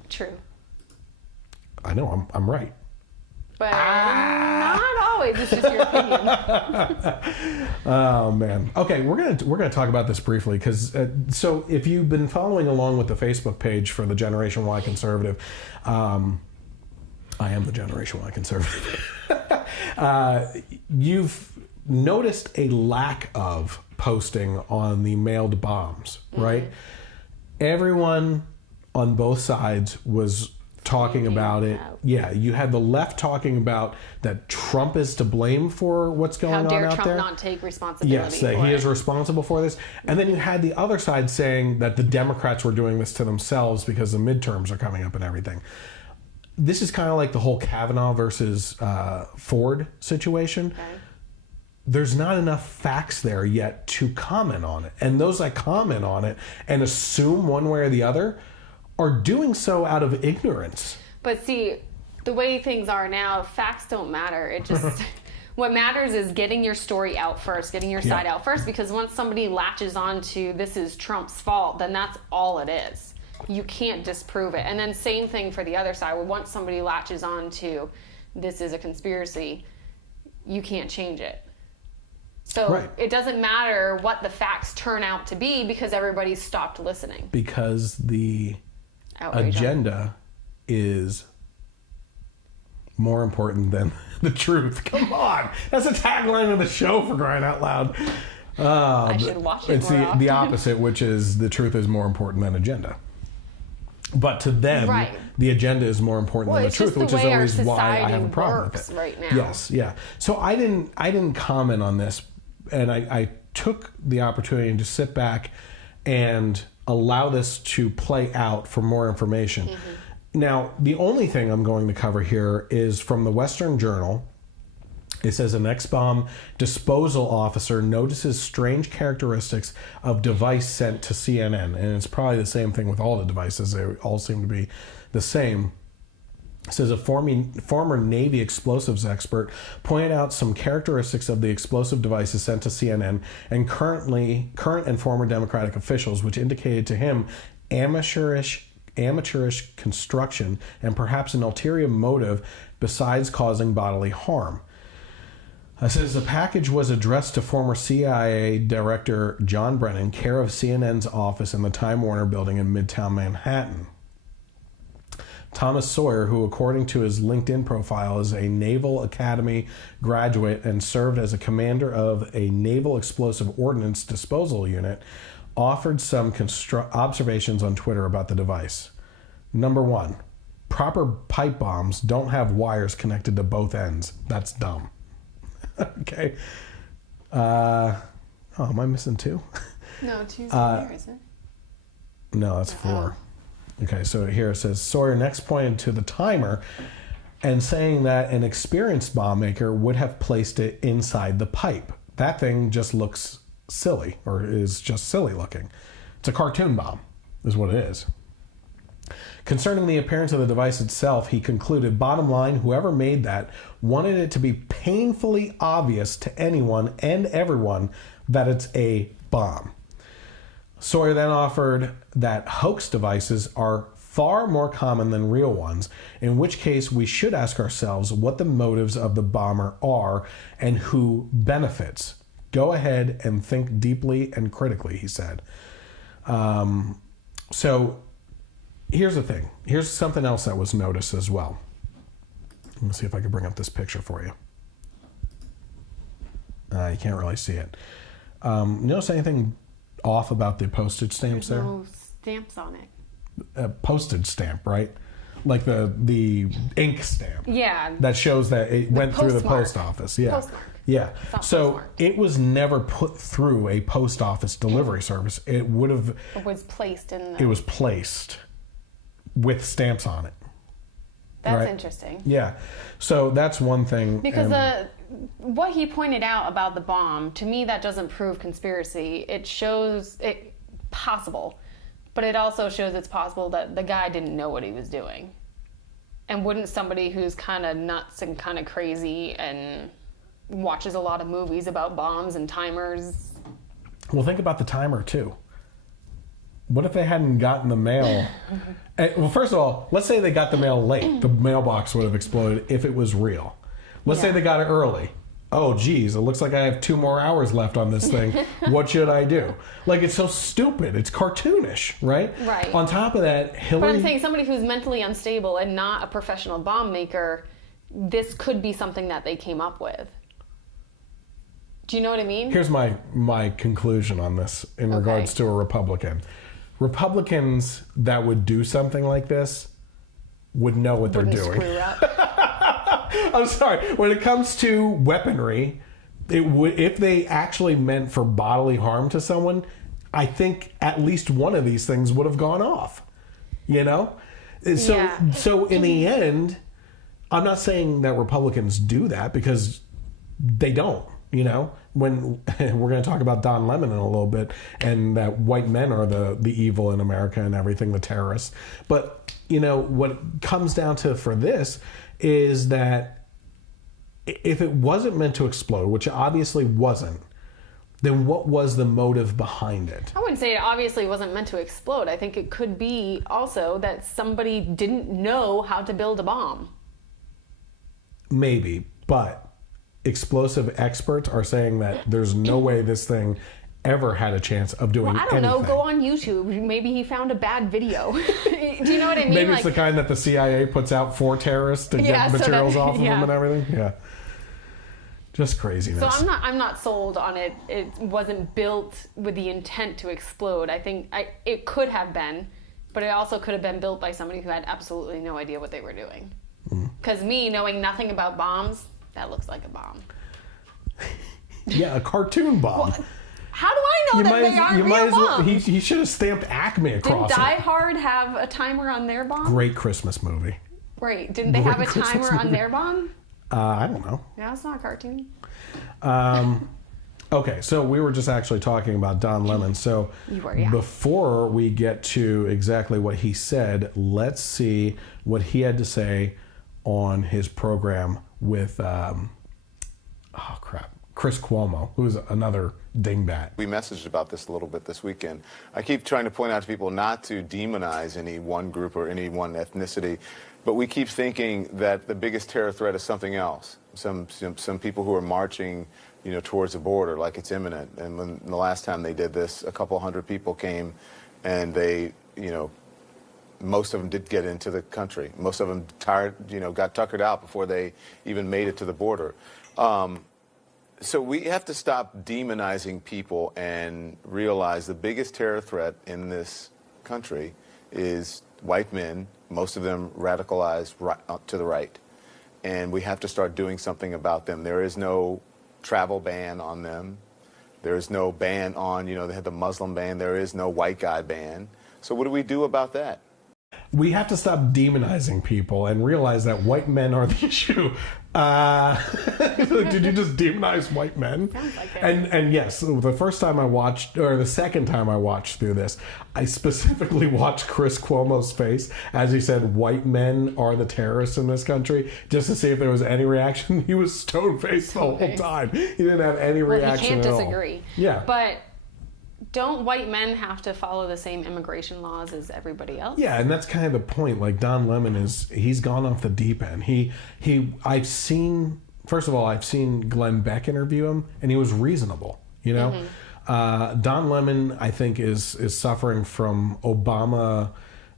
True. I know, I'm right. But not always. It's just your opinion. Oh man. Okay, we're gonna talk about this briefly because so if you've been following along with the Facebook page for the Generation Y Conservative, I am the Generation Y Conservative. You've noticed a lack of posting on the mailed bombs, right? Everyone on both sides was talking about it. Yeah, you had the left talking about that Trump is to blame for what's going on out there. How dare Trump not take responsibility? Yes, that he is responsible for this. And then you had the other side saying that the Democrats were doing this to themselves because the midterms are coming up and everything. This is kind of like the whole Kavanaugh versus Ford situation. Okay. There's not enough facts there yet to comment on it. And those that comment on it and assume one way or the other are doing so out of ignorance. But see, the way things are now, facts don't matter. It just what matters is getting your story out first, getting your side out first, because once somebody latches on to this is Trump's fault, then that's all it is. You can't disprove it. And then same thing for the other side. Once somebody latches on to this is a conspiracy, you can't change it. So it doesn't matter what the facts turn out to be because everybody stopped listening. Because the agenda is more important than the truth. Come on. That's a tagline of the show, for crying out loud. I should watch it more often. The opposite, which is the truth is more important than agenda. But to them, the agenda is more important than the truth, which is always why I have a problem with it. Right now. Yes, yeah. So I didn't comment on this, and I took the opportunity to sit back and allow this to play out for more information. Now, the only thing I'm going to cover here is from the Western Journal. It says an ex-bomb disposal officer notices strange characteristics of device sent to CNN. And it's probably the same thing with all the devices. They all seem to be the same. It says a former Navy explosives expert pointed out some characteristics of the explosive devices sent to CNN and current and former Democratic officials, which indicated to him amateurish construction and perhaps an ulterior motive besides causing bodily harm. It says the package was addressed to former CIA Director John Brennan, care of CNN's office in the Time Warner building in Midtown Manhattan. Thomas Sawyer, who according to his LinkedIn profile is a Naval Academy graduate and served as a commander of a Naval Explosive Ordnance Disposal Unit, offered some observations on Twitter about the device. Number one, proper pipe bombs don't have wires connected to both ends. That's dumb. Okay. Am I missing two? No, two's here, is it? No, that's four. Okay, so here it says, Sawyer next pointed to the timer and saying that an experienced bomb maker would have placed it inside the pipe. That thing just looks silly, or is just silly looking. It's a cartoon bomb, is what it is. Concerning the appearance of the device itself, he concluded, bottom line, whoever made that wanted it to be painfully obvious to anyone and everyone that it's a bomb. Sawyer then offered that hoax devices are far more common than real ones, in which case we should ask ourselves what the motives of the bomber are and who benefits. Go ahead and think deeply and critically, he said. So here's the thing. Here's something else that was noticed as well. Let me see if I can bring up this picture for you. You can't really see it. Notice anything off about the postage stamps there? No stamps on it. A postage stamp, right? Like the ink stamp. Yeah. That shows that it went through the post office. Yeah. Postmark. Yeah. So it was never put through a post office delivery service. It would have. It was placed in the. It was placed with stamps on it. That's right? interesting. Yeah. So that's one thing. Because what he pointed out about the bomb, to me, that doesn't prove conspiracy. It shows it possible, but it also shows it's possible that the guy didn't know what he was doing. And wouldn't somebody who's kind of nuts and kind of crazy and watches a lot of movies about bombs and timers? Well, think about the timer, too. What if they hadn't gotten the mail? Well, first of all, let's say they got the mail late. The mailbox would have exploded if it was real. Let's say they got it early. Oh, geez, it looks like I have 2 more hours left on this thing. What should I do? Like, it's so stupid. It's cartoonish, right? Right. On top of that, Hillary... But I'm saying somebody who's mentally unstable and not a professional bomb maker, this could be something that they came up with. Do you know what I mean? Here's my conclusion on this in regards to a Republican. Republicans that would do something like this would know what they're doing. Screw up. I'm sorry. When it comes to weaponry, if they actually meant for bodily harm to someone, I think at least one of these things would have gone off. You know? So in the end, I'm not saying that Republicans do that, because they don't. You know, when we're going to talk about Don Lemon in a little bit, and that white men are the evil in America and everything, the terrorists. But, you know, what it comes down to for this is that if it wasn't meant to explode, which it obviously wasn't, then what was the motive behind it? I wouldn't say it obviously wasn't meant to explode. I think it could be also that somebody didn't know how to build a bomb. Maybe, but explosive experts are saying that there's no way this thing ever had a chance of doing anything. I don't know. Go on YouTube. Maybe he found a bad video. Do you know what I mean? Maybe it's the kind that the CIA puts out for terrorists to get materials off of them and everything. Yeah. Just craziness. So I'm not sold on it. It wasn't built with the intent to explode. I think it could have been, but it also could have been built by somebody who had absolutely no idea what they were doing. Because me, knowing nothing about bombs, that looks like a bomb. Yeah, a cartoon bomb. Well, how do I know that they aren't real bombs? He should have stamped Acme across Didn't Die it. Hard have a timer on their bomb? Great Christmas movie. Right. Didn't they have a timer on their bomb? I don't know. Yeah, it's not a cartoon. Okay, so we were just actually talking about Don Lemon. So before we get to exactly what he said, let's see what he had to say on his program with, Chris Cuomo, who's another dingbat. We messaged about this a little bit this weekend. I keep trying to point out to people not to demonize any one group or any one ethnicity, but we keep thinking that the biggest terror threat is something else. Some people who are marching, you know, towards the border like it's imminent. And when the last time they did this, a couple hundred people came, and they, you know, most of them did get into the country. Most of them got tuckered out before they even made it to the border. So we have to stop demonizing people and realize the biggest terror threat in this country is white men, most of them radicalized to the right. And we have to start doing something about them. There is no travel ban on them. There is no ban on, you know, they had the Muslim ban. There is no white guy ban. So what do we do about that? We have to stop demonizing people and realize that white men are the issue. Did you just demonize white men? Sounds like it. And yes, the first time I watched, or the second time I watched through this, I specifically watched Chris Cuomo's face as he said, white men are the terrorists in this country, just to see if there was any reaction. He was stone-faced the whole time. He didn't have any reaction at all. He can't disagree. Yeah. But don't white men have to follow the same immigration laws as everybody else? Yeah, and that's kind of the point. Like, Don Lemon he's gone off the deep end. I've seen Glenn Beck interview him, and he was reasonable, you know? Mm-hmm. Don Lemon, I think, is suffering from Obama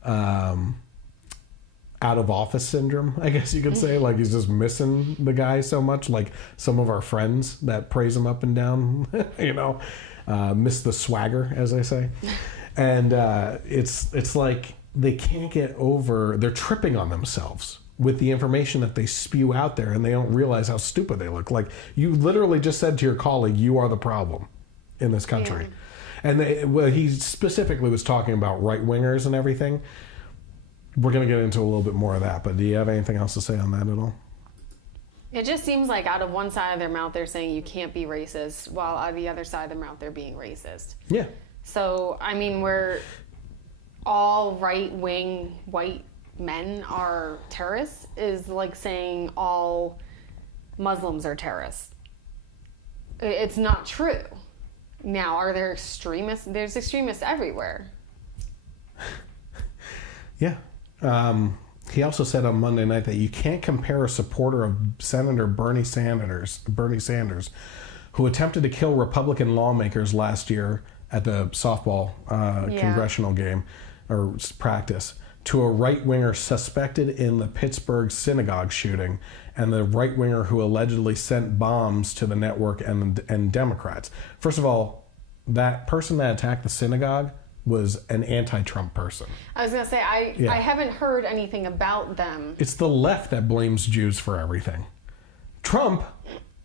out of office syndrome, I guess you could say. Like, he's just missing the guy so much, like some of our friends that praise him up and down, you know? Miss the swagger, as I say. And it's like they can't get over, they're tripping on themselves with the information that they spew out there, and they don't realize how stupid they look. Like, you literally just said to your colleague, you are the problem in this country. Yeah. And he specifically was talking about right-wingers and everything. We're going to get into a little bit more of that, but do you have anything else to say on that at all? It just seems like out of one side of their mouth they're saying you can't be racist, while out of the other side of their mouth they're being racist. Yeah. So, I mean, we're all right-wing white men are terrorists is like saying all Muslims are terrorists. It's not true. Now, are there extremists? There's extremists everywhere. Yeah. He also said on Monday night that you can't compare a supporter of Senator Bernie Sanders, who attempted to kill Republican lawmakers last year at the softball congressional game or practice, to a right-winger suspected in the Pittsburgh synagogue shooting and the right-winger who allegedly sent bombs to the network and Democrats. First of all, that person that attacked the synagogue was an anti-Trump person. I was going to say, I haven't heard anything about them. It's the left that blames Jews for everything. Trump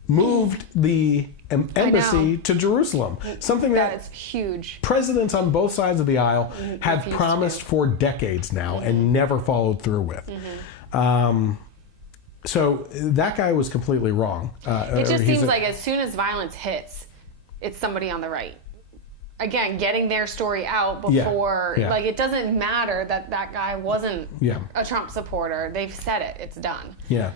moved the embassy to Jerusalem, something that's huge. Presidents on both sides of the aisle have promised for decades now and never followed through with. So that guy was completely wrong. It just seems like as soon as violence hits, it's somebody on the right. Again, getting their story out before, like, it doesn't matter that that guy wasn't a Trump supporter. They've said it. It's done. Yeah.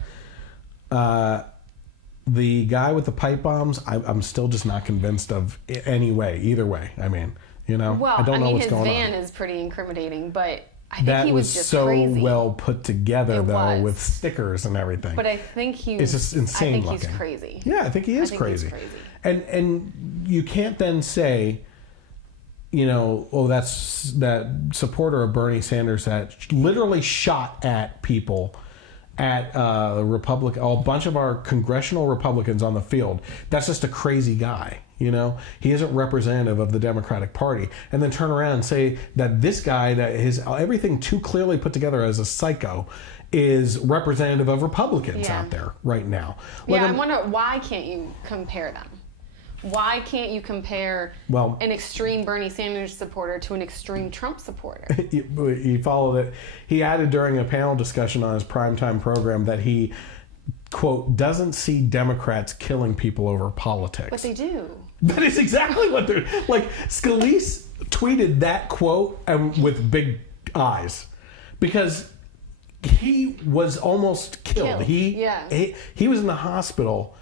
The guy with the pipe bombs, I'm still just not convinced of either way. I mean, you know, well, I don't know what's going on. His van is pretty incriminating, but I think that he was just so crazy. Well put together, with stickers and everything. But I think it's just insane looking. He's crazy. Yeah, I think he is crazy. And you can't then say, you know, oh, that's that supporter of Bernie Sanders that literally shot at people at a bunch of our congressional Republicans on the field. That's just a crazy guy, you know? He isn't representative of the Democratic Party. And then turn around and say that this guy, that his everything too clearly put together as a psycho, is representative of Republicans out there right now. I wonder, why can't you compare them? Why can't you compare an extreme Bernie Sanders supporter to an extreme Trump supporter? He followed it. He added during a panel discussion on his primetime program that he, quote, doesn't see Democrats killing people over politics. But they do. That is exactly what they're... Like, Scalise tweeted that quote with big eyes because he was almost killed. He was in the hospital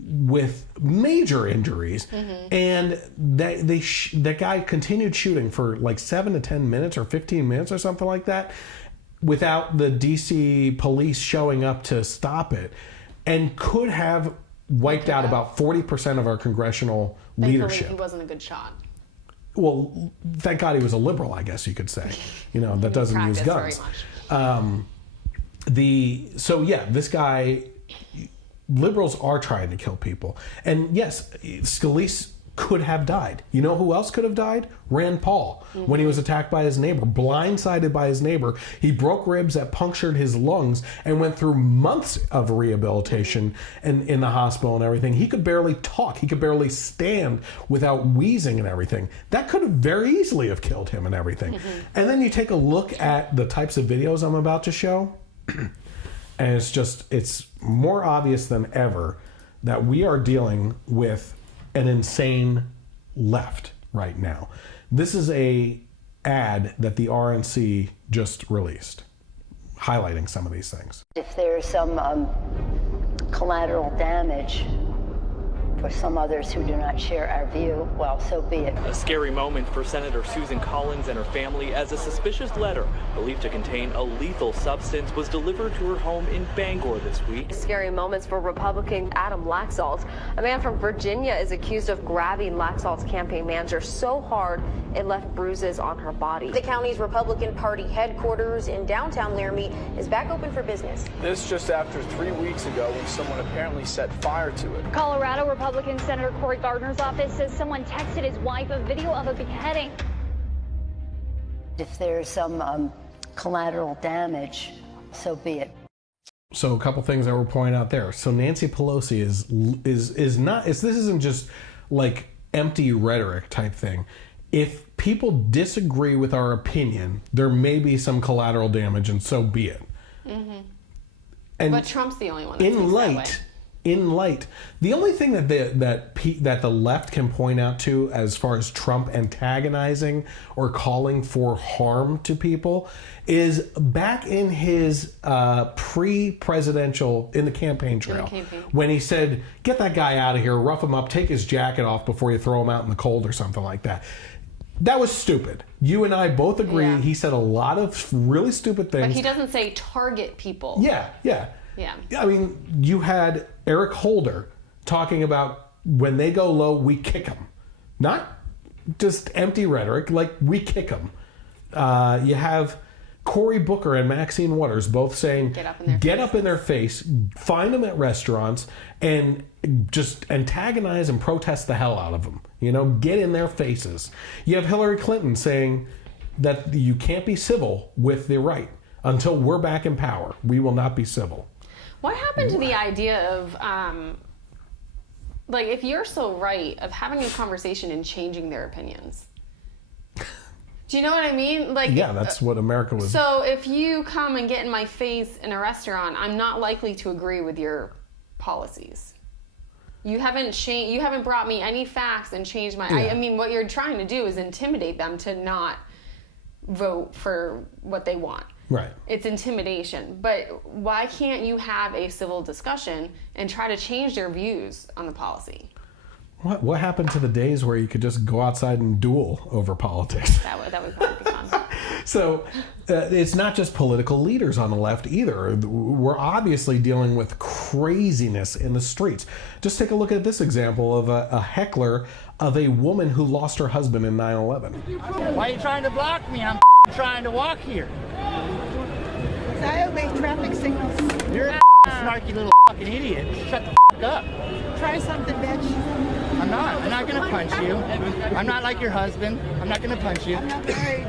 with major injuries, and that guy continued shooting for like 7 to 10 minutes or 15 minutes or something like that without the DC police showing up to stop it, and could have wiped out about 40% of our congressional leadership. He wasn't a good shot. Well, thank God he was a liberal, I guess you could say. You know, that doesn't use guns. This guy... Liberals are trying to kill people. And yes, Scalise could have died. You know who else could have died? Rand Paul, when he was attacked by his neighbor, blindsided by his neighbor. He broke ribs that punctured his lungs and went through months of rehabilitation and in the hospital and everything. He could barely talk. He could barely stand without wheezing and everything. That could have very easily have killed him and everything. And then you take a look at the types of videos I'm about to show, and it's more obvious than ever that we are dealing with an insane left right now. This is a ad that the RNC just released, highlighting some of these things. If there's some collateral damage for some others who do not share our view, well, so be it. A scary moment for Senator Susan Collins and her family as a suspicious letter believed to contain a lethal substance was delivered to her home in Bangor this week. Scary moments for Republican Adam Laxalt. A man from Virginia is accused of grabbing Laxalt's campaign manager so hard it left bruises on her body. The county's Republican Party headquarters in downtown Laramie is back open for business. This just after 3 weeks ago when someone apparently set fire to it. Colorado Republican Senator Cory Gardner's office says someone texted his wife a video of a beheading. If there's some collateral damage, so be it. So a couple things that were pointed out there. So Nancy Pelosi is not. This isn't just like empty rhetoric type thing. If people disagree with our opinion, there may be some collateral damage, and so be it. And but Trump's the only one that thinks that way. in light. The only thing that the left can point out to as far as Trump antagonizing or calling for harm to people is back in his pre-presidential, in the campaign trail, when he said, get that guy out of here, rough him up, take his jacket off before you throw him out in the cold or something like that. That was stupid. You and I both agree. Yeah. He said a lot of really stupid things. But he doesn't say target people. Yeah. Yeah. I mean, you had Eric Holder talking about when they go low, we kick them. Not just empty rhetoric, like we kick them. You have Cory Booker and Maxine Waters both saying, get up in their face, find them at restaurants, and just antagonize and protest the hell out of them. You know, get in their faces. You have Hillary Clinton saying that you can't be civil with the right. Until we're back in power, we will not be civil. What happened to the idea of, like, if you're so right, of having a conversation and changing their opinions? Do you know what I mean? Like, yeah, that's what America was. So if you come and get in my face in a restaurant, I'm not likely to agree with your policies. You haven't brought me any facts and changed my... Yeah. I mean, what you're trying to do is intimidate them to not vote for what they want. Right. It's intimidation. But why can't you have a civil discussion and try to change their views on the policy? What happened to the days where you could just go outside and duel over politics? That would probably be fun. So it's not just political leaders on the left either. We're obviously dealing with craziness in the streets. Just take a look at this example of a heckler of a woman who lost her husband in 9/11. Why are you trying to block me? I'm trying to walk here. I obey traffic signals. You're a snarky little fucking idiot. Shut the up. Try something, bitch. I'm not gonna punch you. I'm not like your husband. I'm not gonna punch you. I'm not married.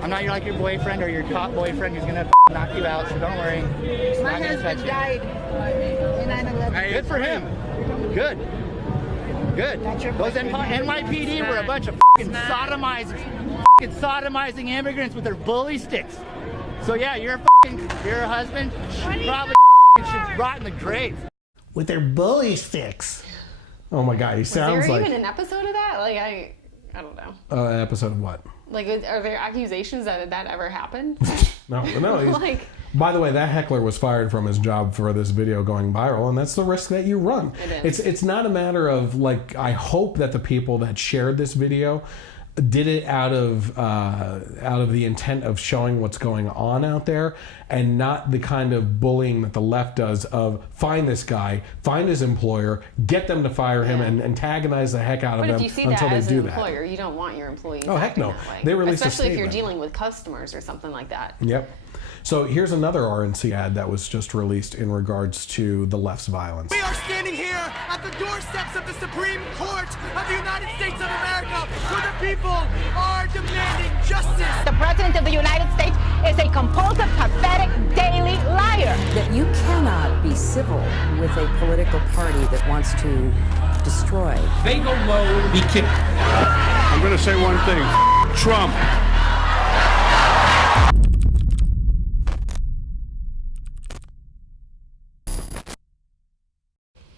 I'm not like your boyfriend or your cop boyfriend who's gonna knock you out, so don't worry. My husband died in 9/11. Good for him. Good. Those NYPD were a bunch of fucking sodomizing immigrants with their bully sticks. So yeah, your husband probably should rot in the grave. With their bully sticks. Oh my God, he sounds like... Was there even an episode of that? Like, I don't know. An episode of what? Like, are there accusations that ever happened? No. Like, by the way, that heckler was fired from his job for this video going viral, and that's the risk that you run. It is. It's not a matter of, like, I hope that the people that shared this video did it out of the intent of showing what's going on out there, and not the kind of bullying that the left does of find this guy, find his employer, get them to fire him, and antagonize the heck out of them until they do that. But if you see that as an employer, you don't want your employees acting that way. They released especially a if you're statement. dealing with customers or something like that. Yep. So here's another RNC ad that was just released in regards to the left's violence. We are standing here at the doorsteps of the Supreme Court of the United States of America, where the people are demanding justice. The President of the United States is a compulsive, pathetic, daily liar. That you cannot be civil with a political party that wants to destroy. They go low, be kicked. I'm going to say one thing. Trump.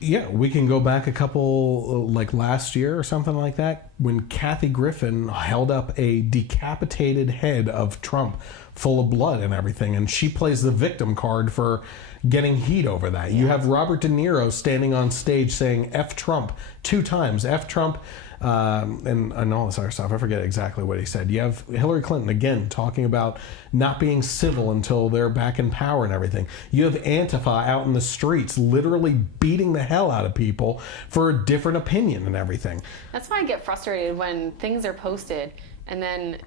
Yeah, we can go back a couple, like last year or something like that, when Kathy Griffin held up a decapitated head of Trump full of blood and everything, and she plays the victim card for getting heat over that. You have Robert De Niro standing on stage saying F Trump 2 times, F Trump, and all this other stuff. I forget exactly what he said. You have Hillary Clinton again talking about not being civil until they're back in power and everything. You have Antifa out in the streets literally beating the hell out of people for a different opinion and everything. That's why I get frustrated when things are posted and then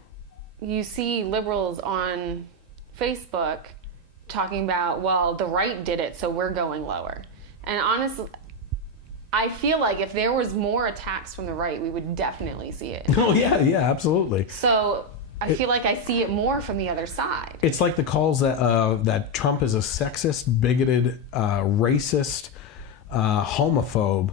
you see liberals on Facebook talking about, well, the right did it, so we're going lower. And honestly, I feel like if there was more attacks from the right, we would definitely see it. Oh, yeah, absolutely. So I feel like I see it more from the other side. It's like the calls that Trump is a sexist, bigoted, racist, homophobe.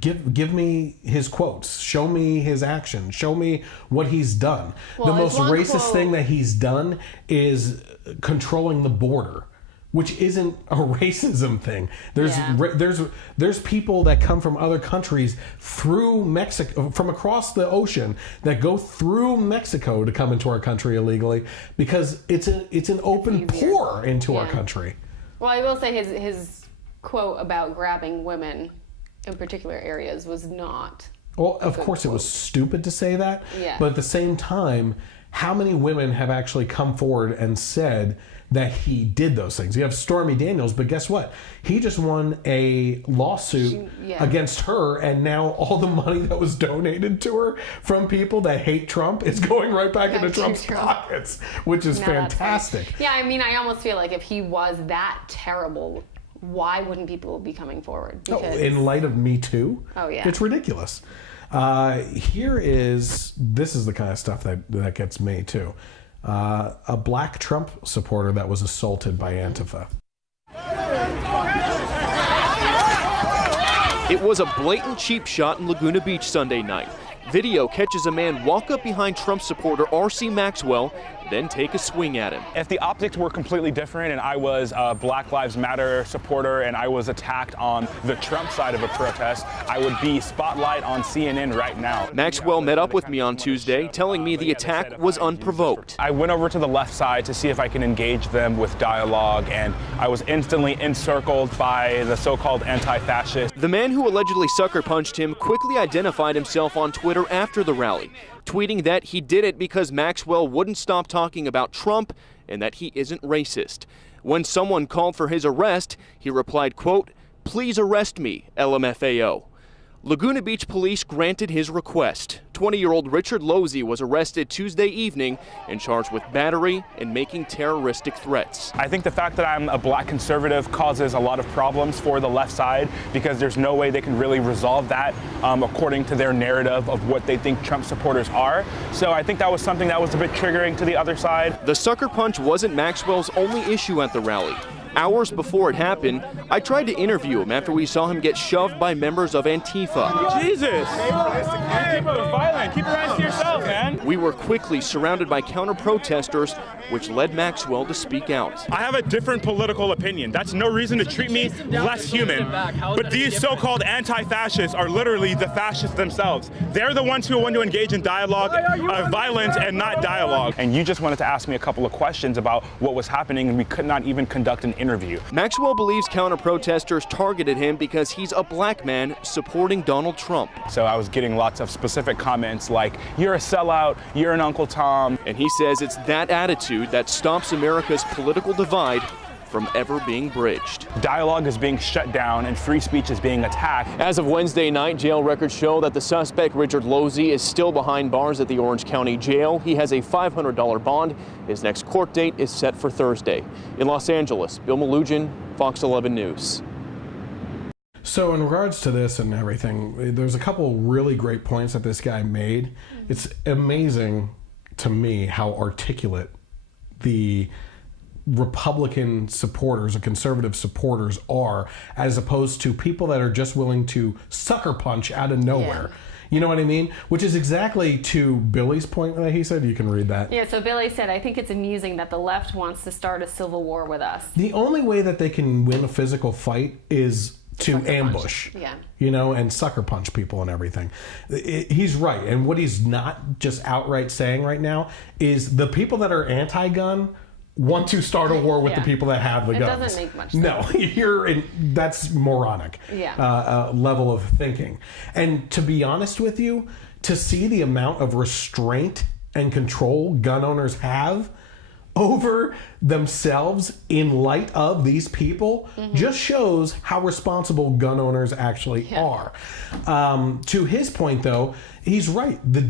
Give me his quotes. Show me his actions. Show me what he's done. Well, the most racist thing that he's done is controlling the border which isn't a racism thing. There's people that come from other countries through Mexico, from across the ocean, that go through Mexico to come into our country illegally because it's an open pour into our country. Well, I will say his quote about grabbing women in particular areas was not. Well, of course, it was stupid to say that. Yeah. But at the same time, how many women have actually come forward and said that he did those things? You have Stormy Daniels, but guess what? He just won a lawsuit against her, and now all the money that was donated to her from people that hate Trump is going right back into Trump's pockets, which is fantastic. Yeah, I mean, I almost feel like if he was that terrible, why wouldn't people be coming forward? Because... in light of Me Too? Oh, yeah. It's ridiculous. This is the kind of stuff that gets me too. A black Trump supporter that was assaulted by Antifa. It was a blatant cheap shot in Laguna Beach Sunday night. Video catches a man walk up behind Trump supporter R.C. Maxwell, then take a swing at him. If the optics were completely different and I was a Black Lives Matter supporter and I was attacked on the Trump side of a protest, I would be spotlight on CNN right now. Maxwell met up with me on Tuesday, telling me the attack was unprovoked. I went over to the left side to see if I can engage them with dialogue, and I was instantly encircled by the so-called anti-fascists. The man who allegedly sucker punched him quickly identified himself on Twitter after the rally, tweeting that he did it because Maxwell wouldn't stop talking about Trump and that he isn't racist. When someone called for his arrest, he replied, quote, "Please arrest me, LMFAO." Laguna Beach police granted his request. 20-year-old Richard Losey was arrested Tuesday evening and charged with battery and making terroristic threats. I think the fact that I'm a black conservative causes a lot of problems for the left side because there's no way they can really resolve that according to their narrative of what they think Trump supporters are. So I think that was something that was a bit triggering to the other side. The sucker punch wasn't Maxwell's only issue at the rally. Hours before it happened, I tried to interview him after we saw him get shoved by members of Antifa. Jesus! Antifa was violent. Keep your hands to yourself, man. We were quickly surrounded by counter-protesters, which led Maxwell to speak out. I have a different political opinion. That's no reason to treat me less human. But these so-called anti-fascists are literally the fascists themselves. They're the ones who want to engage in dialogue, violence, and not dialogue. And you just wanted to ask me a couple of questions about what was happening, and we could not even conduct an interview. Maxwell believes counter-protesters targeted him because he's a black man supporting Donald Trump. So I was getting lots of specific comments like, "You're a sellout, you're an Uncle Tom." And he says it's that attitude that stops America's political divide from ever being bridged. Dialogue is being shut down and free speech is being attacked. As of Wednesday night, jail records show that the suspect, Richard Losey, is still behind bars at the Orange County Jail. He has a $500 bond. His next court date is set for Thursday. In Los Angeles, Bill Malugin, Fox 11 News. So in regards to this and everything, there's a couple really great points that this guy made. It's amazing to me how articulate the Republican supporters or conservative supporters are, as opposed to people that are just willing to sucker punch out of nowhere. Yeah. You know what I mean? Which is exactly to Billy's point that he said. You can read that. Yeah, so Billy said, "I think it's amusing that the left wants to start a civil war with us." The only way that they can win a physical fight is to ambush, you know, and sucker punch people and everything. He's right. And what he's not just outright saying right now is the people that are anti-gun want to start a war with the people that have the guns. It doesn't make much sense. No, that's moronic level of thinking. And to be honest with you, to see the amount of restraint and control gun owners have over themselves in light of these people just shows how responsible gun owners actually are. To his point, though, he's right. The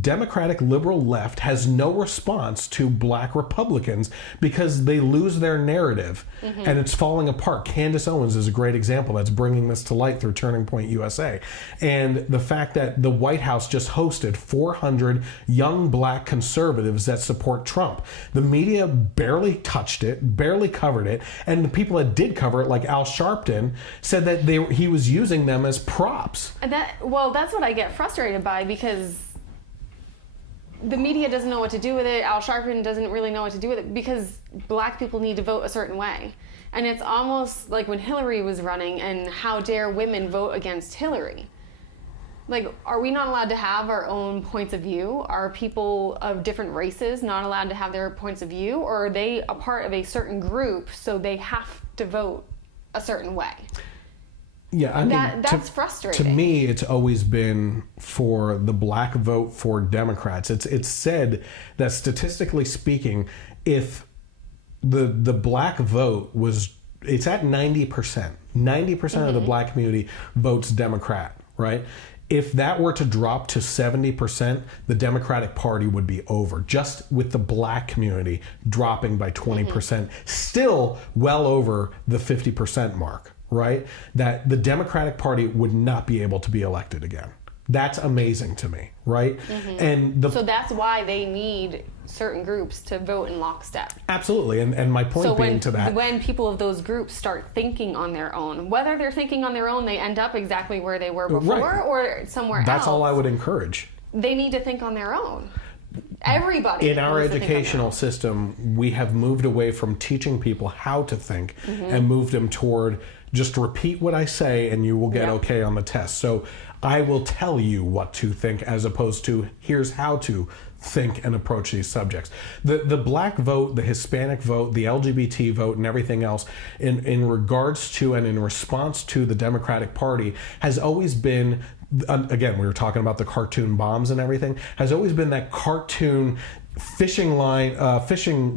Democratic liberal left has no response to black Republicans because they lose their narrative and it's falling apart. Candace Owens is a great example that's bringing this to light through Turning Point USA. And the fact that the White House just hosted 400 young black conservatives that support Trump. The media barely touched it, barely covered it, and the people that did cover it, like Al Sharpton, said that he was using them as props. That's what I get frustrated by, because the media doesn't know what to do with it. Al Sharpton doesn't really know what to do with it because black people need to vote a certain way. And it's almost like when Hillary was running and how dare women vote against Hillary. Like, are we not allowed to have our own points of view? Are people of different races not allowed to have their points of view? Or are they a part of a certain group so they have to vote a certain way? Yeah, I mean, that's frustrating. To me, it's always been for the black vote for Democrats. It's said that statistically speaking, if the black vote it's at 90%. 90% of the black community votes Democrat, right? If that were to drop to 70%, the Democratic Party would be over, just with the black community dropping by 20%, still well over the 50% mark, right? That the Democratic Party would not be able to be elected again. That's amazing to me, right? And so that's why they need certain groups to vote in lockstep. Absolutely, and my point being to that. When people of those groups start thinking on their own, whether they're thinking on their own, they end up exactly where they were before or somewhere else. That's all I would encourage. They need to think on their own. Everybody. In our educational system, we have moved away from teaching people how to think and moved them toward just repeat what I say and you will get okay on the test. So I will tell you what to think as opposed to here's how to think and approach these subjects. The black vote, the Hispanic vote, the LGBT vote, and everything else in regards to and in response to the Democratic Party has always been, again, we were talking about the cartoon bombs and everything, has always been that cartoon fishing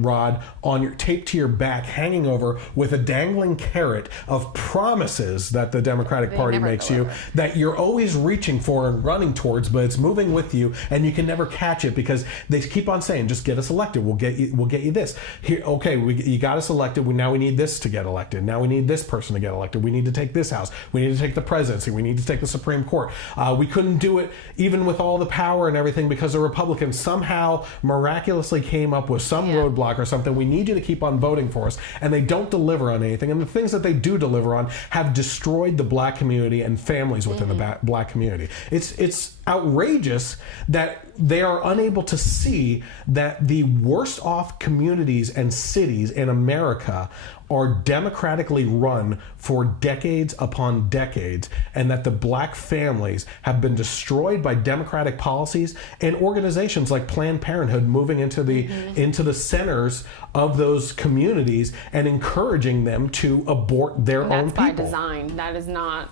rod on your taped to your back, hanging over with a dangling carrot of promises that the Democratic Party makes you that you're always reaching for and running towards, but it's moving with you and you can never catch it because they keep on saying, just get us elected, we'll get you this. Here, okay, you got us elected, now we need this to get elected, now we need this person to get elected, we need to take this house, we need to take the presidency, we need to take the Supreme Court. We couldn't do it even with all the power and everything because the Republicans somehow miraculously came up with some roadblock or something. We need you to keep on voting for us, and they don't deliver on anything, and the things that they do deliver on have destroyed the black community and families within the black community. It's outrageous that they are unable to see that the worst off communities and cities in America are democratically run for decades upon decades, and that the black families have been destroyed by democratic policies and organizations like Planned Parenthood moving into the centers of those communities and encouraging them to abort their own people. That's by design. That is not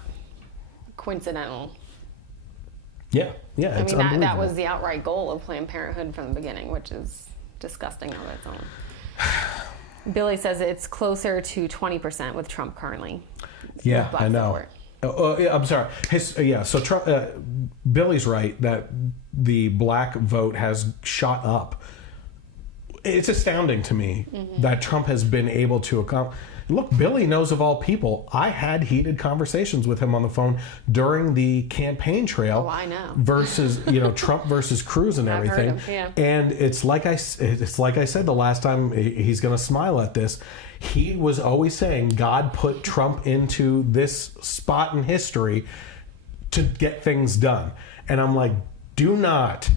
coincidental. Yeah, I mean, that was the outright goal of Planned Parenthood from the beginning, which is disgusting of its own. Billy says it's closer to 20% with Trump currently. Yeah, I know. I'm sorry. So Trump, Billy's right that the black vote has shot up. It's astounding to me that Trump has been able to accomplish. Look, Billy knows of all people. I had heated conversations with him on the phone during the campaign trail. Oh, I know. Versus, Trump versus Cruz and everything. I've heard him, And it's like I said the last time. He's going to smile at this. He was always saying God put Trump into this spot in history to get things done. And I'm like, do not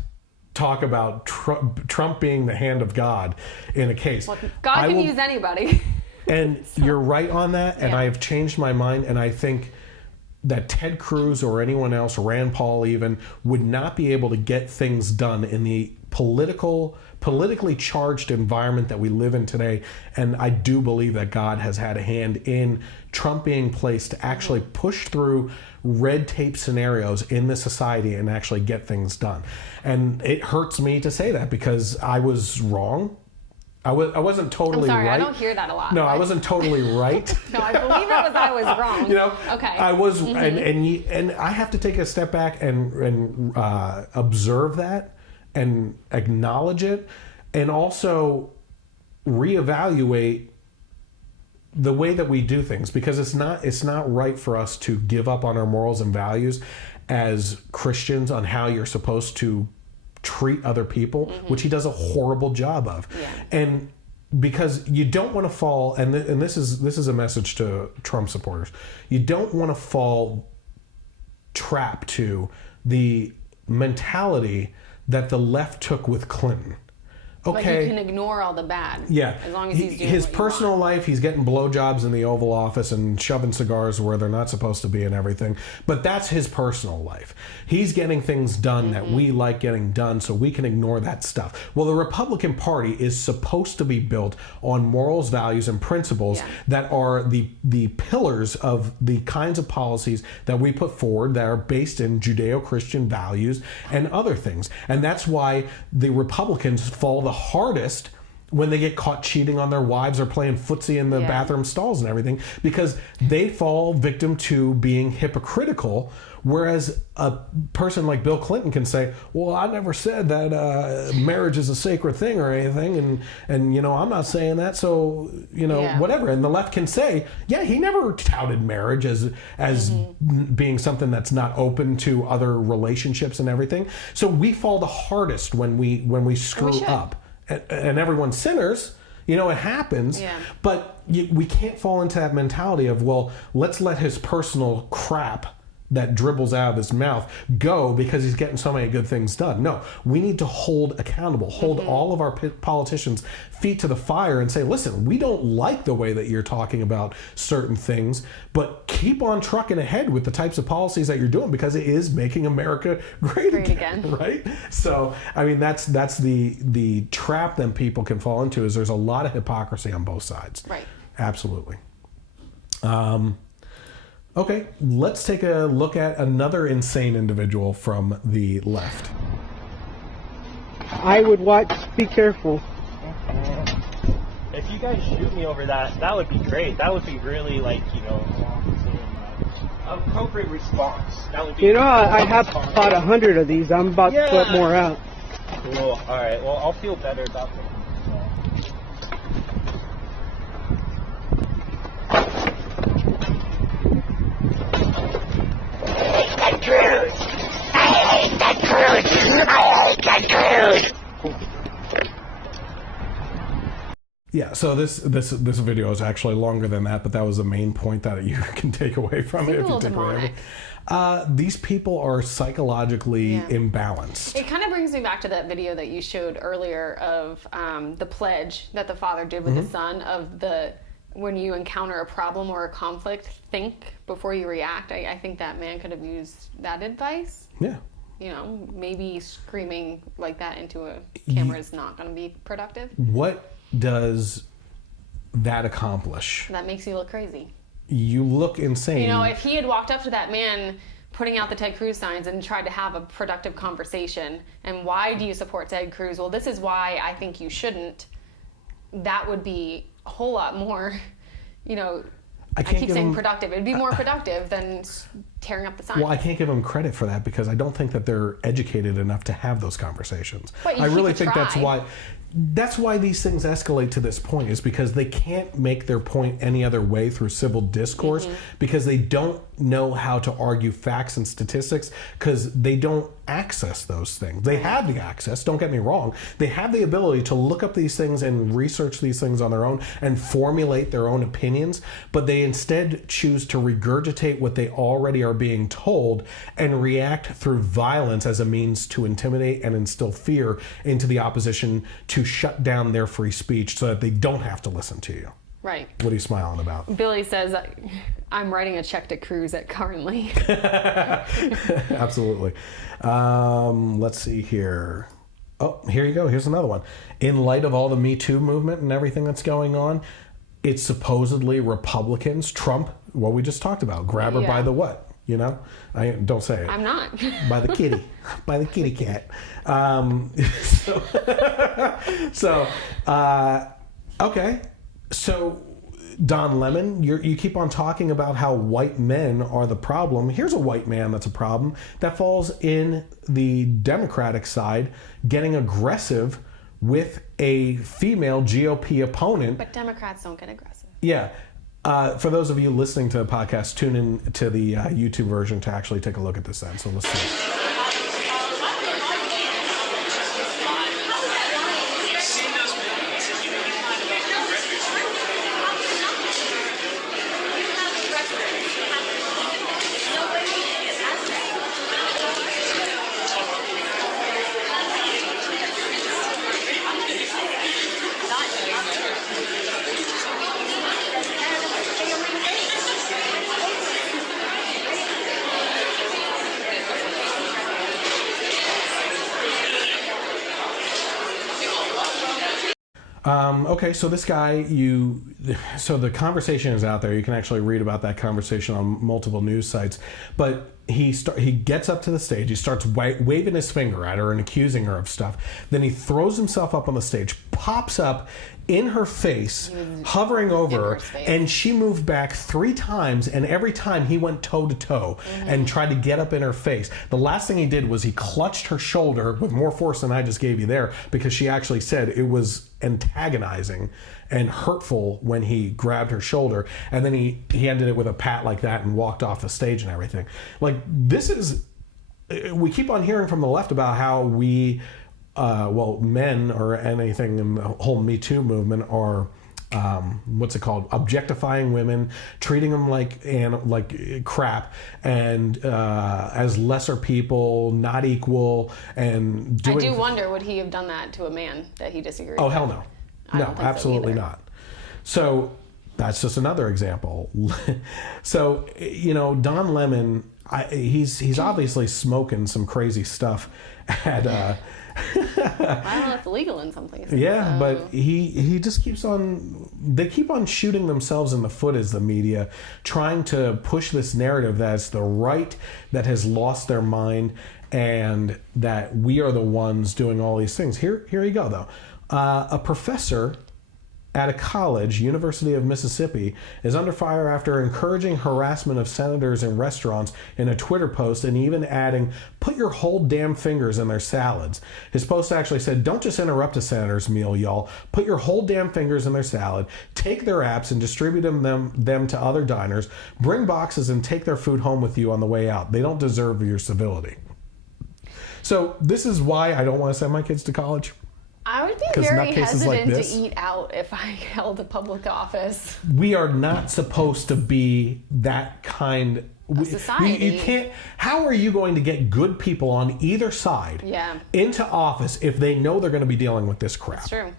talk about Trump being the hand of God in a case. Well, God can use anybody. And you're right on that, and I have changed my mind, and I think that Ted Cruz or anyone else, Rand Paul even, would not be able to get things done in the politically charged environment that we live in today. And I do believe that God has had a hand in Trump being placed to actually push through red tape scenarios in the society and actually get things done. And it hurts me to say that because I was wrong. I wasn't totally right. I don't hear that a lot. No, I wasn't totally right. No, I believe I was wrong. Okay. I was, and I have to take a step back and observe that and acknowledge it, and also reevaluate the way that we do things, because it's not right for us to give up on our morals and values as Christians on how you're supposed to treat other people, which he does a horrible job of. And because you don't want to fall, and this is a message to Trump supporters, you don't want to fall trap to the mentality that the left took with Clinton. Okay. Like you can ignore all the bad. Yeah. As long as he's doing his what you personal life, he's getting blowjobs in the Oval Office and shoving cigars where they're not supposed to be and everything. But that's his personal life. He's getting things done that we like getting done, so we can ignore that stuff. Well, the Republican Party is supposed to be built on morals, values, and principles that are the pillars of the kinds of policies that we put forward that are based in Judeo-Christian values and other things. And that's why the Republicans fall the hardest when they get caught cheating on their wives or playing footsie in the bathroom stalls and everything, because they fall victim to being hypocritical, whereas a person like Bill Clinton can say, well, I never said that marriage is a sacred thing or anything, and you know, I'm not saying that, so, you know, whatever. And the left can say, yeah, he never touted marriage as being something that's not open to other relationships and everything. So we fall the hardest when we screw up. And everyone's sinners, you know, it happens, but we can't fall into that mentality of, well, let's let his personal crap that dribbles out of his mouth go because he's getting so many good things done. No, we need to hold accountable, hold all of our politicians' feet to the fire and say, listen, we don't like the way that you're talking about certain things, but keep on trucking ahead with the types of policies that you're doing, because it is making America great again, right? So, I mean, that's the trap that people can fall into, is there's a lot of hypocrisy on both sides. Right. Absolutely. Okay, let's take a look at another insane individual from the left. I would watch. Be careful. If you guys shoot me over that, that would be great. That would be really, like, you know, appropriate response. That would be. You know, I have bought 100 of these. I'm about to put more out. Cool. All right. Well, I'll feel better about them. Yeah, so this video is actually longer than that, but that was the main point that you can take away from it. If you take away these people are psychologically imbalanced. It kind of brings me back to that video that you showed earlier of the pledge that the father did with his son, of when you encounter a problem or a conflict, think before you react. I think that man could have used that advice. Yeah. You know, maybe screaming like that into a camera is not going to be productive. What does that accomplish? That makes you look crazy. You look insane. You know, if he had walked up to that man putting out the Ted Cruz signs and tried to have a productive conversation, and why do you support Ted Cruz? Well, this is why I think you shouldn't. That would be a whole lot more, you know, I keep saying productive. It'd be more productive than tearing up the sign. Well, I can't give them credit for that, because I don't think that they're educated enough to have those conversations. But I really think that's why these things escalate to this point, is because they can't make their point any other way through civil discourse, because they don't know how to argue facts and statistics, because they don't access those things. They have the access, don't get me wrong. They have the ability to look up these things and research these things on their own and formulate their own opinions, but they instead choose to regurgitate what they already are being told and react through violence as a means to intimidate and instill fear into the opposition, to shut down their free speech so that they don't have to listen to you. Right. What are you smiling about? Billy says, I'm writing a check to Cruz currently. Absolutely. Let's see here. Oh, here you go. Here's another one. In light of all the Me Too movement and everything that's going on, it's supposedly Republicans, Trump, what we just talked about, grab her by the what? You know? Don't say it. I'm not. By the kitty. By the kitty cat. Okay. So, Don Lemon, you keep on talking about how white men are the problem. Here's a white man that's a problem that falls in the Democratic side, getting aggressive with a female GOP opponent. But Democrats don't get aggressive. Yeah. For those of you listening to the podcast, tune in to the YouTube version to actually take a look at this then. So let's see. Okay, so this guy, so the conversation is out there. You can actually read about that conversation on multiple news sites. But he gets up to the stage. He starts waving his finger at her and accusing her of stuff. Then he throws himself up on the stage, pops up in her face, hovering over her, and she moved back 3 times, and every time he went toe-to-toe and tried to get up in her face. The last thing he did was he clutched her shoulder with more force than I just gave you there, because she actually said it was antagonizing and hurtful when he grabbed her shoulder, and then he ended it with a pat like that and walked off the stage and everything. Like, this is, we keep on hearing from the left about how we men or anything in the whole Me Too movement are objectifying women, treating them like crap, and as lesser people, not equal, and doing. I do wonder, would he have done that to a man that he disagreed with? Oh, hell no. No, absolutely not. So that's just another example. So, Don Lemon, he's obviously smoking some crazy stuff at I don't know if it's legal in some places. Yeah, but he just keeps on. They keep on shooting themselves in the foot as the media, trying to push this narrative that it's the right that has lost their mind, and that we are the ones doing all these things. Here you go though. A professor at a college, University of Mississippi, is under fire after encouraging harassment of senators in restaurants in a Twitter post, and even adding, "Put your whole damn fingers in their salads." His post actually said, "Don't just interrupt a senator's meal, y'all. Put your whole damn fingers in their salad. Take their apps and distribute them to other diners. Bring boxes and take their food home with you on the way out. They don't deserve your civility." So this is why I don't want to send my kids to college. I would be very hesitant to eat out if I held a public office. We are not supposed to be that kind of society. You can't. How are you going to get good people on either side into office if they know they're going to be dealing with this crap? That's true.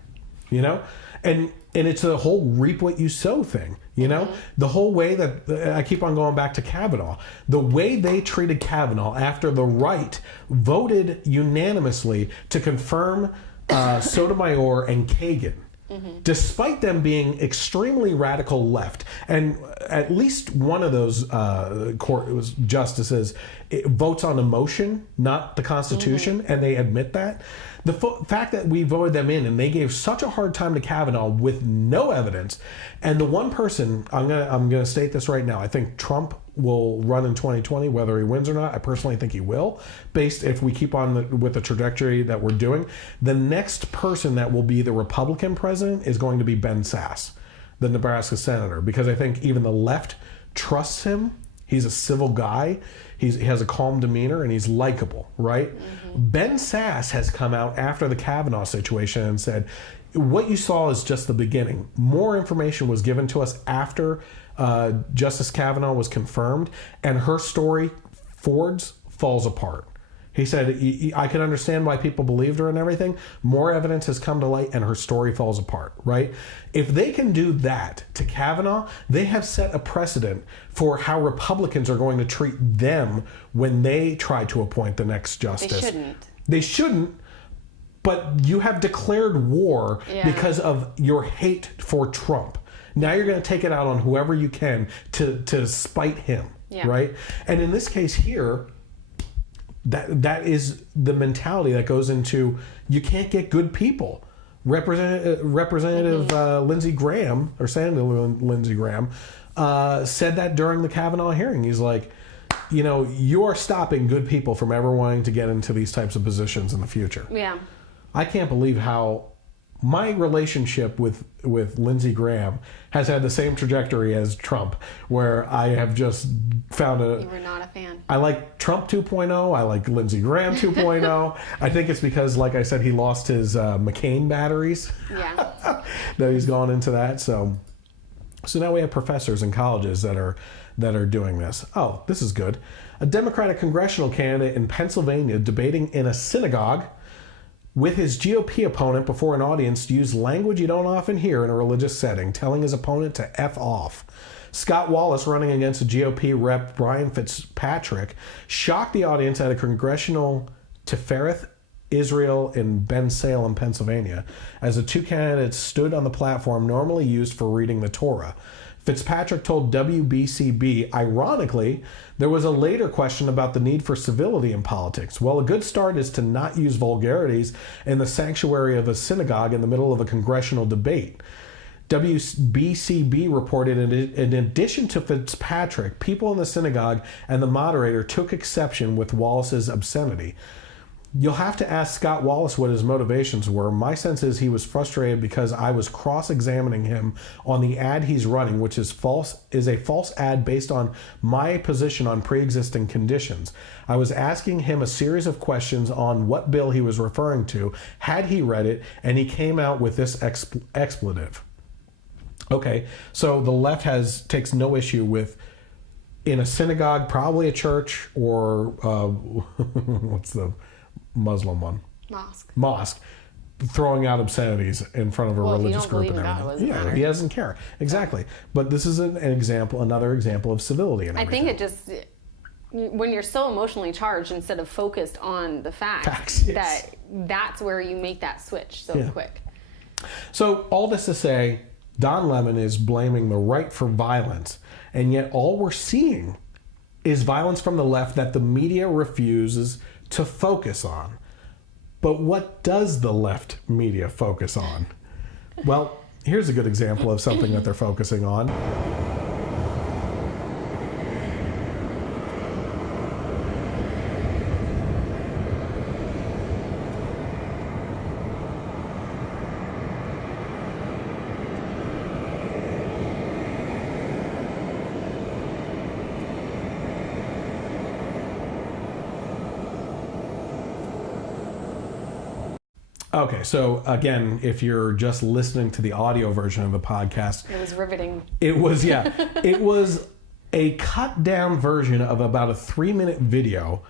And it's a whole reap what you sow thing. The whole way that I keep on going back to Kavanaugh, the way they treated Kavanaugh after the right voted unanimously to confirm Sotomayor and Kagan, despite them being extremely radical left, and at least one of those justices votes on emotion, not the Constitution, and they admit that. The fact that we voted them in and they gave such a hard time to Kavanaugh with no evidence, and the one person, I'm gonna state this right now, I think Trump will run in 2020, whether he wins or not. I personally think he will, based if we keep on with the trajectory that we're doing. The next person that will be the Republican president is going to be Ben Sasse, the Nebraska senator, because I think even the left trusts him. He's a civil guy. He has a calm demeanor, and he's likable, right? Ben Sasse has come out after the Kavanaugh situation and said, what you saw is just the beginning. More information was given to us after Justice Kavanaugh was confirmed, and her story, Ford's, falls apart. He said, I can understand why people believed her and everything. More evidence has come to light and her story falls apart, right? If they can do that to Kavanaugh, they have set a precedent for how Republicans are going to treat them when they try to appoint the next justice. They shouldn't, but you have declared war because of your hate for Trump. Now you're going to take it out on whoever you can to spite him, right? And in this case here, that is the mentality that goes into, you can't get good people. Representative Lindsey Graham, or Senator Lindsey Graham, said that during the Kavanaugh hearing. He's like, you are stopping good people from ever wanting to get into these types of positions in the future. Yeah. I can't believe how my relationship with Lindsey Graham has had the same trajectory as Trump, where I have just found You were not a fan. I like Trump 2.0. I like Lindsey Graham 2.0. I think it's because, like I said, he lost his McCain batteries. Yeah. That he's gone into that. So now we have professors in colleges that are doing this. Oh, this is good. A Democratic congressional candidate in Pennsylvania debating in a synagogue with his GOP opponent before an audience to use language you don't often hear in a religious setting, telling his opponent to F off. Scott Wallace, running against a GOP rep Brian Fitzpatrick, shocked the audience at a congressional Tifereth Israel in Bensalem, Pennsylvania, as the two candidates stood on the platform normally used for reading the Torah. Fitzpatrick told WBCB, ironically, there was a later question about the need for civility in politics. Well, a good start is to not use vulgarities in the sanctuary of a synagogue in the middle of a congressional debate. WBCB reported in addition to Fitzpatrick, people in the synagogue and the moderator took exception with Wallace's obscenity. You'll have to ask Scott Wallace what his motivations were. My sense is he was frustrated because I was cross-examining him on the ad he's running, which is a false ad based on my position on pre-existing conditions. I was asking him a series of questions on what bill he was referring to, had he read it, and he came out with this expletive. Okay, so the left takes no issue with, in a synagogue, probably a church, or what's the Muslim one? Mosque. Throwing out obscenities in front of a religious group and everything. Yeah, he doesn't care. Exactly. But this is another example of civility and everything. I think it just, when you're so emotionally charged instead of focused on the facts, yes, that's where you make that switch so quick. So all this to say, Don Lemon is blaming the right for violence, and yet all we're seeing is violence from the left that the media refuses to focus on. But what does the left media focus on? Well, here's a good example of something that they're focusing on. Okay, so again, if you're just listening to the audio version of the podcast, it was riveting. It was, yeah. It was a cut down version of about a 3-minute video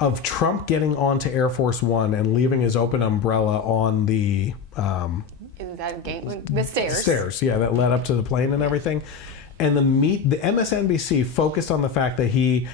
of Trump getting onto Air Force One and leaving his open umbrella on the the stairs. Stairs, yeah, that led up to the plane and everything. And the MSNBC focused on the fact that he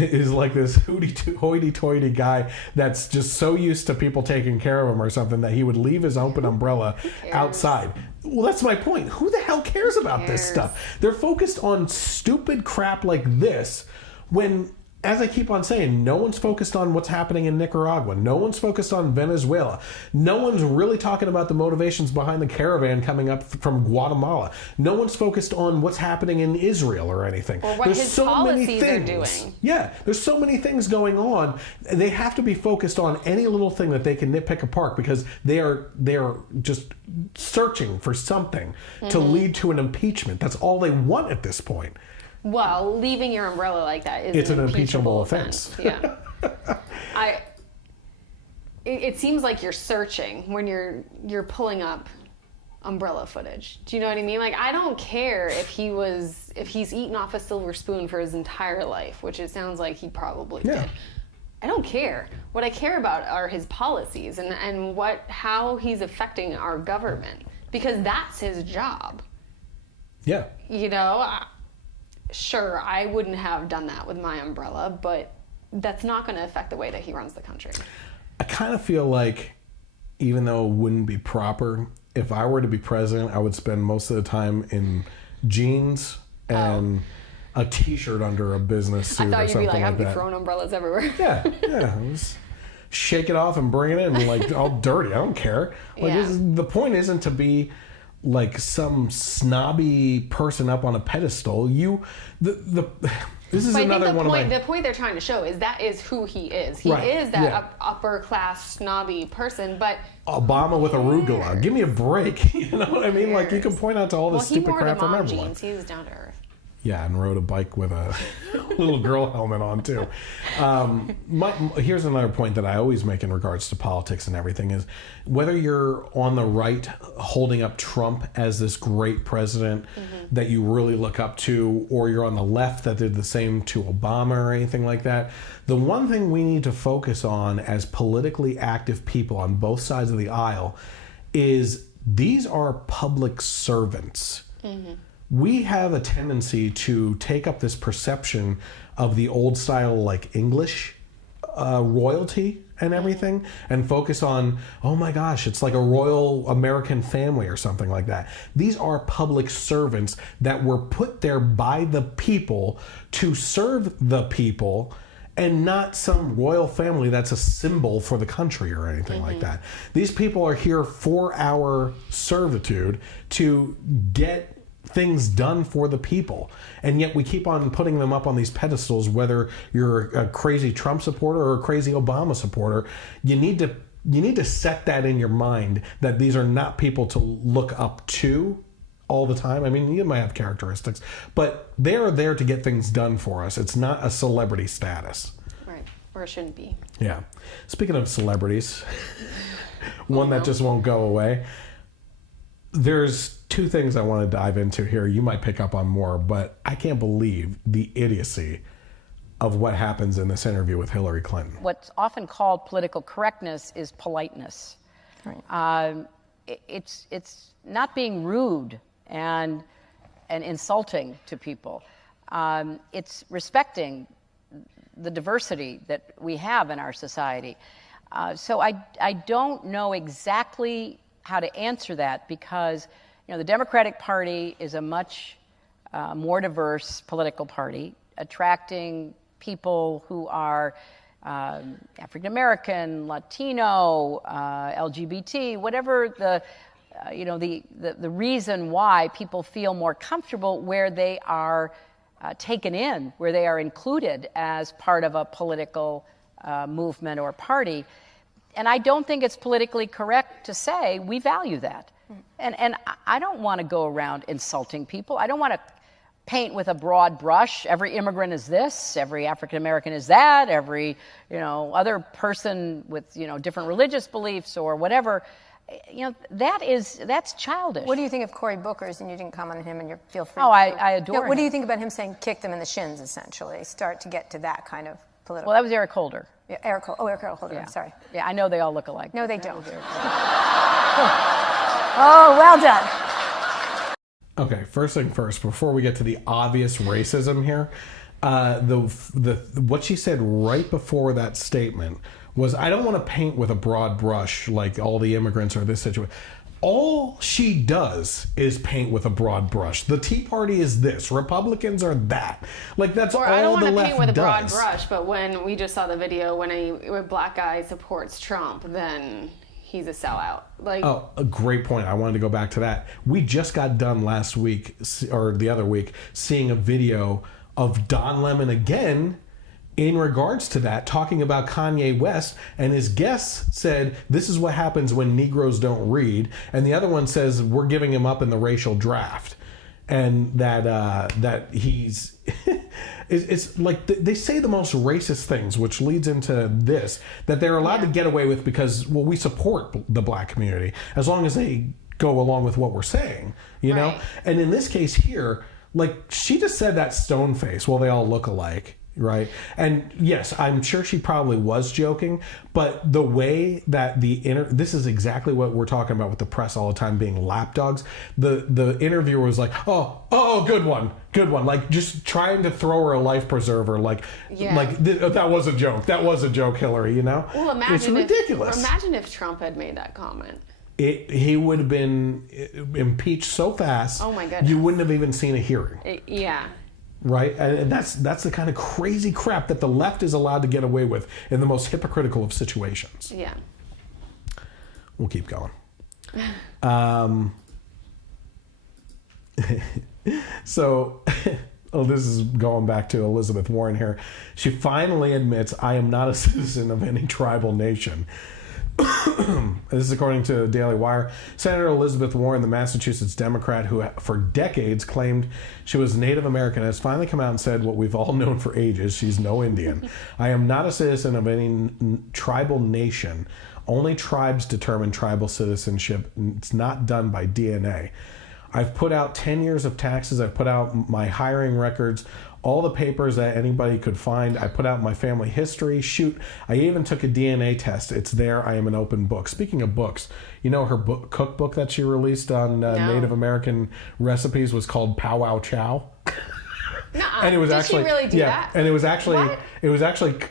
is like this hoity-toity guy that's just so used to people taking care of him or something that he would leave his open umbrella outside. Well, that's my point. Who the hell cares about this stuff? They're focused on stupid crap like this when, as I keep on saying, no one's focused on what's happening in Nicaragua. No one's focused on Venezuela. No one's really talking about the motivations behind the caravan coming up from Guatemala. No one's focused on what's happening in Israel or anything. Or what his policies are doing. Yeah, there's so many things going on. They have to be focused on any little thing that they can nitpick apart because they are just searching for something to lead to an impeachment. That's all they want at this point. Well, leaving your umbrella like that is an impeachable offense. Yeah. It seems like you're searching when you're pulling up umbrella footage. Do you know what I mean? Like, I don't care if he's eaten off a silver spoon for his entire life, which it sounds like he probably did. I don't care. What I care about are his policies and how he's affecting our government, because that's his job. Yeah. You know, sure, I wouldn't have done that with my umbrella, but that's not going to affect the way that he runs the country. I kind of feel like, even though it wouldn't be proper, if I were to be president, I would spend most of the time in jeans and a t-shirt under a business suit or something like that. I thought you'd be like, I'd be throwing umbrellas everywhere. Yeah. Just shake it off and bring it in, like, all dirty. I don't care. Like, the point isn't to be like some snobby person up on a pedestal. This is another one of my... The point they're trying to show is that is who he is. He is that upper class snobby person, but... Obama with arugula. Give me a break. You know what I mean? Like, you can point out to all this stupid crap from everyone. Jeans. He was down to earth. Yeah, and rode a bike with a little girl helmet on, too. Here's another point that I always make in regards to politics and everything is whether you're on the right holding up Trump as this great president that you really look up to, or you're on the left that did the same to Obama or anything like that, the one thing we need to focus on as politically active people on both sides of the aisle is these are public servants. We have a tendency to take up this perception of the old style, like English royalty and everything and focus on, oh my gosh, it's like a royal American family or something like that. These are public servants that were put there by the people to serve the people, and not some royal family that's a symbol for the country or anything like that. These people are here for our servitude to get things done for the people, and yet we keep on putting them up on these pedestals. Whether you're a crazy Trump supporter or a crazy Obama supporter, you need to set that in your mind that these are not people to look up to all the time. I mean, you might have characteristics, but they're there to get things done for us. It's not a celebrity status. Right, or it shouldn't be. Yeah. Speaking of celebrities, one that just won't go away. There's two things I want to dive into here. You might pick up on more, but I can't believe the idiocy of what happens in this interview with Hillary Clinton. What's often called political correctness is politeness. Right. It's not being rude and insulting to people. It's respecting the diversity that we have in our society. So I don't know exactly how to answer that, because the Democratic Party is a much more diverse political party, attracting people who are African American, Latino, LGBT, whatever the reason why people feel more comfortable where they are taken in, where they are included as part of a political movement or party. And I don't think it's politically correct to say we value that. And I don't want to go around insulting people. I don't want to paint with a broad brush. Every immigrant is this, every African American is that, every other person with different religious beliefs or whatever. That's childish. What do you think of Cory Booker's? And you didn't comment on him, and you feel free. Oh, I adore him. What do you think about him saying kick them in the shins, essentially? Start to get to that kind of political. Well, that was Eric Holder. Yeah, Eric Holder. Yeah. I'm sorry. Yeah, I know they all look alike. No, they don't. Oh, well done. Okay, first thing first, before we get to the obvious racism here, what she said right before that statement was, I don't want to paint with a broad brush like all the immigrants are this situation. All she does is paint with a broad brush. The Tea Party is this. Republicans are that. Like, that's all the left does. I don't want to paint with a broad brush, but when we just saw the video, when a black guy supports Trump, then he's a sellout. Oh, a great point. I wanted to go back to that. We just got done last week, or the other week, seeing a video of Don Lemon again in regards to that, talking about Kanye West, and his guest said, this is what happens when Negroes don't read, and the other one says, we're giving him up in the racial draft, and that he's it's like they say the most racist things, which leads into this, that they're allowed to get away with because, well, we support the black community as long as they go along with what we're saying, you know? And in this case here, like, she just said that stone face, well, they all look alike. Right. And yes, I'm sure she probably was joking, but the way that this is exactly what we're talking about with the press all the time being lapdogs. The interviewer was like, oh, good one. Like, just trying to throw her a life preserver. Like, that was a joke. That was a joke, Hillary, Well, it's ridiculous. Imagine if Trump had made that comment. He would have been impeached so fast. Oh my goodness. You wouldn't have even seen a hearing. Yeah. Right? And that's the kind of crazy crap that the left is allowed to get away with in the most hypocritical of situations. Yeah. We'll keep going. So, this is going back to Elizabeth Warren here. She finally admits, I am not a citizen of any tribal nation. This is according to Daily Wire. Senator Elizabeth Warren, the Massachusetts Democrat who for decades claimed she was Native American, has finally come out and said what we've all known for ages: she's no Indian. I am not a citizen of any tribal nation. Only tribes determine tribal citizenship. It's not done by DNA. I've put out 10 years of taxes. I've put out my hiring records, all the papers that anybody could find. I put out my family history. Shoot, I even took a DNA test. It's there. I am an open book. Speaking of books, her cookbook that she released on Native American recipes was called Pow Wow Chow. Nuh-uh. And it was Did actually she really do that? And it was actually What?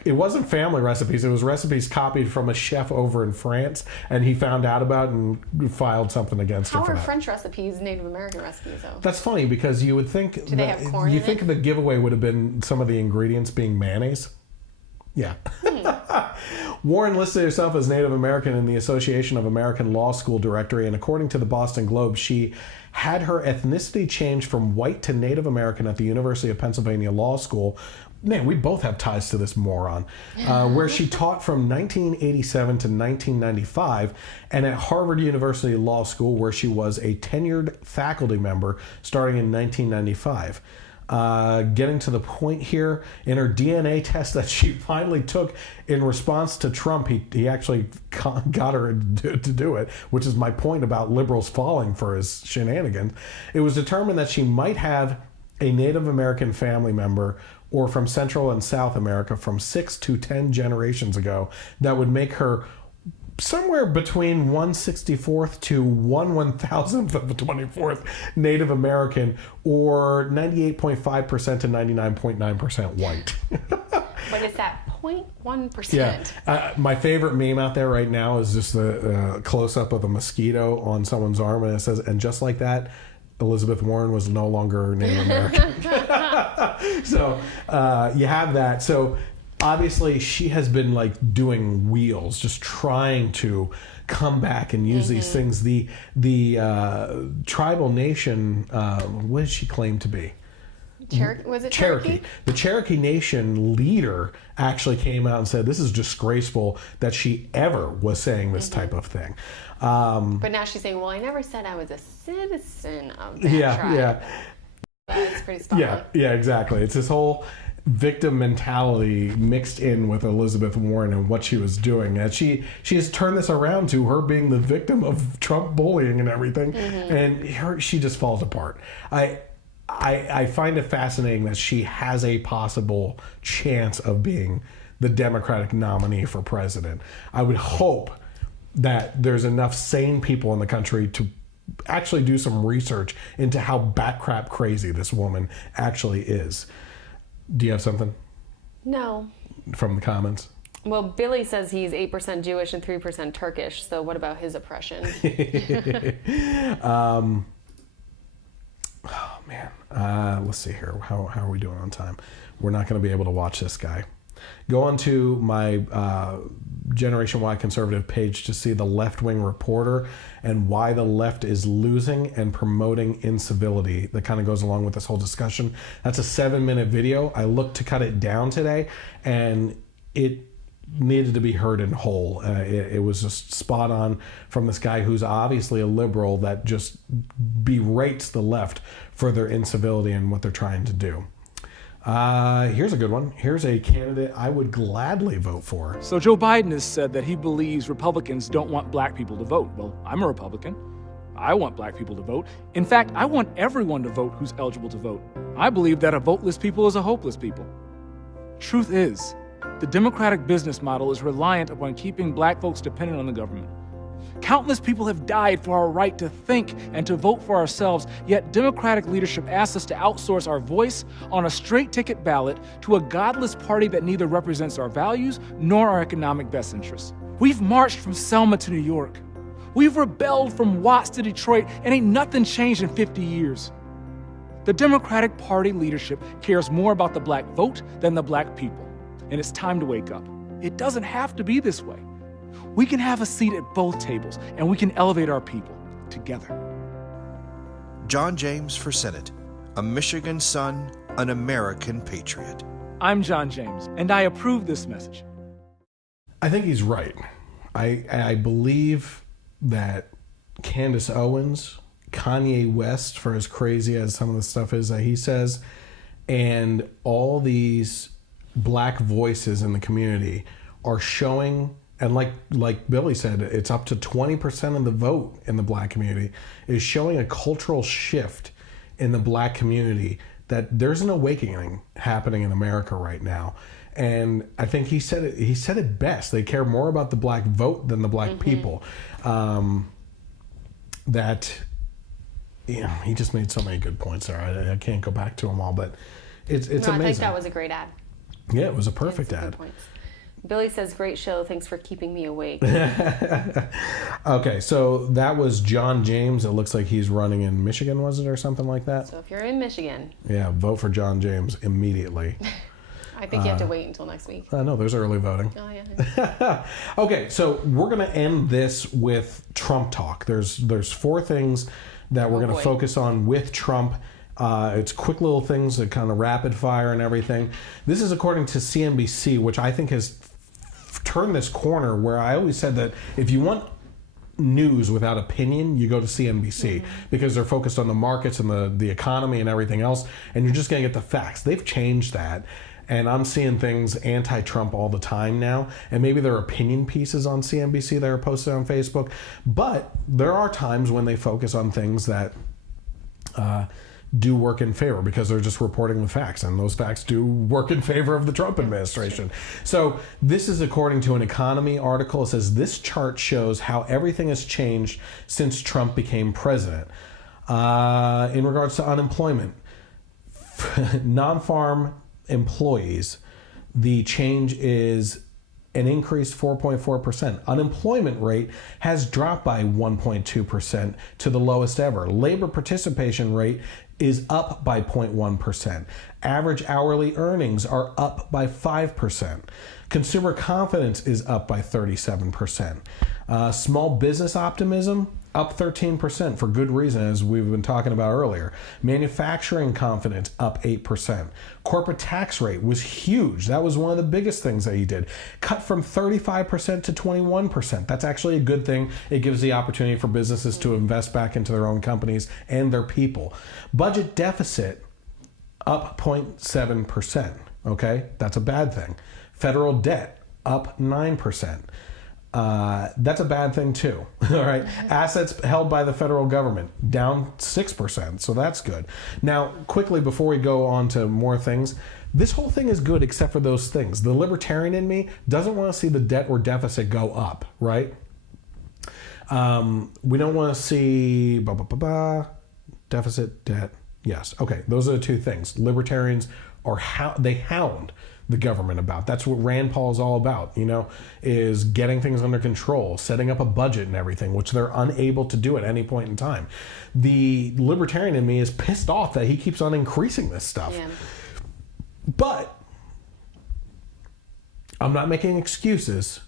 it wasn't family recipes. It was recipes copied from a chef over in France, and he found out about it and filed something against her How for are that. French recipes Native American recipes though? That's funny because you would think Do they have corn you in think it? the giveaway would have been some of the ingredients being mayonnaise. Yeah. Warren listed herself as Native American in the Association of American Law School directory, and according to the Boston Globe, she had her ethnicity changed from white to Native American at the University of Pennsylvania Law School. Man, we both have ties to this moron. Where she taught from 1987 to 1995, and at Harvard University Law School, where she was a tenured faculty member starting in 1995. Getting to the point here, in her DNA test that she finally took in response to Trump, he actually got her to do it, which is my point about liberals falling for his shenanigans. It was determined that she might have a Native American family member or from Central and South America from 6 to 10 generations ago that would make her somewhere between 1/64th to 1/1000th of the 24th Native American, or 98.5% to 99.9% white. But it's that 0.1%. Yeah. My favorite meme out there right now is just the close-up of a mosquito on someone's arm, and it says, and just like that, Elizabeth Warren was no longer Native American. So you have that. So obviously she has been like doing wheels, just trying to come back and use these things. The tribal nation, what did she claim to be? Was it Cherokee? The Cherokee Nation leader actually came out and said this is disgraceful that she ever was saying this type of thing. But now she's saying, well, I never said I was a citizen of that tribe. Yeah. That's pretty spot on. Yeah, exactly. It's this whole victim mentality mixed in with Elizabeth Warren and what she was doing. And she has turned this around to her being the victim of Trump bullying and everything. And she just falls apart. I find it fascinating that she has a possible chance of being the Democratic nominee for president. I would hope that there's enough sane people in the country to actually do some research into how batcrap crazy this woman actually is. Do you have something? No. From the comments? Well, Billy says he's 8% Jewish and 3% Turkish, so what about his oppression? Oh, man. Let's see here. How are we doing on time? We're not going to be able to watch this guy. Go on to my Generation Y conservative page to see the left-wing reporter and why the left is losing and promoting incivility. That kind of goes along with this whole discussion. That's a 7-minute video. I looked to cut it down today, and it needed to be heard in whole. It was just spot on from this guy who's obviously a liberal that just berates the left for their incivility and what they're trying to do. Here's a good one. Here's a candidate I would gladly vote for. So Joe Biden has said that he believes Republicans don't want black people to vote. Well, I'm a Republican. I want black people to vote. In fact, I want everyone to vote who's eligible to vote. I believe that a voteless people is a hopeless people. Truth is, the Democratic business model is reliant upon keeping black folks dependent on the government. Countless people have died for our right to think and to vote for ourselves, yet Democratic leadership asks us to outsource our voice on a straight-ticket ballot to a godless party that neither represents our values nor our economic best interests. We've marched from Selma to New York. We've rebelled from Watts to Detroit, and ain't nothing changed in 50 years. The Democratic Party leadership cares more about the black vote than the black people, and it's time to wake up. It doesn't have to be this way. We can have a seat at both tables, and we can elevate our people together. John James for Senate, a Michigan son, an American patriot. I'm John James, and I approve this message. I think he's right. I believe that Candace Owens, Kanye West, for as crazy as some of the stuff is that he says, and all these black voices in the community are showing. And like Billy said, it's up to 20% of the vote in the black community is showing a cultural shift in the black community, that there's an awakening happening in America right now. And I think he said it best. They care more about the black vote than the black people. That, you know, he just made so many good points there. I can't go back to them all, but It's no, amazing. I think that was a great ad. Yeah, it was a perfect ad. Billy says, great show. Thanks for keeping me awake. Okay, so that was John James. It looks like he's running in Michigan, was it, or something like that? So if you're in Michigan. Yeah, vote for John James immediately. I think you have to wait until next week. No, there's early voting. Oh, yeah. Okay, so we're going to end this with Trump talk. There's 4 things that we're going to focus on with Trump. It's quick little things that kind of rapid fire and everything. This is according to CNBC, which I think has turned this corner where I always said that if you want news without opinion, you go to CNBC because they're focused on the markets and the economy and everything else, and you're just going to get the facts. They've changed that. And I'm seeing things anti-Trump all the time now. And maybe there are opinion pieces on CNBC that are posted on Facebook. But there are times when they focus on things that do work in favor because they're just reporting the facts. And those facts do work in favor of the Trump administration. So this is according to an economy article. It says, this chart shows how everything has changed since Trump became president. In regards to unemployment, non-farm employees, the change is an increased 4.4%. Unemployment rate has dropped by 1.2% to the lowest ever. Labor participation rate is up by 0.1%. Average hourly earnings are up by 5%. Consumer confidence is up by 37%. Small business optimism up 13% for good reason, as we've been talking about earlier. Manufacturing confidence up 8%. Corporate tax rate was huge. That was one of the biggest things that he did. Cut from 35% to 21%. That's actually a good thing. It gives the opportunity for businesses to invest back into their own companies and their people. Budget deficit up 0.7%. Okay, that's a bad thing. Federal debt up 9%. That's a bad thing too. All right. Assets held by the federal government down 6%. So that's good. Now, quickly before we go on to more things, this whole thing is good except for those things. The libertarian in me doesn't want to see the debt or deficit go up, right? We don't want to see deficit, debt. Yes. Okay. Those are the 2 things. Libertarians are they hound the government about. That's what Rand Paul is all about, is getting things under control, setting up a budget and everything, which they're unable to do at any point in time. The libertarian in me is pissed off that he keeps on increasing this stuff. Yeah. But I'm not making excuses.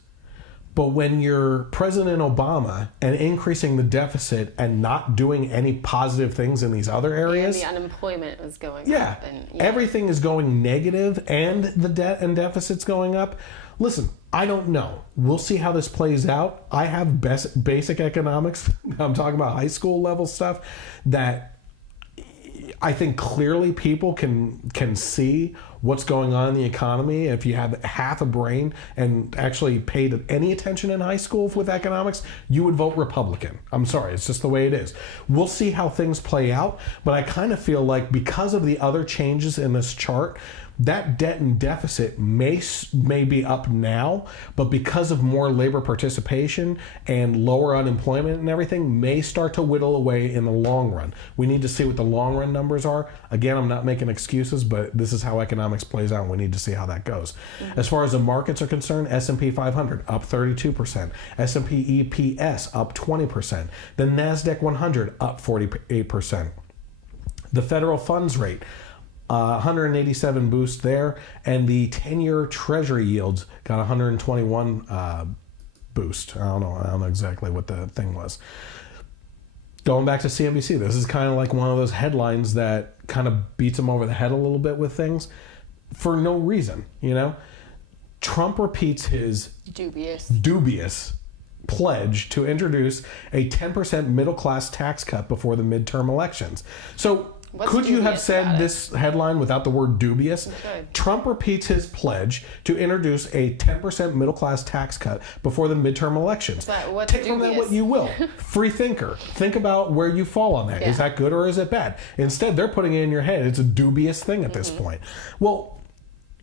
But when you're President Obama and increasing the deficit and not doing any positive things in these other areas. And the unemployment is going up. And, everything is going negative and the debt and deficit's going up. Listen, I don't know. We'll see how this plays out. I have basic economics. I'm talking about high school level stuff that I think clearly people can see what's going on in the economy. If you have half a brain and actually paid any attention in high school with economics, you would vote Republican. I'm sorry, it's just the way it is. We'll see how things play out, but I kind of feel like because of the other changes in this chart, that debt and deficit may be up now, but because of more labor participation and lower unemployment and everything, may start to whittle away in the long run. We need to see what the long run numbers are. Again, I'm not making excuses, but this is how economics plays out, and we need to see how that goes. As far as the markets are concerned, S&P 500 up 32%, S&P EPS up 20%, the NASDAQ 100 up 48%. The federal funds rate 187 boost there, and the 10-year Treasury yields got 121 boost. I don't know exactly what the thing was. Going back to CNBC, this is kind of like one of those headlines that kind of beats them over the head a little bit with things for no reason, Trump repeats his dubious pledge to introduce a 10% middle-class tax cut before the midterm elections. So could you have said this headline without the word dubious? Okay. Trump repeats his pledge to introduce a 10% middle-class tax cut before the midterm elections. Take from that what you will. Free thinker. Think about where you fall on that. Yeah. Is that good or is it bad? Instead, they're putting it in your head. It's a dubious thing at this point. Well,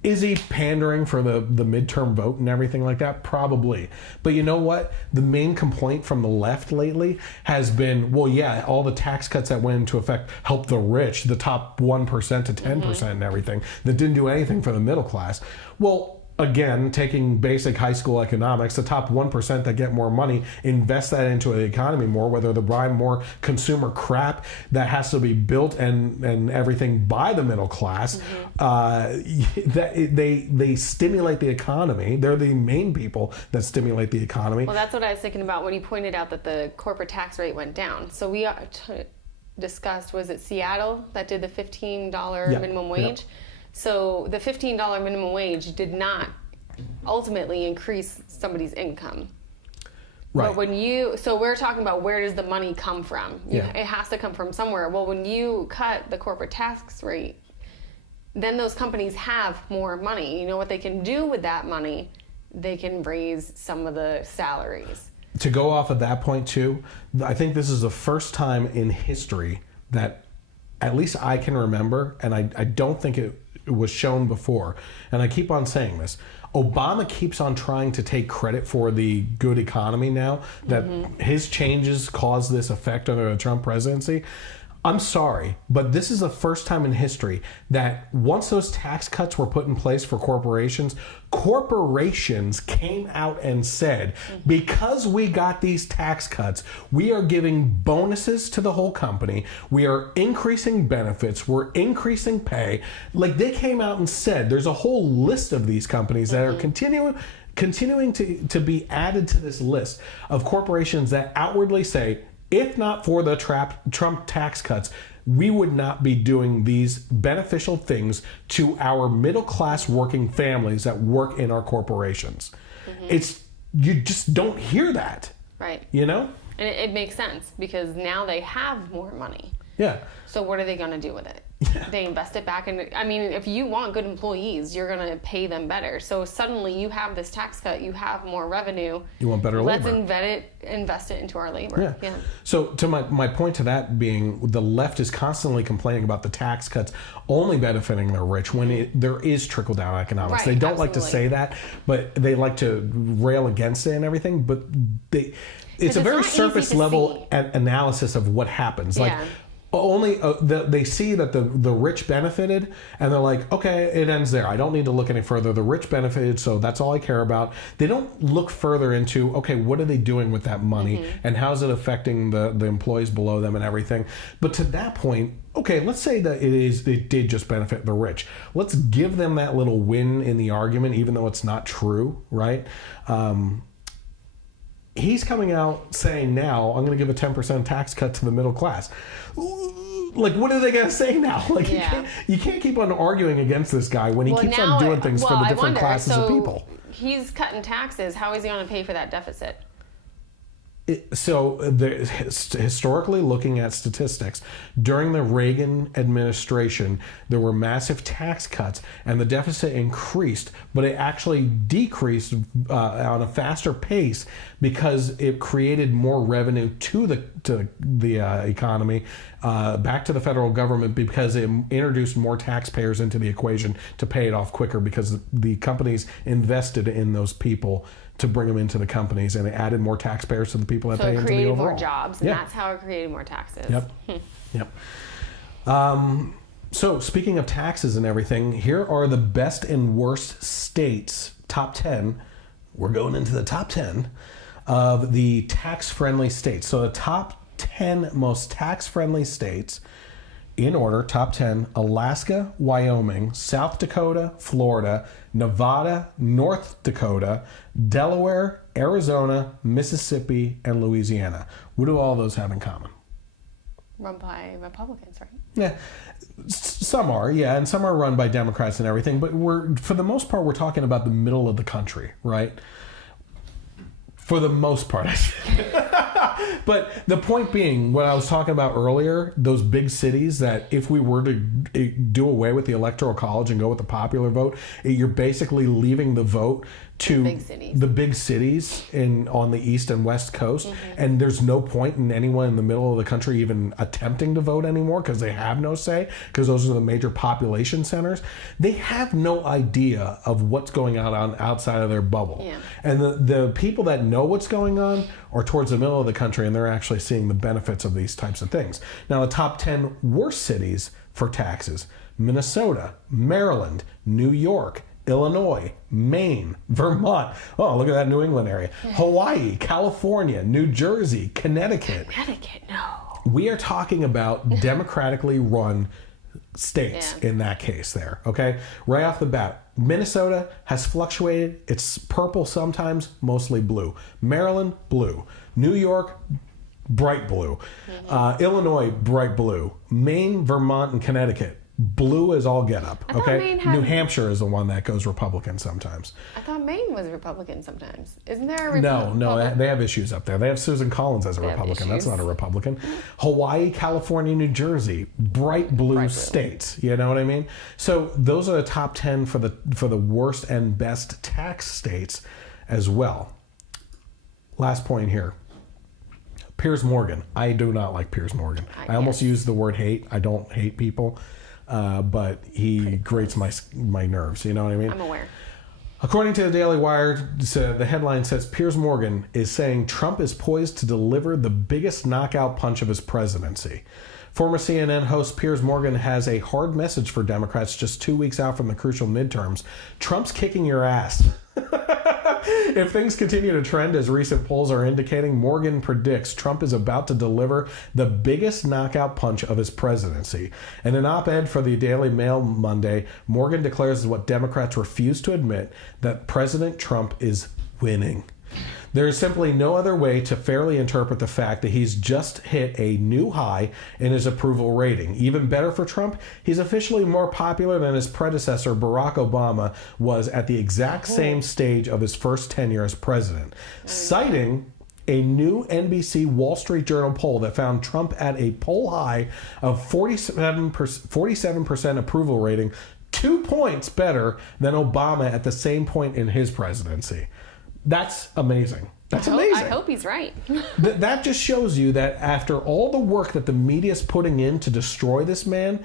Is he pandering for the midterm vote and everything like that? Probably. But you know what? The main complaint from the left lately has been, well, yeah, all the tax cuts that went into effect helped the rich, the top 1% to 10% and everything, that didn't do anything for the middle class. Well, again, taking basic high school economics, the top 1% that get more money, invest that into the economy more, whether they buy more consumer crap that has to be built and everything by the middle class. They stimulate the economy. They're the main people that stimulate the economy. Well, that's what I was thinking about when you pointed out that the corporate tax rate went down. So we discussed, was it Seattle that did the $15 minimum wage? So the $15 minimum wage did not ultimately increase somebody's income. Right. But so we're talking about, where does the money come from? It has to come from somewhere. Well, when you cut the corporate tax rate, then those companies have more money. You know what they can do with that money? They can raise some of the salaries. To go off of that point too, I think this is the first time in history that, at least I can remember, and I don't think it was shown before, and I keep on saying this, Obama keeps on trying to take credit for the good economy now, that his changes caused this effect under the Trump presidency. I'm sorry, but this is the first time in history that once those tax cuts were put in place for corporations came out and said, because we got these tax cuts, we are giving bonuses to the whole company, we are increasing benefits, we're increasing pay. Like, they came out and said, there's a whole list of these companies that are continuing to be added to this list of corporations that outwardly say, if not for the Trump tax cuts, we would not be doing these beneficial things to our middle class working families that work in our corporations. You just don't hear that. Right. You know? And it makes sense, because now they have more money. Yeah. So what are they going to do with it? They invest it back in. I mean, if you want good employees, you're going to pay them better. So suddenly you have this tax cut, you have more revenue. You want better labor. Let's invest it into our labor. Yeah. So to my point to that being, the left is constantly complaining about the tax cuts only benefiting the rich when there is trickle-down economics. They don't like to say that, but they like to rail against it and everything. But it's a very surface level analysis of what happens. Like, they see that the rich benefited, and they're like, okay, it ends there. I don't need to look any further. The rich benefited, so that's all I care about. They don't look further into, okay, what are they doing with that money, and how's it affecting the employees below them and everything. But to that point, okay, let's say that it did just benefit the rich. Let's give them that little win in the argument, even though it's not true, right? He's coming out saying now, I'm going to give a 10% tax cut to the middle class. Like, what are they going to say now? Like, you can't keep on arguing against this guy when he keeps on doing things for the different classes of people. He's cutting taxes. How is he going to pay for that deficit? Historically, looking at statistics, during the Reagan administration, there were massive tax cuts and the deficit increased, but it actually decreased on a faster pace because it created more revenue to the economy, back to the federal government, because it introduced more taxpayers into the equation to pay it off quicker, because the companies invested in those people to bring them into the companies, and it added more taxpayers to the people that pay into the overall. So it created more jobs, and that's how it created more taxes. Yep. So speaking of taxes and everything, here are the best and worst states, top 10. We're going into the top 10 of the tax-friendly states. So the top 10 most tax-friendly states, in order, top 10, Alaska, Wyoming, South Dakota, Florida, Nevada, North Dakota, Delaware, Arizona, Mississippi, and Louisiana. What do all those have in common? Run by Republicans, right? Yeah, some are, and some are run by Democrats and everything, but for the most part, we're talking about the middle of the country, right? For the most part, I said. But the point being, what I was talking about earlier, those big cities that if we were to do away with the Electoral College and go with the popular vote, you're basically leaving the vote to big the big cities on the east and west coast, and there's no point in anyone in the middle of the country even attempting to vote anymore because they have no say, because those are the major population centers. They have no idea of what's going on outside of their bubble. Yeah. And the people that know what's going on are towards the middle of the country, and they're actually seeing the benefits of these types of things. Now, the top 10 worst cities for taxes: Minnesota, Maryland, New York, Illinois, Maine, Vermont. Oh, look at that New England area. Hawaii, California, New Jersey, Connecticut. Connecticut, no. We are talking about democratically run states in that case there, okay? Right off the bat, Minnesota has fluctuated. It's purple sometimes, mostly blue. Maryland, blue. New York, bright blue. Illinois, bright blue. Maine, Vermont, and Connecticut, blue as all get up, okay? New Hampshire is the one that goes Republican sometimes. I thought Maine was Republican sometimes. Isn't there a Republican? No, they have issues up there. They have Susan Collins as a Republican. That's not a Republican. Hawaii, California, New Jersey, bright blue states. You know what I mean? So those are the top 10 for the worst and best tax states as well. Last point here. Piers Morgan. I do not like Piers Morgan. I almost used the word hate. I don't hate people. But he grates my nerves. You know what I mean? I'm aware. According to the Daily Wire, the headline says Piers Morgan is saying Trump is poised to deliver the biggest knockout punch of his presidency. Former CNN host Piers Morgan has a hard message for Democrats just 2 weeks out from the crucial midterms. Trump's kicking your ass. If things continue to trend as recent polls are indicating, Morgan predicts Trump is about to deliver the biggest knockout punch of his presidency. In an op-ed for the Daily Mail Monday, Morgan declares what Democrats refuse to admit, that President Trump is winning. There is simply no other way to fairly interpret the fact that he's just hit a new high in his approval rating. Even better for Trump, he's officially more popular than his predecessor Barack Obama was at the exact same stage of his first tenure as president, citing a new NBC Wall Street Journal poll that found Trump at a poll high of 47% approval rating, 2 points better than Obama at the same point in his presidency. That's amazing. That's amazing. I hope he's right. That just shows you that after all the work that the media's putting in to destroy this man,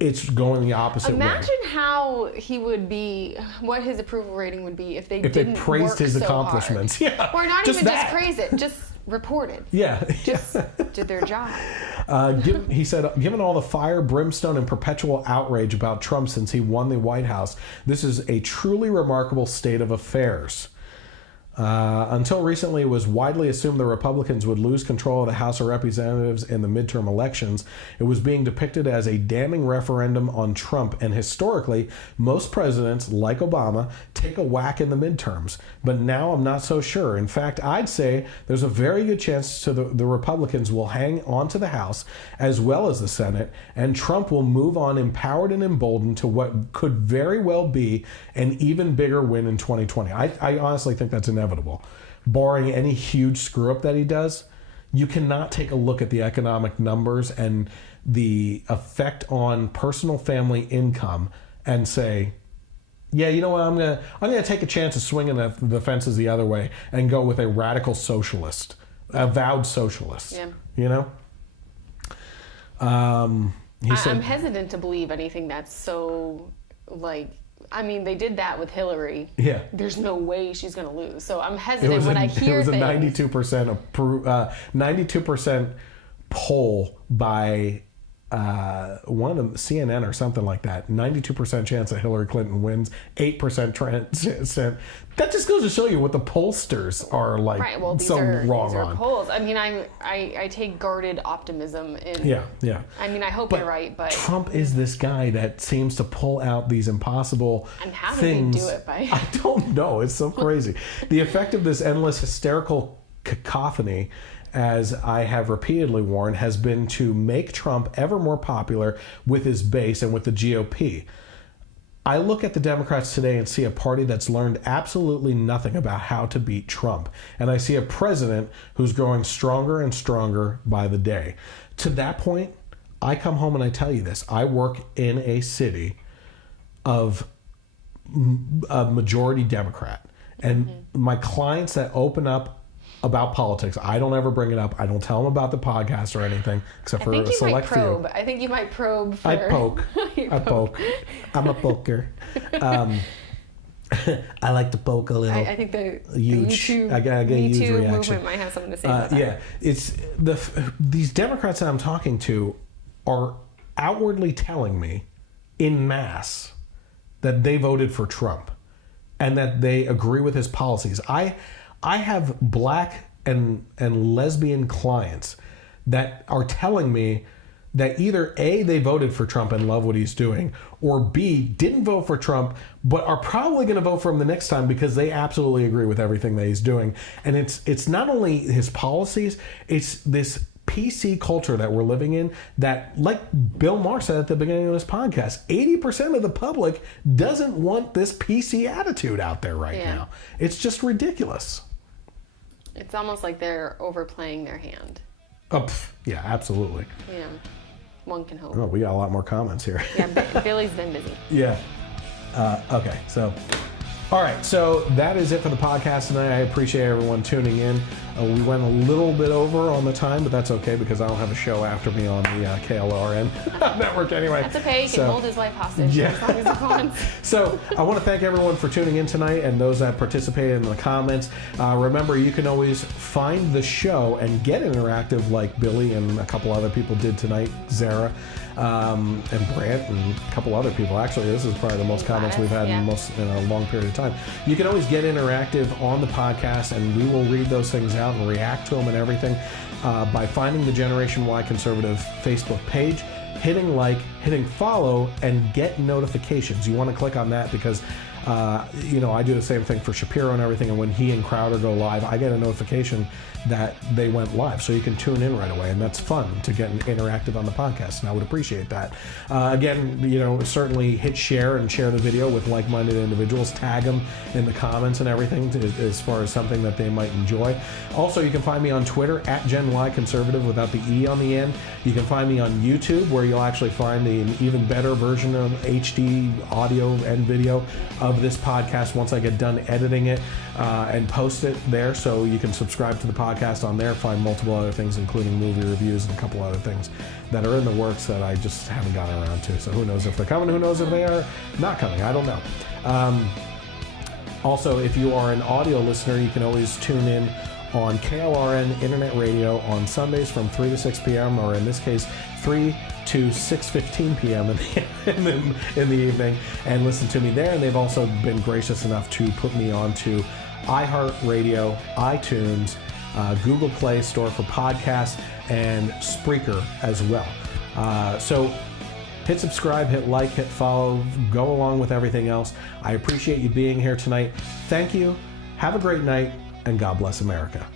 it's going the opposite way. Imagine how he would be, what his approval rating would be if they praised his accomplishments. Hard. Yeah, or not even just praise it, just reported. Yeah. Just did their job. He said, given all the fire, brimstone, and perpetual outrage about Trump since he won the White House, this is a truly remarkable state of affairs. Until recently, it was widely assumed the Republicans would lose control of the House of Representatives in the midterm elections. It was being depicted as a damning referendum on Trump, and historically, most presidents, like Obama, take a whack in the midterms. But now I'm not so sure. In fact, I'd say there's a very good chance the Republicans will hang on to the House as well as the Senate, and Trump will move on empowered and emboldened to what could very well be an even bigger win in 2020. I honestly think that's inevitable. Barring any huge screw up that he does, you cannot take a look at the economic numbers and the effect on personal family income and say, yeah, you know what, I'm gonna take a chance of swinging the fences the other way and go with a radical socialist, avowed socialist. Yeah. You know? I'm hesitant to believe anything that's so, I mean, they did that with Hillary. Yeah. There's no way she's going to lose. So I'm hesitant when I hear things. It was a 92% poll by one of CNN or something like that. 92% chance that Hillary Clinton wins. 8% that just goes to show you what the pollsters are like. Right. Well, these are polls. I mean, I take guarded optimism in. Yeah. I mean, I hope you're right, but Trump is this guy that seems to pull out these impossible and how things. do they do it by? I don't know. It's so crazy. The effect of this endless hysterical cacophony, as I have repeatedly warned, has been to make Trump ever more popular with his base and with the GOP. I look at the Democrats today and see a party that's learned absolutely nothing about how to beat Trump. And I see a president who's growing stronger and stronger by the day. To that point, I come home and I tell you this. I work in a city of a majority Democrat. And my clients that open up about politics, I don't ever bring it up. I don't tell them about the podcast or anything, except for a select few. I think you might probe. I poke. I poke. I'm a poker. I like to poke a little. I think the huge. YouTube, I get a huge reaction. movement might have something to say about that. Yeah, it's these Democrats that I'm talking to are outwardly telling me in mass that they voted for Trump and that they agree with his policies. I have black and lesbian clients that are telling me that either A, they voted for Trump and love what he's doing, or B, didn't vote for Trump, but are probably going to vote for him the next time because they absolutely agree with everything that he's doing. And it's not only his policies, it's this PC culture that we're living in that, like Bill Maher said at the beginning of this podcast, 80% of the public doesn't want this PC attitude out there right now. It's just ridiculous. It's almost like they're overplaying their hand. Oh, yeah, absolutely. Yeah, one can hope. Oh, we got a lot more comments here. Yeah, Billy's been busy. Yeah. Okay, so, all right, so that is it for the podcast tonight. I appreciate everyone tuning in. We went a little bit over on the time, but that's okay because I don't have a show after me on the KLRN network anyway. That's okay. He can hold his wife hostage as long as he wants. So I want to thank everyone for tuning in tonight and those that participated in the comments. Remember, you can always find the show and get interactive like Billy and a couple other people did tonight, Zara. And Brant and a couple other people. Actually, this is probably the most comments we've had in a long period of time. You can always get interactive on the podcast, and we will read those things out and react to them and everything by finding the Generation Y Conservative Facebook page, hitting like, hitting follow, and get notifications. You want to click on that because I do the same thing for Shapiro and everything, and when he and Crowder go live, I get a notification that they went live, so you can tune in right away, and that's fun to get interactive on the podcast, and I would appreciate that. Again, certainly hit share and share the video with like-minded individuals, tag them in the comments and everything as far as something that they might enjoy. Also, you can find me on Twitter at Gen Y Conservative without the E on the end. You can find me on YouTube, where you'll actually find an even better version of HD audio and video of this podcast once I get done editing it and post it there, so you can subscribe to the podcast on there, find multiple other things, including movie reviews and a couple other things that are in the works that I just haven't gotten around to. So who knows if they're coming, who knows if they are not coming, I don't know. Also, if you are an audio listener, you can always tune in on KLRN Internet Radio on Sundays from 3 to 6 p.m., or in this case, 3 to 6:15 p.m. in the evening, and listen to me there. And they've also been gracious enough to put me onto iHeartRadio, iTunes, Google Play Store for podcasts, and Spreaker as well. So hit subscribe, hit like, hit follow, go along with everything else. I appreciate you being here tonight. Thank you. Have a great night, and God bless America.